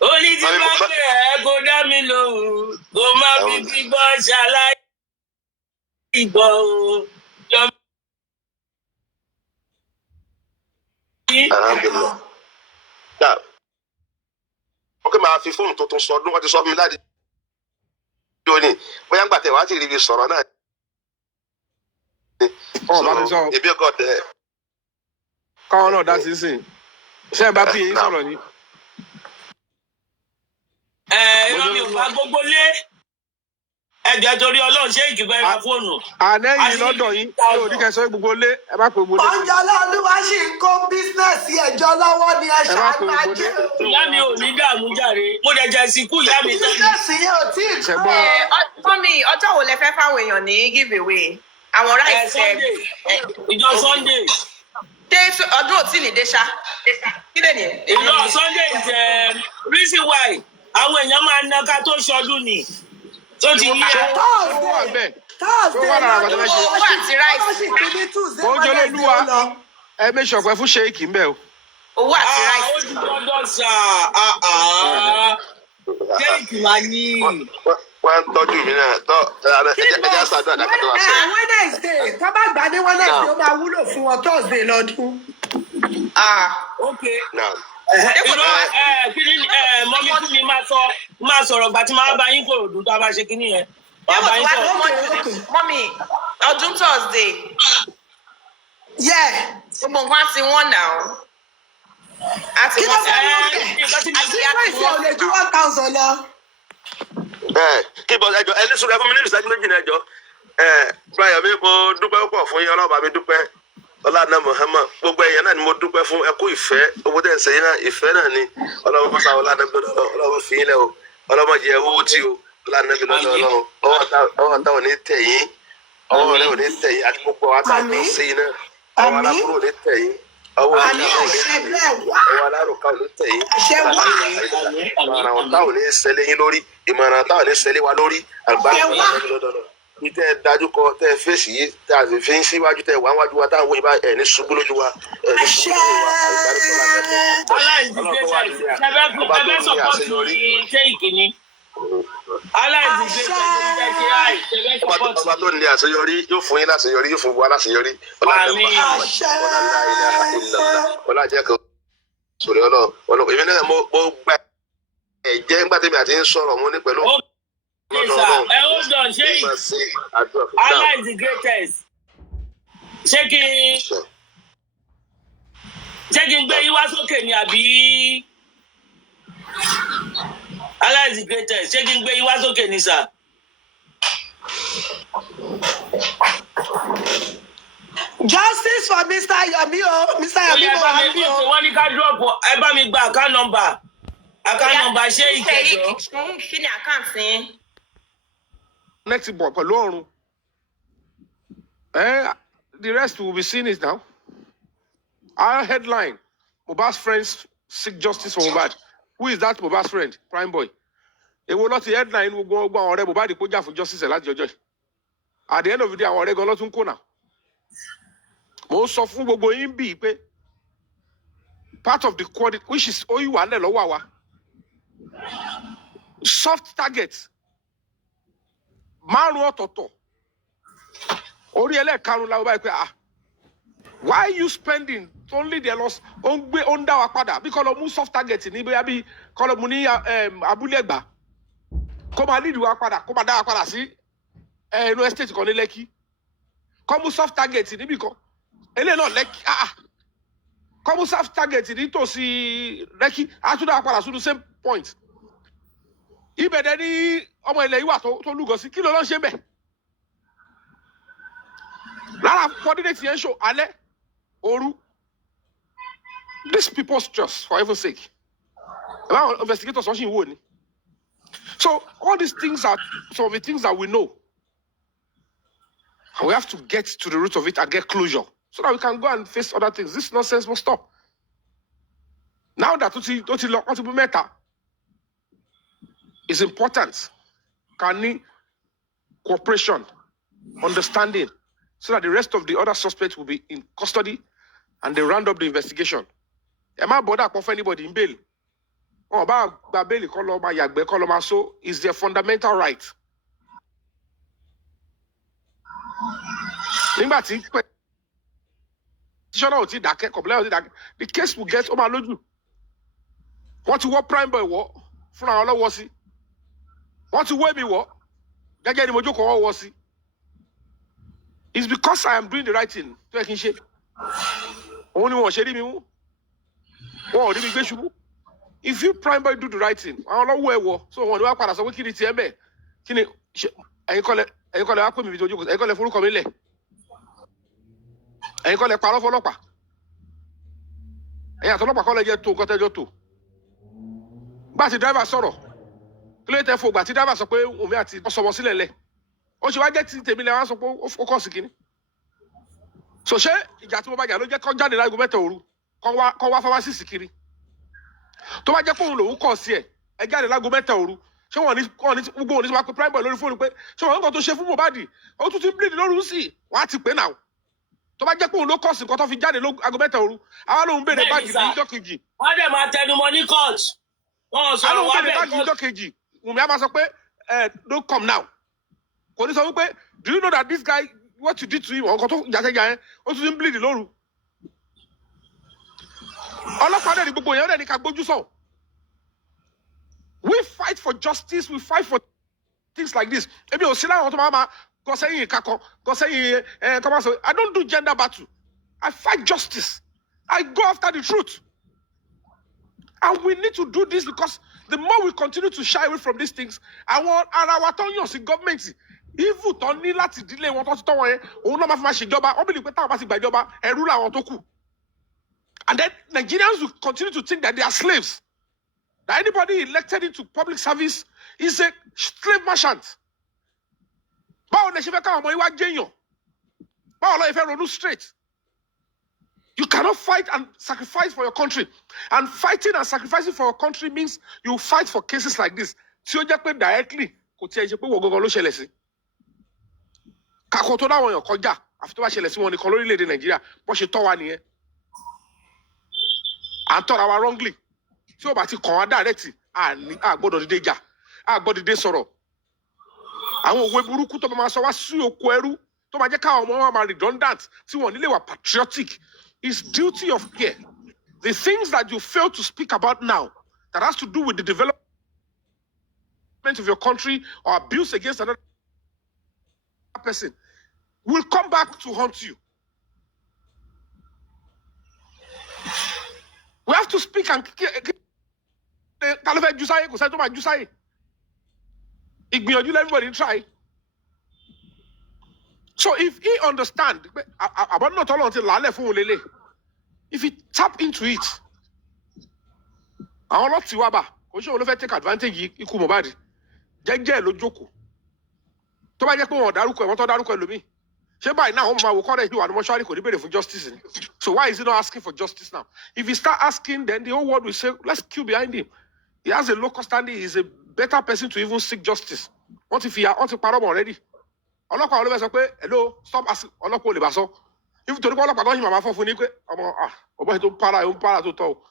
oní tí bá pè ẹ́ kó dá mi lóhùn kó má fi gbígbọ́ ṣaláì ìgbọ́ o Yomi. Alhamdulillah. Ok, máa fi fóònù tuntun sọ ọdún wọn ti sọ fún mi láti lónìí bóyá ń gbàtẹ̀ wá ti rí ibi sọ̀rọ̀ náà. Ebi ọgọ́ tẹ. Káwọn náà dá sí sìn. Ṣé ẹ bá bí yín sọ̀rọ̀ ni? Yomi ò bá gbogbo lé. Ẹ̀jẹ̀ torí Ọlọ́run ṣé ìkìgbẹ́ ra fóònù. Ànẹ́yìn lọ́dọ̀ yín yóò ní kẹsàn-án gbogbo lé ẹ má pè gbogbo lé. Ọjọ́ Olúwa ṣì ń kó bísínẹ́sì ẹ̀jọ́ lọ́wọ́ ni ẹ ṣàánú ajé. Ìyá mi ò ní dààmú jàre. Mo dẹ̀ jẹ́ ìsìnkú ìyá mi tẹ́lẹ̀. Bísínẹ́sì yẹn ò tí ì kọ́. Mọ́mí, ọjọ́ wo lẹ fẹ́ fáwọn èèyàn ní giveaway? Àwọn rice Sunday. Ìjọ Sunday. ṣé ọdún ò tí ní dé ṣá kí lè ní. ìlọ Sunday is reason why àwọn èèyàn máa ná ká tó ṣọdún ni tó ti yí ẹ. Thursday owó àti rice. mo jẹ́ olúwa ẹ mẹ́sàn pẹ́ fún sheik ń bẹ̀ o. owó àti rice. ó ti gbọ́dọ̀ sà sheik máa ní. wọ́n tọ́jú mi náà ẹja ṣàdúrà dákàtà wá sí. Wednesday tó bá gbà ní Wednesday ó máa wúlò fún wọn Thursday lọ́dún. ok. mọ́mí fún mi máa sọ̀rọ̀ gbà tí máa bá yín Kòròdú tó a bá ṣe kínní yẹn. mọ́mí ọdún Thursday. gbogbo nǹkan ti wọ́n náà. Kí ló fẹ́ wọ́n bẹ̀? Àti price ò lè ju 1,000 lọ. Kí bọ́ ẹjọ́ ẹni sùn ẹfún mi ní ìṣẹ́jú méjì náà ẹjọ́ Brian mi mo dúpẹ́ púpọ̀ fún yín ọlọ́ọ̀bá mi dúpẹ́ ọlọ́ọ̀nà Muhammad gbogbo ẹ̀yàn náà ni mo dúpẹ́ fún ẹkú ìfẹ́ owó tẹ̀ ń sẹ́yìn náà ìfẹ́ náà ni ọlọ́wọ́ fọ́sà ọlọ́ọ̀nà bí lọ́dọ̀ ọlọ́wọ́ fi yín lẹ́ o ọlọ́wọ́ jẹ owó tí o ọlọ́ọ̀nà bí lọ́dọ̀ ọlọ́wọ́ ọwọ́ táwọn ní tẹ̀yìn ọwọ́ rẹ̀ ò ní tẹ̀yìn àti gbogbo àtàwọn sẹ́yìn náà ọwọ́ alákùrò ò ní tẹ̀yìn ọwọ́ alárùkà ò ní tẹ̀yìn ìmọ̀ràn ọ̀tá ò ní ṣẹlẹ̀ yín lórí ìmọ̀ràn ọ̀tá ò ní ṣẹlẹ̀ wa lórí àgbàdo ní tẹ́ ẹ dájú kọ tẹ́ ẹ fèsì yìí tẹ́ ẹ fi ń síwájú tẹ́ ẹ wá wájú wa táwọn òyìnbá ẹ̀ ní ṣubú lójú wa ẹ̀ ní ṣubú lójú wa ọba tó ní àṣeyọrí yóò fún yín láṣeyọrí yóò fún wa láṣeyọrí ọlọ́jẹ́ kan sórí ọlọ́ọ̀ èmi náà mo gba ẹ̀jẹ̀ ńgbà tẹ́mi àti ń sọ̀rọ̀ mo ní pẹ̀lú. Hold on, Sheikh. Allah is the greatest. Ṣé kí n gbé yín wá sókè ni àbí? Allah is the greatest. Ṣé kí n gbé yín wá sókè ni sà? Justice for Mr. Yomi o, Mr. Yomi mo wà níbí o. Wọ́n ní ká drop ẹ bá mi gba account number. Account number ṣé ìkẹjọ? Ṣé ní àkáǹtì yín? Next bọ̀ pẹ̀lú ọ̀run. The rest will be seen it now. Our headline: Mohbad's friends seek justice for Mohbad. Who is that Mohbad's friend? Prime boy. Èwo ló ti headline gbogbo àwọn ọ̀rẹ́ Mohbad kó jà fún justice ẹ̀ láti ọjọ́ yìí. At the end of the day, àwọn ọ̀rẹ́ gan ló tún kó náà. Mo sọ fún gbogbo yín bíi pé part of the quality which is oyin wà lẹ̀ lọ́wọ́ àwa. Soft target. Márùn ọ̀tọ̀ọ̀tọ̀. Orí ẹlẹ́ẹ̀karùn-ún la wọ́n báyìí pé why you spending only the loss ó ń dá wa padà bí kò lọ mú soft target ní bóyá bí kò lọ mú ní abúlé ẹ̀gbá kó máa lead wa padà kó máa dá wa padà sí inú estate kan ní Lẹ́kì kó mú soft target níbì kan eléyìí náà Lẹ́kì kó mú soft target nítòsí Lẹ́kì á tún dá wa padà sínú same point ibẹ̀ dẹ̀ ní ọmọ ilẹ̀ yìí wà tó lúgọ sí kí ló lọ́ ṣe bẹ̀ lára coordinate yẹn ṣò alẹ́ òru these people's trust for heaven's sake about investigators wọ́n ṣì ń wò ni so all these things are some of the things that we know and we have to get to the root of it and get closure so that we can go and face other things. This nonsense must stop. Now that ó ti lọ wọ́n ti bú mẹ́ta it's important can need cooperation understanding so that the rest of the other suspects will be in custody and they round up the investigation. Ẹ má bother pọ̀ fún anybody in bail. Wọ́n bá gba bail kọ́ lọ máa yàgbẹ́ kọ́ lọ máa so is their fundamental right. Nígbà tí petitioner ò ti dákẹ́ complaint ò ti dákẹ́ the case will get ó máa lójú. Wọ́n ti wọ́ prime boy wọ́ fúnra wọn lọ́wọ́ sí. Wọ́n ti wọ́ èmi wọ́ gẹ́gẹ́ ni mo jókòó wọ́n wọ́ sí. It's because I am doing the right thing tó yẹ kí n ṣe. Òun ni wọ́n ṣe rí mi mú. Wọ́n ò rí mi gbé ṣubú. If you prime boy do the right thing, àwọn ọlọ́wọ́ ẹ̀ wọ̀ so wọ́n ní wá padà sọ pé kí ni tiẹ̀ mẹ́ kí ni ẹ̀yin kọ́lẹ̀ wá pè mí bí ojú kò ẹ̀yin kọ́lẹ̀ forúkọ mi lẹ̀. Ẹ̀yin kọ́lẹ̀ parọ́ fọlọ́pàá. Ẹ̀yin àtọlọ́pàá kọ́lẹ̀ jẹ́ tó nǹkan tẹ́jọ́ tó. Gbà tí driver sọ̀rọ̀ kí ló tẹ́ fò gbà tí driver sọ pé òun àti ọ̀sọ̀mọ̀ sílẹ̀ lẹ̀. Ó ṣe wá jẹ́ ti tèmi lẹ́ wá sọ pé ó kọ̀ sí kíní. So ṣé ìjà tí mo bá jà ló jẹ́ kó jáde láago mẹ́ta òru kó wá pharmacist kiri. Tó bá jẹ́ pé òun lòun kọ̀ sí ẹ̀ ẹ jáde láago mẹ́ta òru ṣé wọ́n ní gbogbo òní ti máa pe prime boy lórí fóònù pé ṣé wọ́n nǹkan tó ṣe fún Mohbad ó tún ti bleed lóru sí wọ́n á ti pè náà. Tó bá jẹ́ pé òun ló kọ̀ sí nǹkan tó fi jáde láago mẹ́ta òru àwa lòun béèrè báàgì ní ìjọ́ kejì. Wọ́n dẹ̀ máa tẹnumọ́ ní court. Wọ́n sọ̀rọ̀ wá bẹ́ẹ̀ báàgì ìjọ́ kejì Wùmí á máa sọ pé don't come now. Kò ní sọ wípé do you know that this guy what you did to him ọkọ tó jàjẹjà yẹn ó tún ti ń bleed lóru. Ọlọ́pàá dẹ̀ ní gbogbo yẹn ó dẹ̀ ní ká gbójú sọ. We fight for justice, we fight for things like this. Ebi ò sí láwọn tó máa go sẹ́yìn ìkakọ go sẹ́yìn kọ́má sọ I don't do gender battle. I fight justice. I go after the truth. And we need to do this because the more we continue to shy away from these things, àwọn ara wa tó ń yàn sí gọ́ọ̀mẹ̀ntì even tó ní láti dílé wọn tó ti tọ́ wọn yẹn òun náà máa fi máa ṣèjọba wọ́n bìlì pé táwọn bá ti gbàjọba ẹrú làwọn tó kù. And then Nigerians will continue to think that they are slaves. That anybody elected into public service is a slave merchant. Báwo lè ṣe fẹ́ káwọn ọmọ yìí wá jẹ́yàn? Báwo ló yẹ fẹ́ ronú straight? You cannot fight and sacrifice for your country. And fighting and sacrificing for your country means you fight for cases like this. Tí ó jẹ́ pé directly kò tiẹ̀ ṣe pé wọ́n gangan ló ṣẹlẹ̀ sí. Kàkó tó dáwọn èèyàn kọjá àfi tó bá ṣẹlẹ̀ sí wọn nìkan lórílẹ̀‐èdè Nàìjíríà bó ṣe tọ́ wa nìyẹn. À ń tọ́ra wa wrongly. Tí ó bá ti kàn wá direct à gbọ́dọ̀ dìde jà à gbọ́dọ̀ dìde sọ̀rọ̀. Àwọn òwe burúkú tó máa sọ wá sí oko ẹrú tó máa jẹ́ káwọn ọmọ wa máa redundant tí wọ́n nílé wà patriotic is duty of care. The things that you fail to speak about now that has to do with the development of your country or abuse against another person will come back to haunt you. We have to speak and everybody try. So if he understand about not all until if he tap into it, àwọn ọlọ́tí wa bá kò ṣe òun ló fẹ́ take advantage ikú Mohbad jẹ́jẹ́ ló jókòó tó bá jẹ́ pé wọn dárúkọ ẹ̀ wọ́n tó dárúkọ ẹlòmíì ṣé báyìí náà wọ́n máa wò kọ́rẹ́ ìdíwà ní mọ́ṣúárì kò ní béèrè fún justice ni. So why is he not asking for justice now? If he start asking, then the whole world will say let's queue behind him. He has a local standing. He is a better person to even seek justice. Wọ́n ti parọ́ mọ́ already. Ọlọ́pàá olóbẹ̀ sọ pé hello stop asking ọlọ́pàá olè bá sọ. If torí pé ọlọ́pàá tó ń yìn màmá fọ́ fún ni pé ọmọ ẹ̀ tó ń para tó tọ́ o.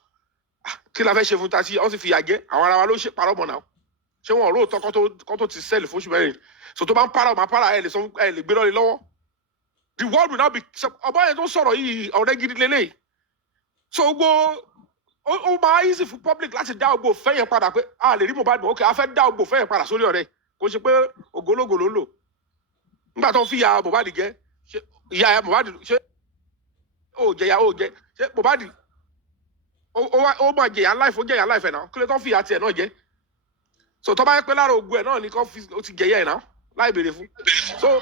Kí la fẹ́ ṣe fún ta sí wọ́n ti fìyà jẹ àwọn ara wa ló ṣe parọ́ mọ́ náà. Ṣé wọn ò lóòótọ́ kọ́ tó ti sẹ́ẹ̀lì fún oṣù mẹ́rin? So tó bá ń para ẹ̀ lè gbé lọ́ọ̀lì lọ́wọ́. The world will now be ọba yẹn tó sọ̀rọ̀ yìí ọ̀rẹ́ gidi lélẹ̀. So ó máa easy fún public láti dá ògbó òfẹ́ yẹn padà pé a lè rí Mohbad mọ́ ok a fẹ́ dá ògbó òfẹ́ yẹn padà sórí ọ̀rẹ́ kò ṣe pé ògólógò ló ń lò. Nígbà tó ń fi ìyá Mohbad jẹ ìyá Mohbad ṣe ó jẹ ṣe Mohbad ó máa jẹyà life ó jẹyà life ẹ̀ náà kí ló tó ń fi ìyá tiẹ̀ náà jẹ. So tó bá yẹ pé lára ògùn ẹ̀ náà ni ó ti jẹyà ẹ̀ náà láì béèrè fún. So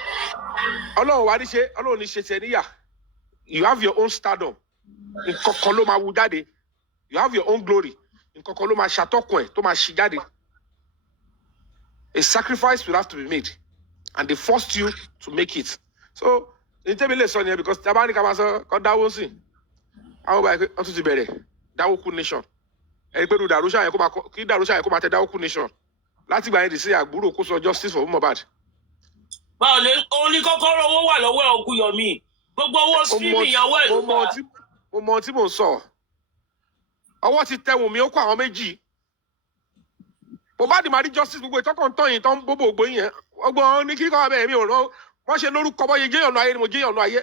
Ọlọ́run wa ní ṣe Ọlọ́run ní ṣe tiẹ̀ níyà. You have your own stardom. Nǹkankan ló máa wú jáde. You have your own glory. Nǹkankan ló máa ṣàtọ́kùn ẹ̀ tó máa ṣì jáde. A sacrifice will have to be made. And they forced you to make it. So ní tẹ́mi lè sọ nìyẹn because tí a bá ní ká máa sọ kọ́ dáwó sí. Àwọn ọba yẹn tún ti bẹ̀rẹ̀ dáwó kú nation. Ẹni pé kí dàrúṣà yẹn kó máa tẹ dáwó kú nation. Láti gbà yẹn dì sí àgbúrò kó sọ justice for Mohbad. Báwo lè òní kọ́kọ́rọ́ owó wà lọ́wọ́ ọkù Yomi gbogbo owó streaming ìyàwó ẹ̀ ló wà. Mo mọ tí mò ń sọ ọwọ́ ti tẹ Wùnmí ó kó àwọn méjì Mohbad máa rí justice gbogbo ìtọ́kàn tán yìí tán gbogbo ògbó yẹn ọgbọ́n ní kíkọ́ abẹ́ mi ò rán wọ́n ṣe lórúkọ bọ́ yẹ jẹ́yọ̀nù ayé ni mo jẹ́yọ̀nù ayé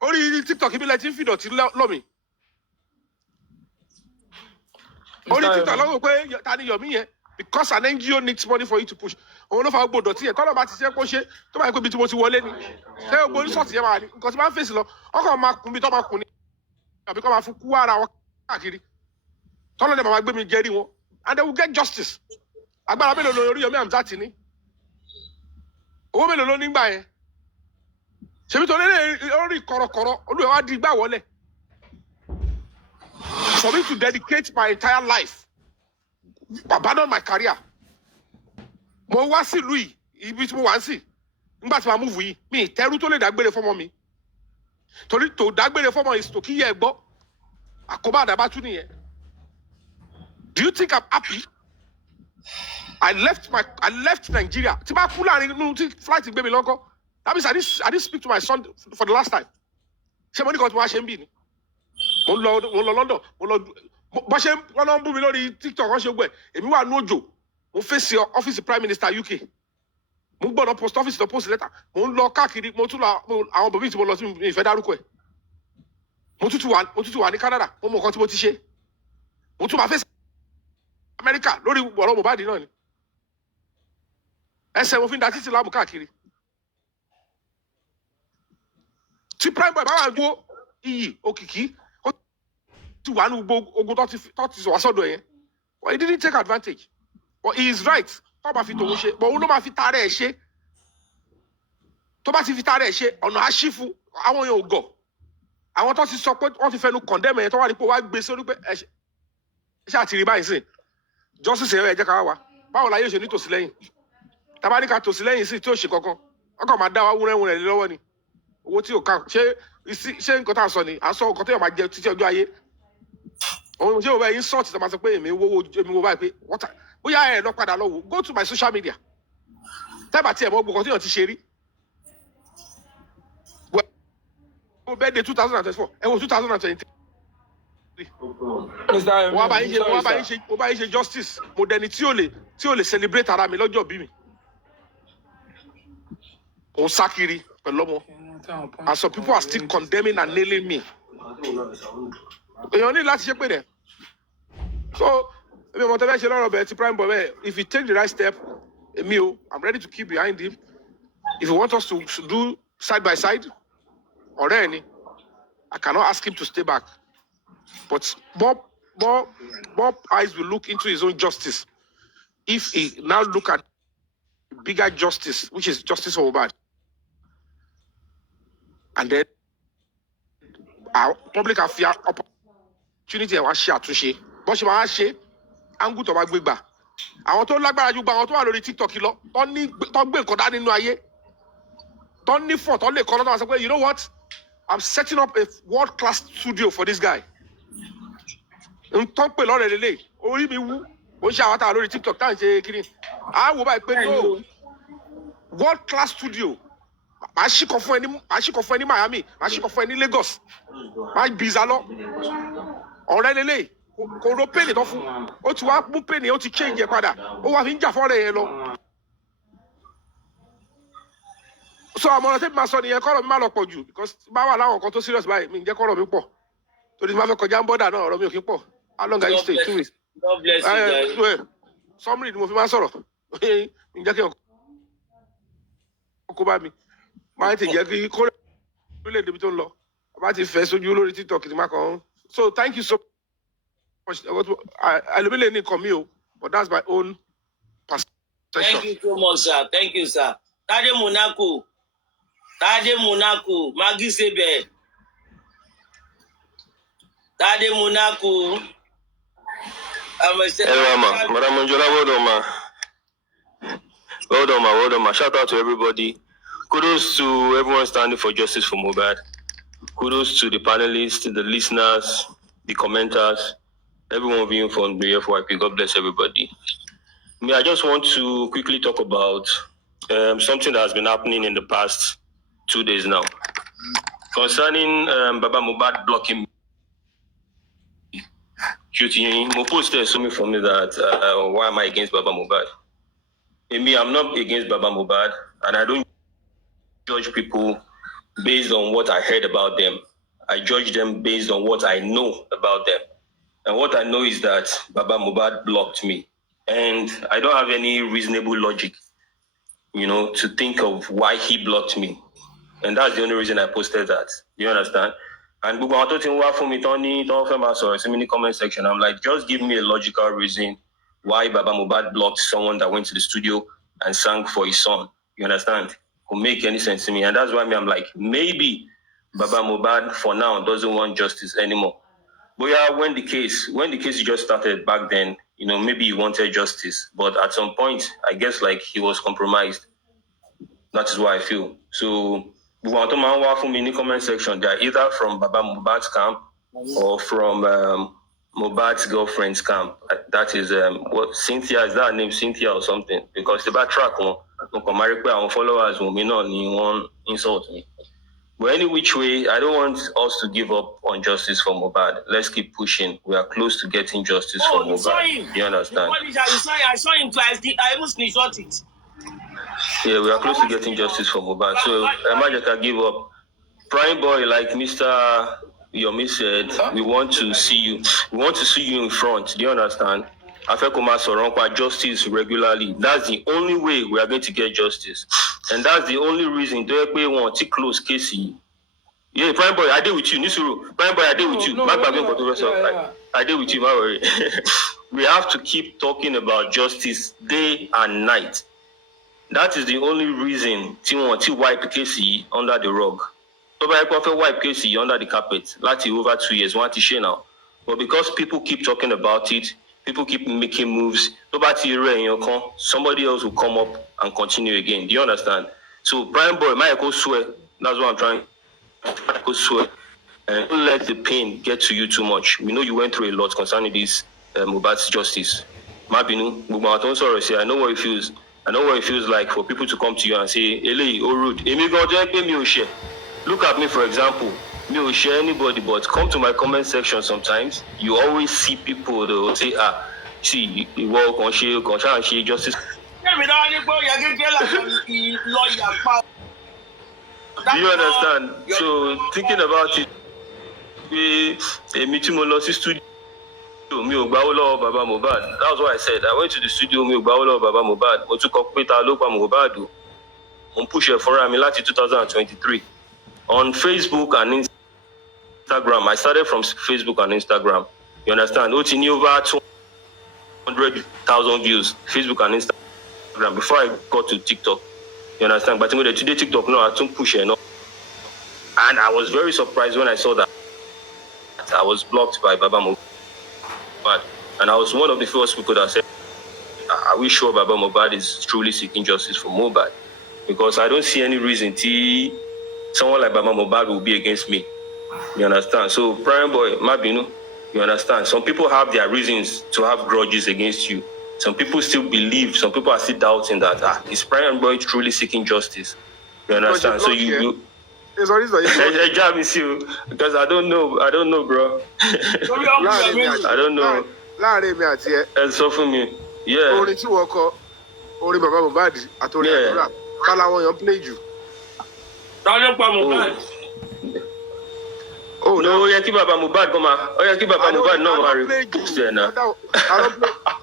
orí TikTok ibi lẹ́tí ń fìdọ̀tí lọ́mì orí TikTok lọ́wọ́ pé ta ni Yomi yẹn because an NGO needs money for you to push. Òun ló fa gbogbo dọ̀tí yẹn tọ́lọ́ bá ti ṣe kó ṣe tó bá yẹ pé ibi tí mo ti wọlé ni. Ṣé gbogbo oníṣọ́ọ̀tì yẹn máa ní nǹkan tí máa ń fèsì lọ ọkọ̀ máa kun bí tọ́ máa kun ni àbí kọ́ máa fún kú ara wọn káàkiri. Tọ́lọ́ dẹ̀ máa gbé mi jẹ́rí wọn and they will get justice. Agbára mélòó ló Yomi Amzat ní? Owó mélòó ló nígbà yẹn? Ṣèbí tó lé orí kọ̀rọ̀kọ̀rọ̀ olúwa wá di igbá wọlé. For me to dedicate my entire life abandon my career. Mo wá sí ìlú yìí ibi tí mo wá ń sìn nígbà tí màá múùfù yìí mi ìtẹ́rú tó lè dágbére fọ́mọ mi Torí tó dágbére fọ́mọ is to kí yẹ gbọ́. Àkóbá àdàbà tún nìyẹn. Do you think I'm happy? I left Nigeria. Tí bá kú láàrin inú tí flight gbé mi lọ́kọ́. That means I didn't speak to my son for the last time. Ṣé mo ní kan tí wọ́n á ṣe ń bì ni? Mo lọ London. Bọ́ ṣe wọ́n lọ ń bú mi lórí TikTok wọ́n ṣe gbẹ̀. Èmi wà ní òjò. Mo fèsì ọ́fíìsì Prime Minister UK. Mo ń gbọ́dọ̀ post office lọ post letter. Mo ń lọ káàkiri. Mo tún lọ àwọn bòbí tí mo lọ sí ìfẹ́ dárúkọ ẹ̀. Mo tún wà ní Canada. Mo mọ nǹkan tí mo ti ṣe. Mo tún máa fèsì Amẹ́ríkà lórí ọ̀rọ̀ Mohbad náà ni. Ẹsẹ̀ mo fi ń da títí láàbù káàkiri. Tí Prime Boy bá wà gbó iyì òkìkí ó ti wà ní gbogbo ogun tó ti wá sọ́dọ̀ yẹn. But he didn't take advantage. But he is right. Tó bá fi tòun ṣe, but òun ló máa fi tààrẹ̀ ẹ̀ ṣe. Tó bá ti fi tààrẹ̀ ẹ̀ ṣe, ọ̀nà àṣìfù àwọn yẹn ò gọ̀. Àwọn tó ti sọ pé wọ́n ti fẹnu condemn yẹn tó wà ní pé wá gbé sórí pé ẹ ṣe àtìrí báyìí sìn. Justice ẹ jẹ́ ká wá. Báwo la yóò ṣe ní tòsí lẹ́yìn? Tàbá ní ká tòsí lẹ́yìn sí tí ò ṣe kankan. Ọkọ̀ máa dá wa wúrẹ́wúrẹ́ lé lọ́wọ́ ni. Owó tí ò ká ṣé nǹkan tá a sọ ni à ń sọ nǹkan tí yóò máa jẹ títí ọjọ́ ayé. Òun ṣé òun bẹ́ẹ̀ insult tí a máa sọ pé èmi wo báyìí pé bóyá ẹ̀ lọ padà lọ wò go to my social media. Tẹ́bà tí ẹ̀ mọ́ gbogbo tí yóò ti ṣe rí. Wo birthday 2024 ẹ wo 2023. Wọ́n bá yín ṣe justice. Mo dẹni tí ò lè celebrate ara mi lọ́jọ́ bí mi. Òun sá kiri pẹ̀lú ọmọ. And some people are still condemning and nailing me. Èèyàn ní láti ṣe pé dẹ̀. So, èmi ọmọ tẹ́lẹ̀ ṣe lọ́rọ̀ bẹ̀rẹ̀ ti Prime Boy bẹ́ẹ̀. If you take the right step, I'm ready to keep behind him. If you want us to do side by side, ọ̀rẹ́ ẹ̀ ni. I cannot ask him to stay back. But more eyes will look into his own justice. If he now look at bigger justice, which is justice for Mohbad. And then our public affairs opportunity ẹ̀ wá ṣe àtúnṣe. Bọ́n ṣe máa ṣe áńgù tó bá gbé gbà. Àwọn tó lágbára ju gba àwọn tó wà lórí TikTok lọ, tó gbé nǹkan dá nínú ayé. Tó ní fọ̀ tó lè kọ́ lọ́tọ́ wá sọ pé you know what? I'm setting up a world-class studio for this guy. Nǹkan pè lọ́rẹ̀ lélẹ̀, orí mi wú. Ó ń ṣe àwọn táwọn lórí TikTok táwọn ṣe kiri. À wò báyìí pé no world-class studio. Màá ṣìkọ̀ fún ẹ ní Miami, màá ṣìkọ̀ fún ẹ ní Lagos, màá bìzà lọ. Ọ̀rẹ́ lélẹ̀ kò ro pẹ́ẹ́nì tó fún. Ó ti wá mú pẹ́ẹ́nì, ó ti change ẹ̀ padà. Ó wá fi ń jà fọ́ọ̀rẹ́ yẹn lọ. So àmọ̀ràn tẹ́bi máa sọ nìyẹn kọ́rọ̀ mi má lọ pọ̀ jù because bá wà láwọn nǹkan tó serious báyìí mi ń jẹ́ kọ́rọ̀ mi pọ̀. Torí tí máa fẹ́ kọjá ń bọ́dà náà ọ̀rọ̀ mi ò kí ń pọ̀. How long are you stay? 2 weeks. God bless you guys. Summary ni mo fi máa sọ̀rọ̀. Mi ń jẹ́ kí ọkọ̀ bá mi. Máa ti jẹ́ kí kórè orílẹ̀-èdè ibi tó ń lọ. Bàbá ti fẹ́ sójú lórí TikTok ti máa kàn án. So thank you so much. Àlùmílẹ̀ ní nǹkan mi o, but that's my own perception. Thank you so much, sir. Thank you, sir. Tade Monaco, Maggi Sebe. Tade Monaco. Madam Monjola, well done, ma. Shout out to everybody. Kudos to everyone standing for justice for Mohbad. Kudos to the panelists, the listeners, the commenters, everyone viewing from the FYP. God bless everybody. I just want to quickly talk about something that has been happening in the past 2 days now. Concerning Baba Mohbad blocking me. Mo posted something for me that why am I against Baba Mohbad? I'm not against Baba Mohbad, and I don't judge people based on what I heard about them. I judge them based on what I know about them. And what I know is that Baba Mohbad blocked me. And I don't have any reasonable logic, to think of why he blocked me. And that's the only reason I posted that. You understand? And in the comment section, I'm like, just give me a logical reason why Baba Mohbad blocked someone that went to the studio and sang for his son. You understand? Will make any sense to me. And that's why I'm like, maybe Baba Mohbad for now doesn't want justice anymore. But yeah, when the case just started back then, maybe he wanted justice. But at some point, I guess like he was compromised. That is what I feel. So We want to man from in the comment section. They are either from Baba Mohbad's camp or from Mohbad's girlfriend's camp. That is what Cynthia is that her name, Cynthia or something? Because the backtrack on followers will me not one insult me. But any which way, I don't want us to give up on justice for Mohbad. Let's keep pushing. We are close to getting justice for Mohbad. You understand? I saw him twice. I even screenshot it. Yeah, we are close to getting justice for Mohbad. So imagine can give up. Prime boy, like Mr. Yomi said, we want to see you. We want to see you in front. Do you understand? Afekoma Soronpa justice regularly. That's the only way we are going to get justice. And that's the only reason we want to close Casey. Yeah, Prime boy, I deal with you. Nisuru. Prime boy, I deal with you. I deal with you, my worry. We have to keep talking about justice day and night. That is the only reason we want to wipe Casey under the rug. So I prefer wipe Casey under the carpet. Like over 2 years, want to share now. But because people keep talking about it, people keep making moves, somebody else will come up and continue again. Do you understand? So Prime boy, my echo swear. That's what I'm trying. Echo swear. And don't let the pain get to you too much. We know you went through a lot concerning this Mohbad's justice. Mabinu, I know what it feels. I know what it feels like for people to come to you and say, Eli, oh rude. Look at me, for example. Me will share anybody, but come to my comment section sometimes. You always see people that will say, see, you walk on share, justice. Do you understand? So thinking about it, a meeting on studio. Me Baba Mohbad. That was what I said. I went to the studio, me Baba Mohbad. I took up Peter Lopa Mohbad. On push it for Amilati 2023. On Facebook and Instagram. I started from Facebook and Instagram. You understand? It's in over 200,000 views. Facebook and Instagram before I got to TikTok. You understand? But today TikTok no, I don't push it. No. And I was very surprised when I saw that I was blocked by Baba Mohbad. And I was one of the first people that said, are we sure Baba Mohbad is truly seeking justice for Mohbad? Because I don't see any reason someone like Baba Mohbad will be against me. You understand? So, Prime boy, Mabinu, you understand? Some people have their reasons to have grudges against you. Some people still believe, some people are still doubting that, is Prime boy truly seking justice? You understand? So you I jam is you because I don't know, bro. I don't know. And so for me, yeah. Only two work only Baba Mohbad. I told you. Kala won play you. Oh no, yeah, keep Baba Mohbad come on. Oh yeah, keep Baba Mohbad no marry. I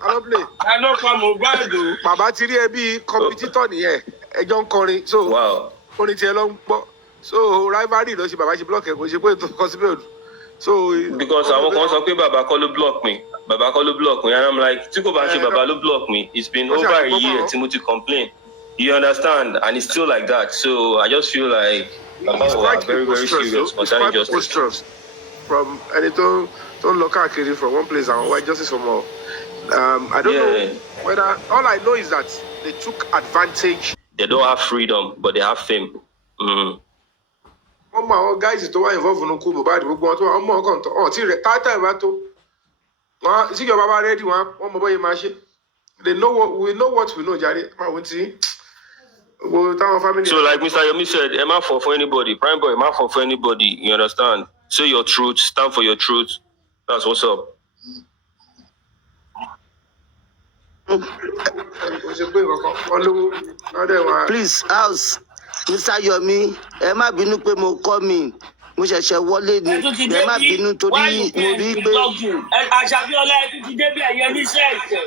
don't play. I know Mohbad do. Baba ti ri e bi competitor niyen. Ejo nkorin. So wow. Only ti e lo npo. So rivalry ló ṣe bàbá ṣe block ẹ kò ṣe pé tó possible. So because àwọn kan sọ pé bàbá kọ́ ló block me. Bàbá kọ́ ló block me and I'm like tí kò bá ṣe bàbá ló block me. It's been over a year tí mo ti complain. You understand? And it's still like that. So I just feel like Baba very, very serious concerning justice. From ẹni tó lọ káàkiri from one place and why justice for more. I don't know whether all I know is that they took advantage. They don't have freedom, but they have fame. Àwọn guys tó wá involve nínú kú Mohbad gbogbo wọn tó wà ọmọ ọkàn tó tí rẹ táìtà ìbá tó wọn síjọba bá rẹ́dí wọn mọ bóyá máa ṣe we know what we know jàre máa wọ́n ti gbogbo táwọn family. So like Mr. Yomi said, ẹ má fall for anybody, Prime boy, ẹ má fall for anybody, you understand? Say your truth, stand for your truth. That's what's up. Please, house. Mr. Yomi, ẹ má bínú pé mo kọ́ mi, mo ṣẹ̀ṣẹ̀ wọlé ni, ẹ má bínú torí mo rí pé. Àṣàbí ọlá ẹ tún ti débí ẹ̀yẹ níṣẹ́ ẹ̀sẹ̀.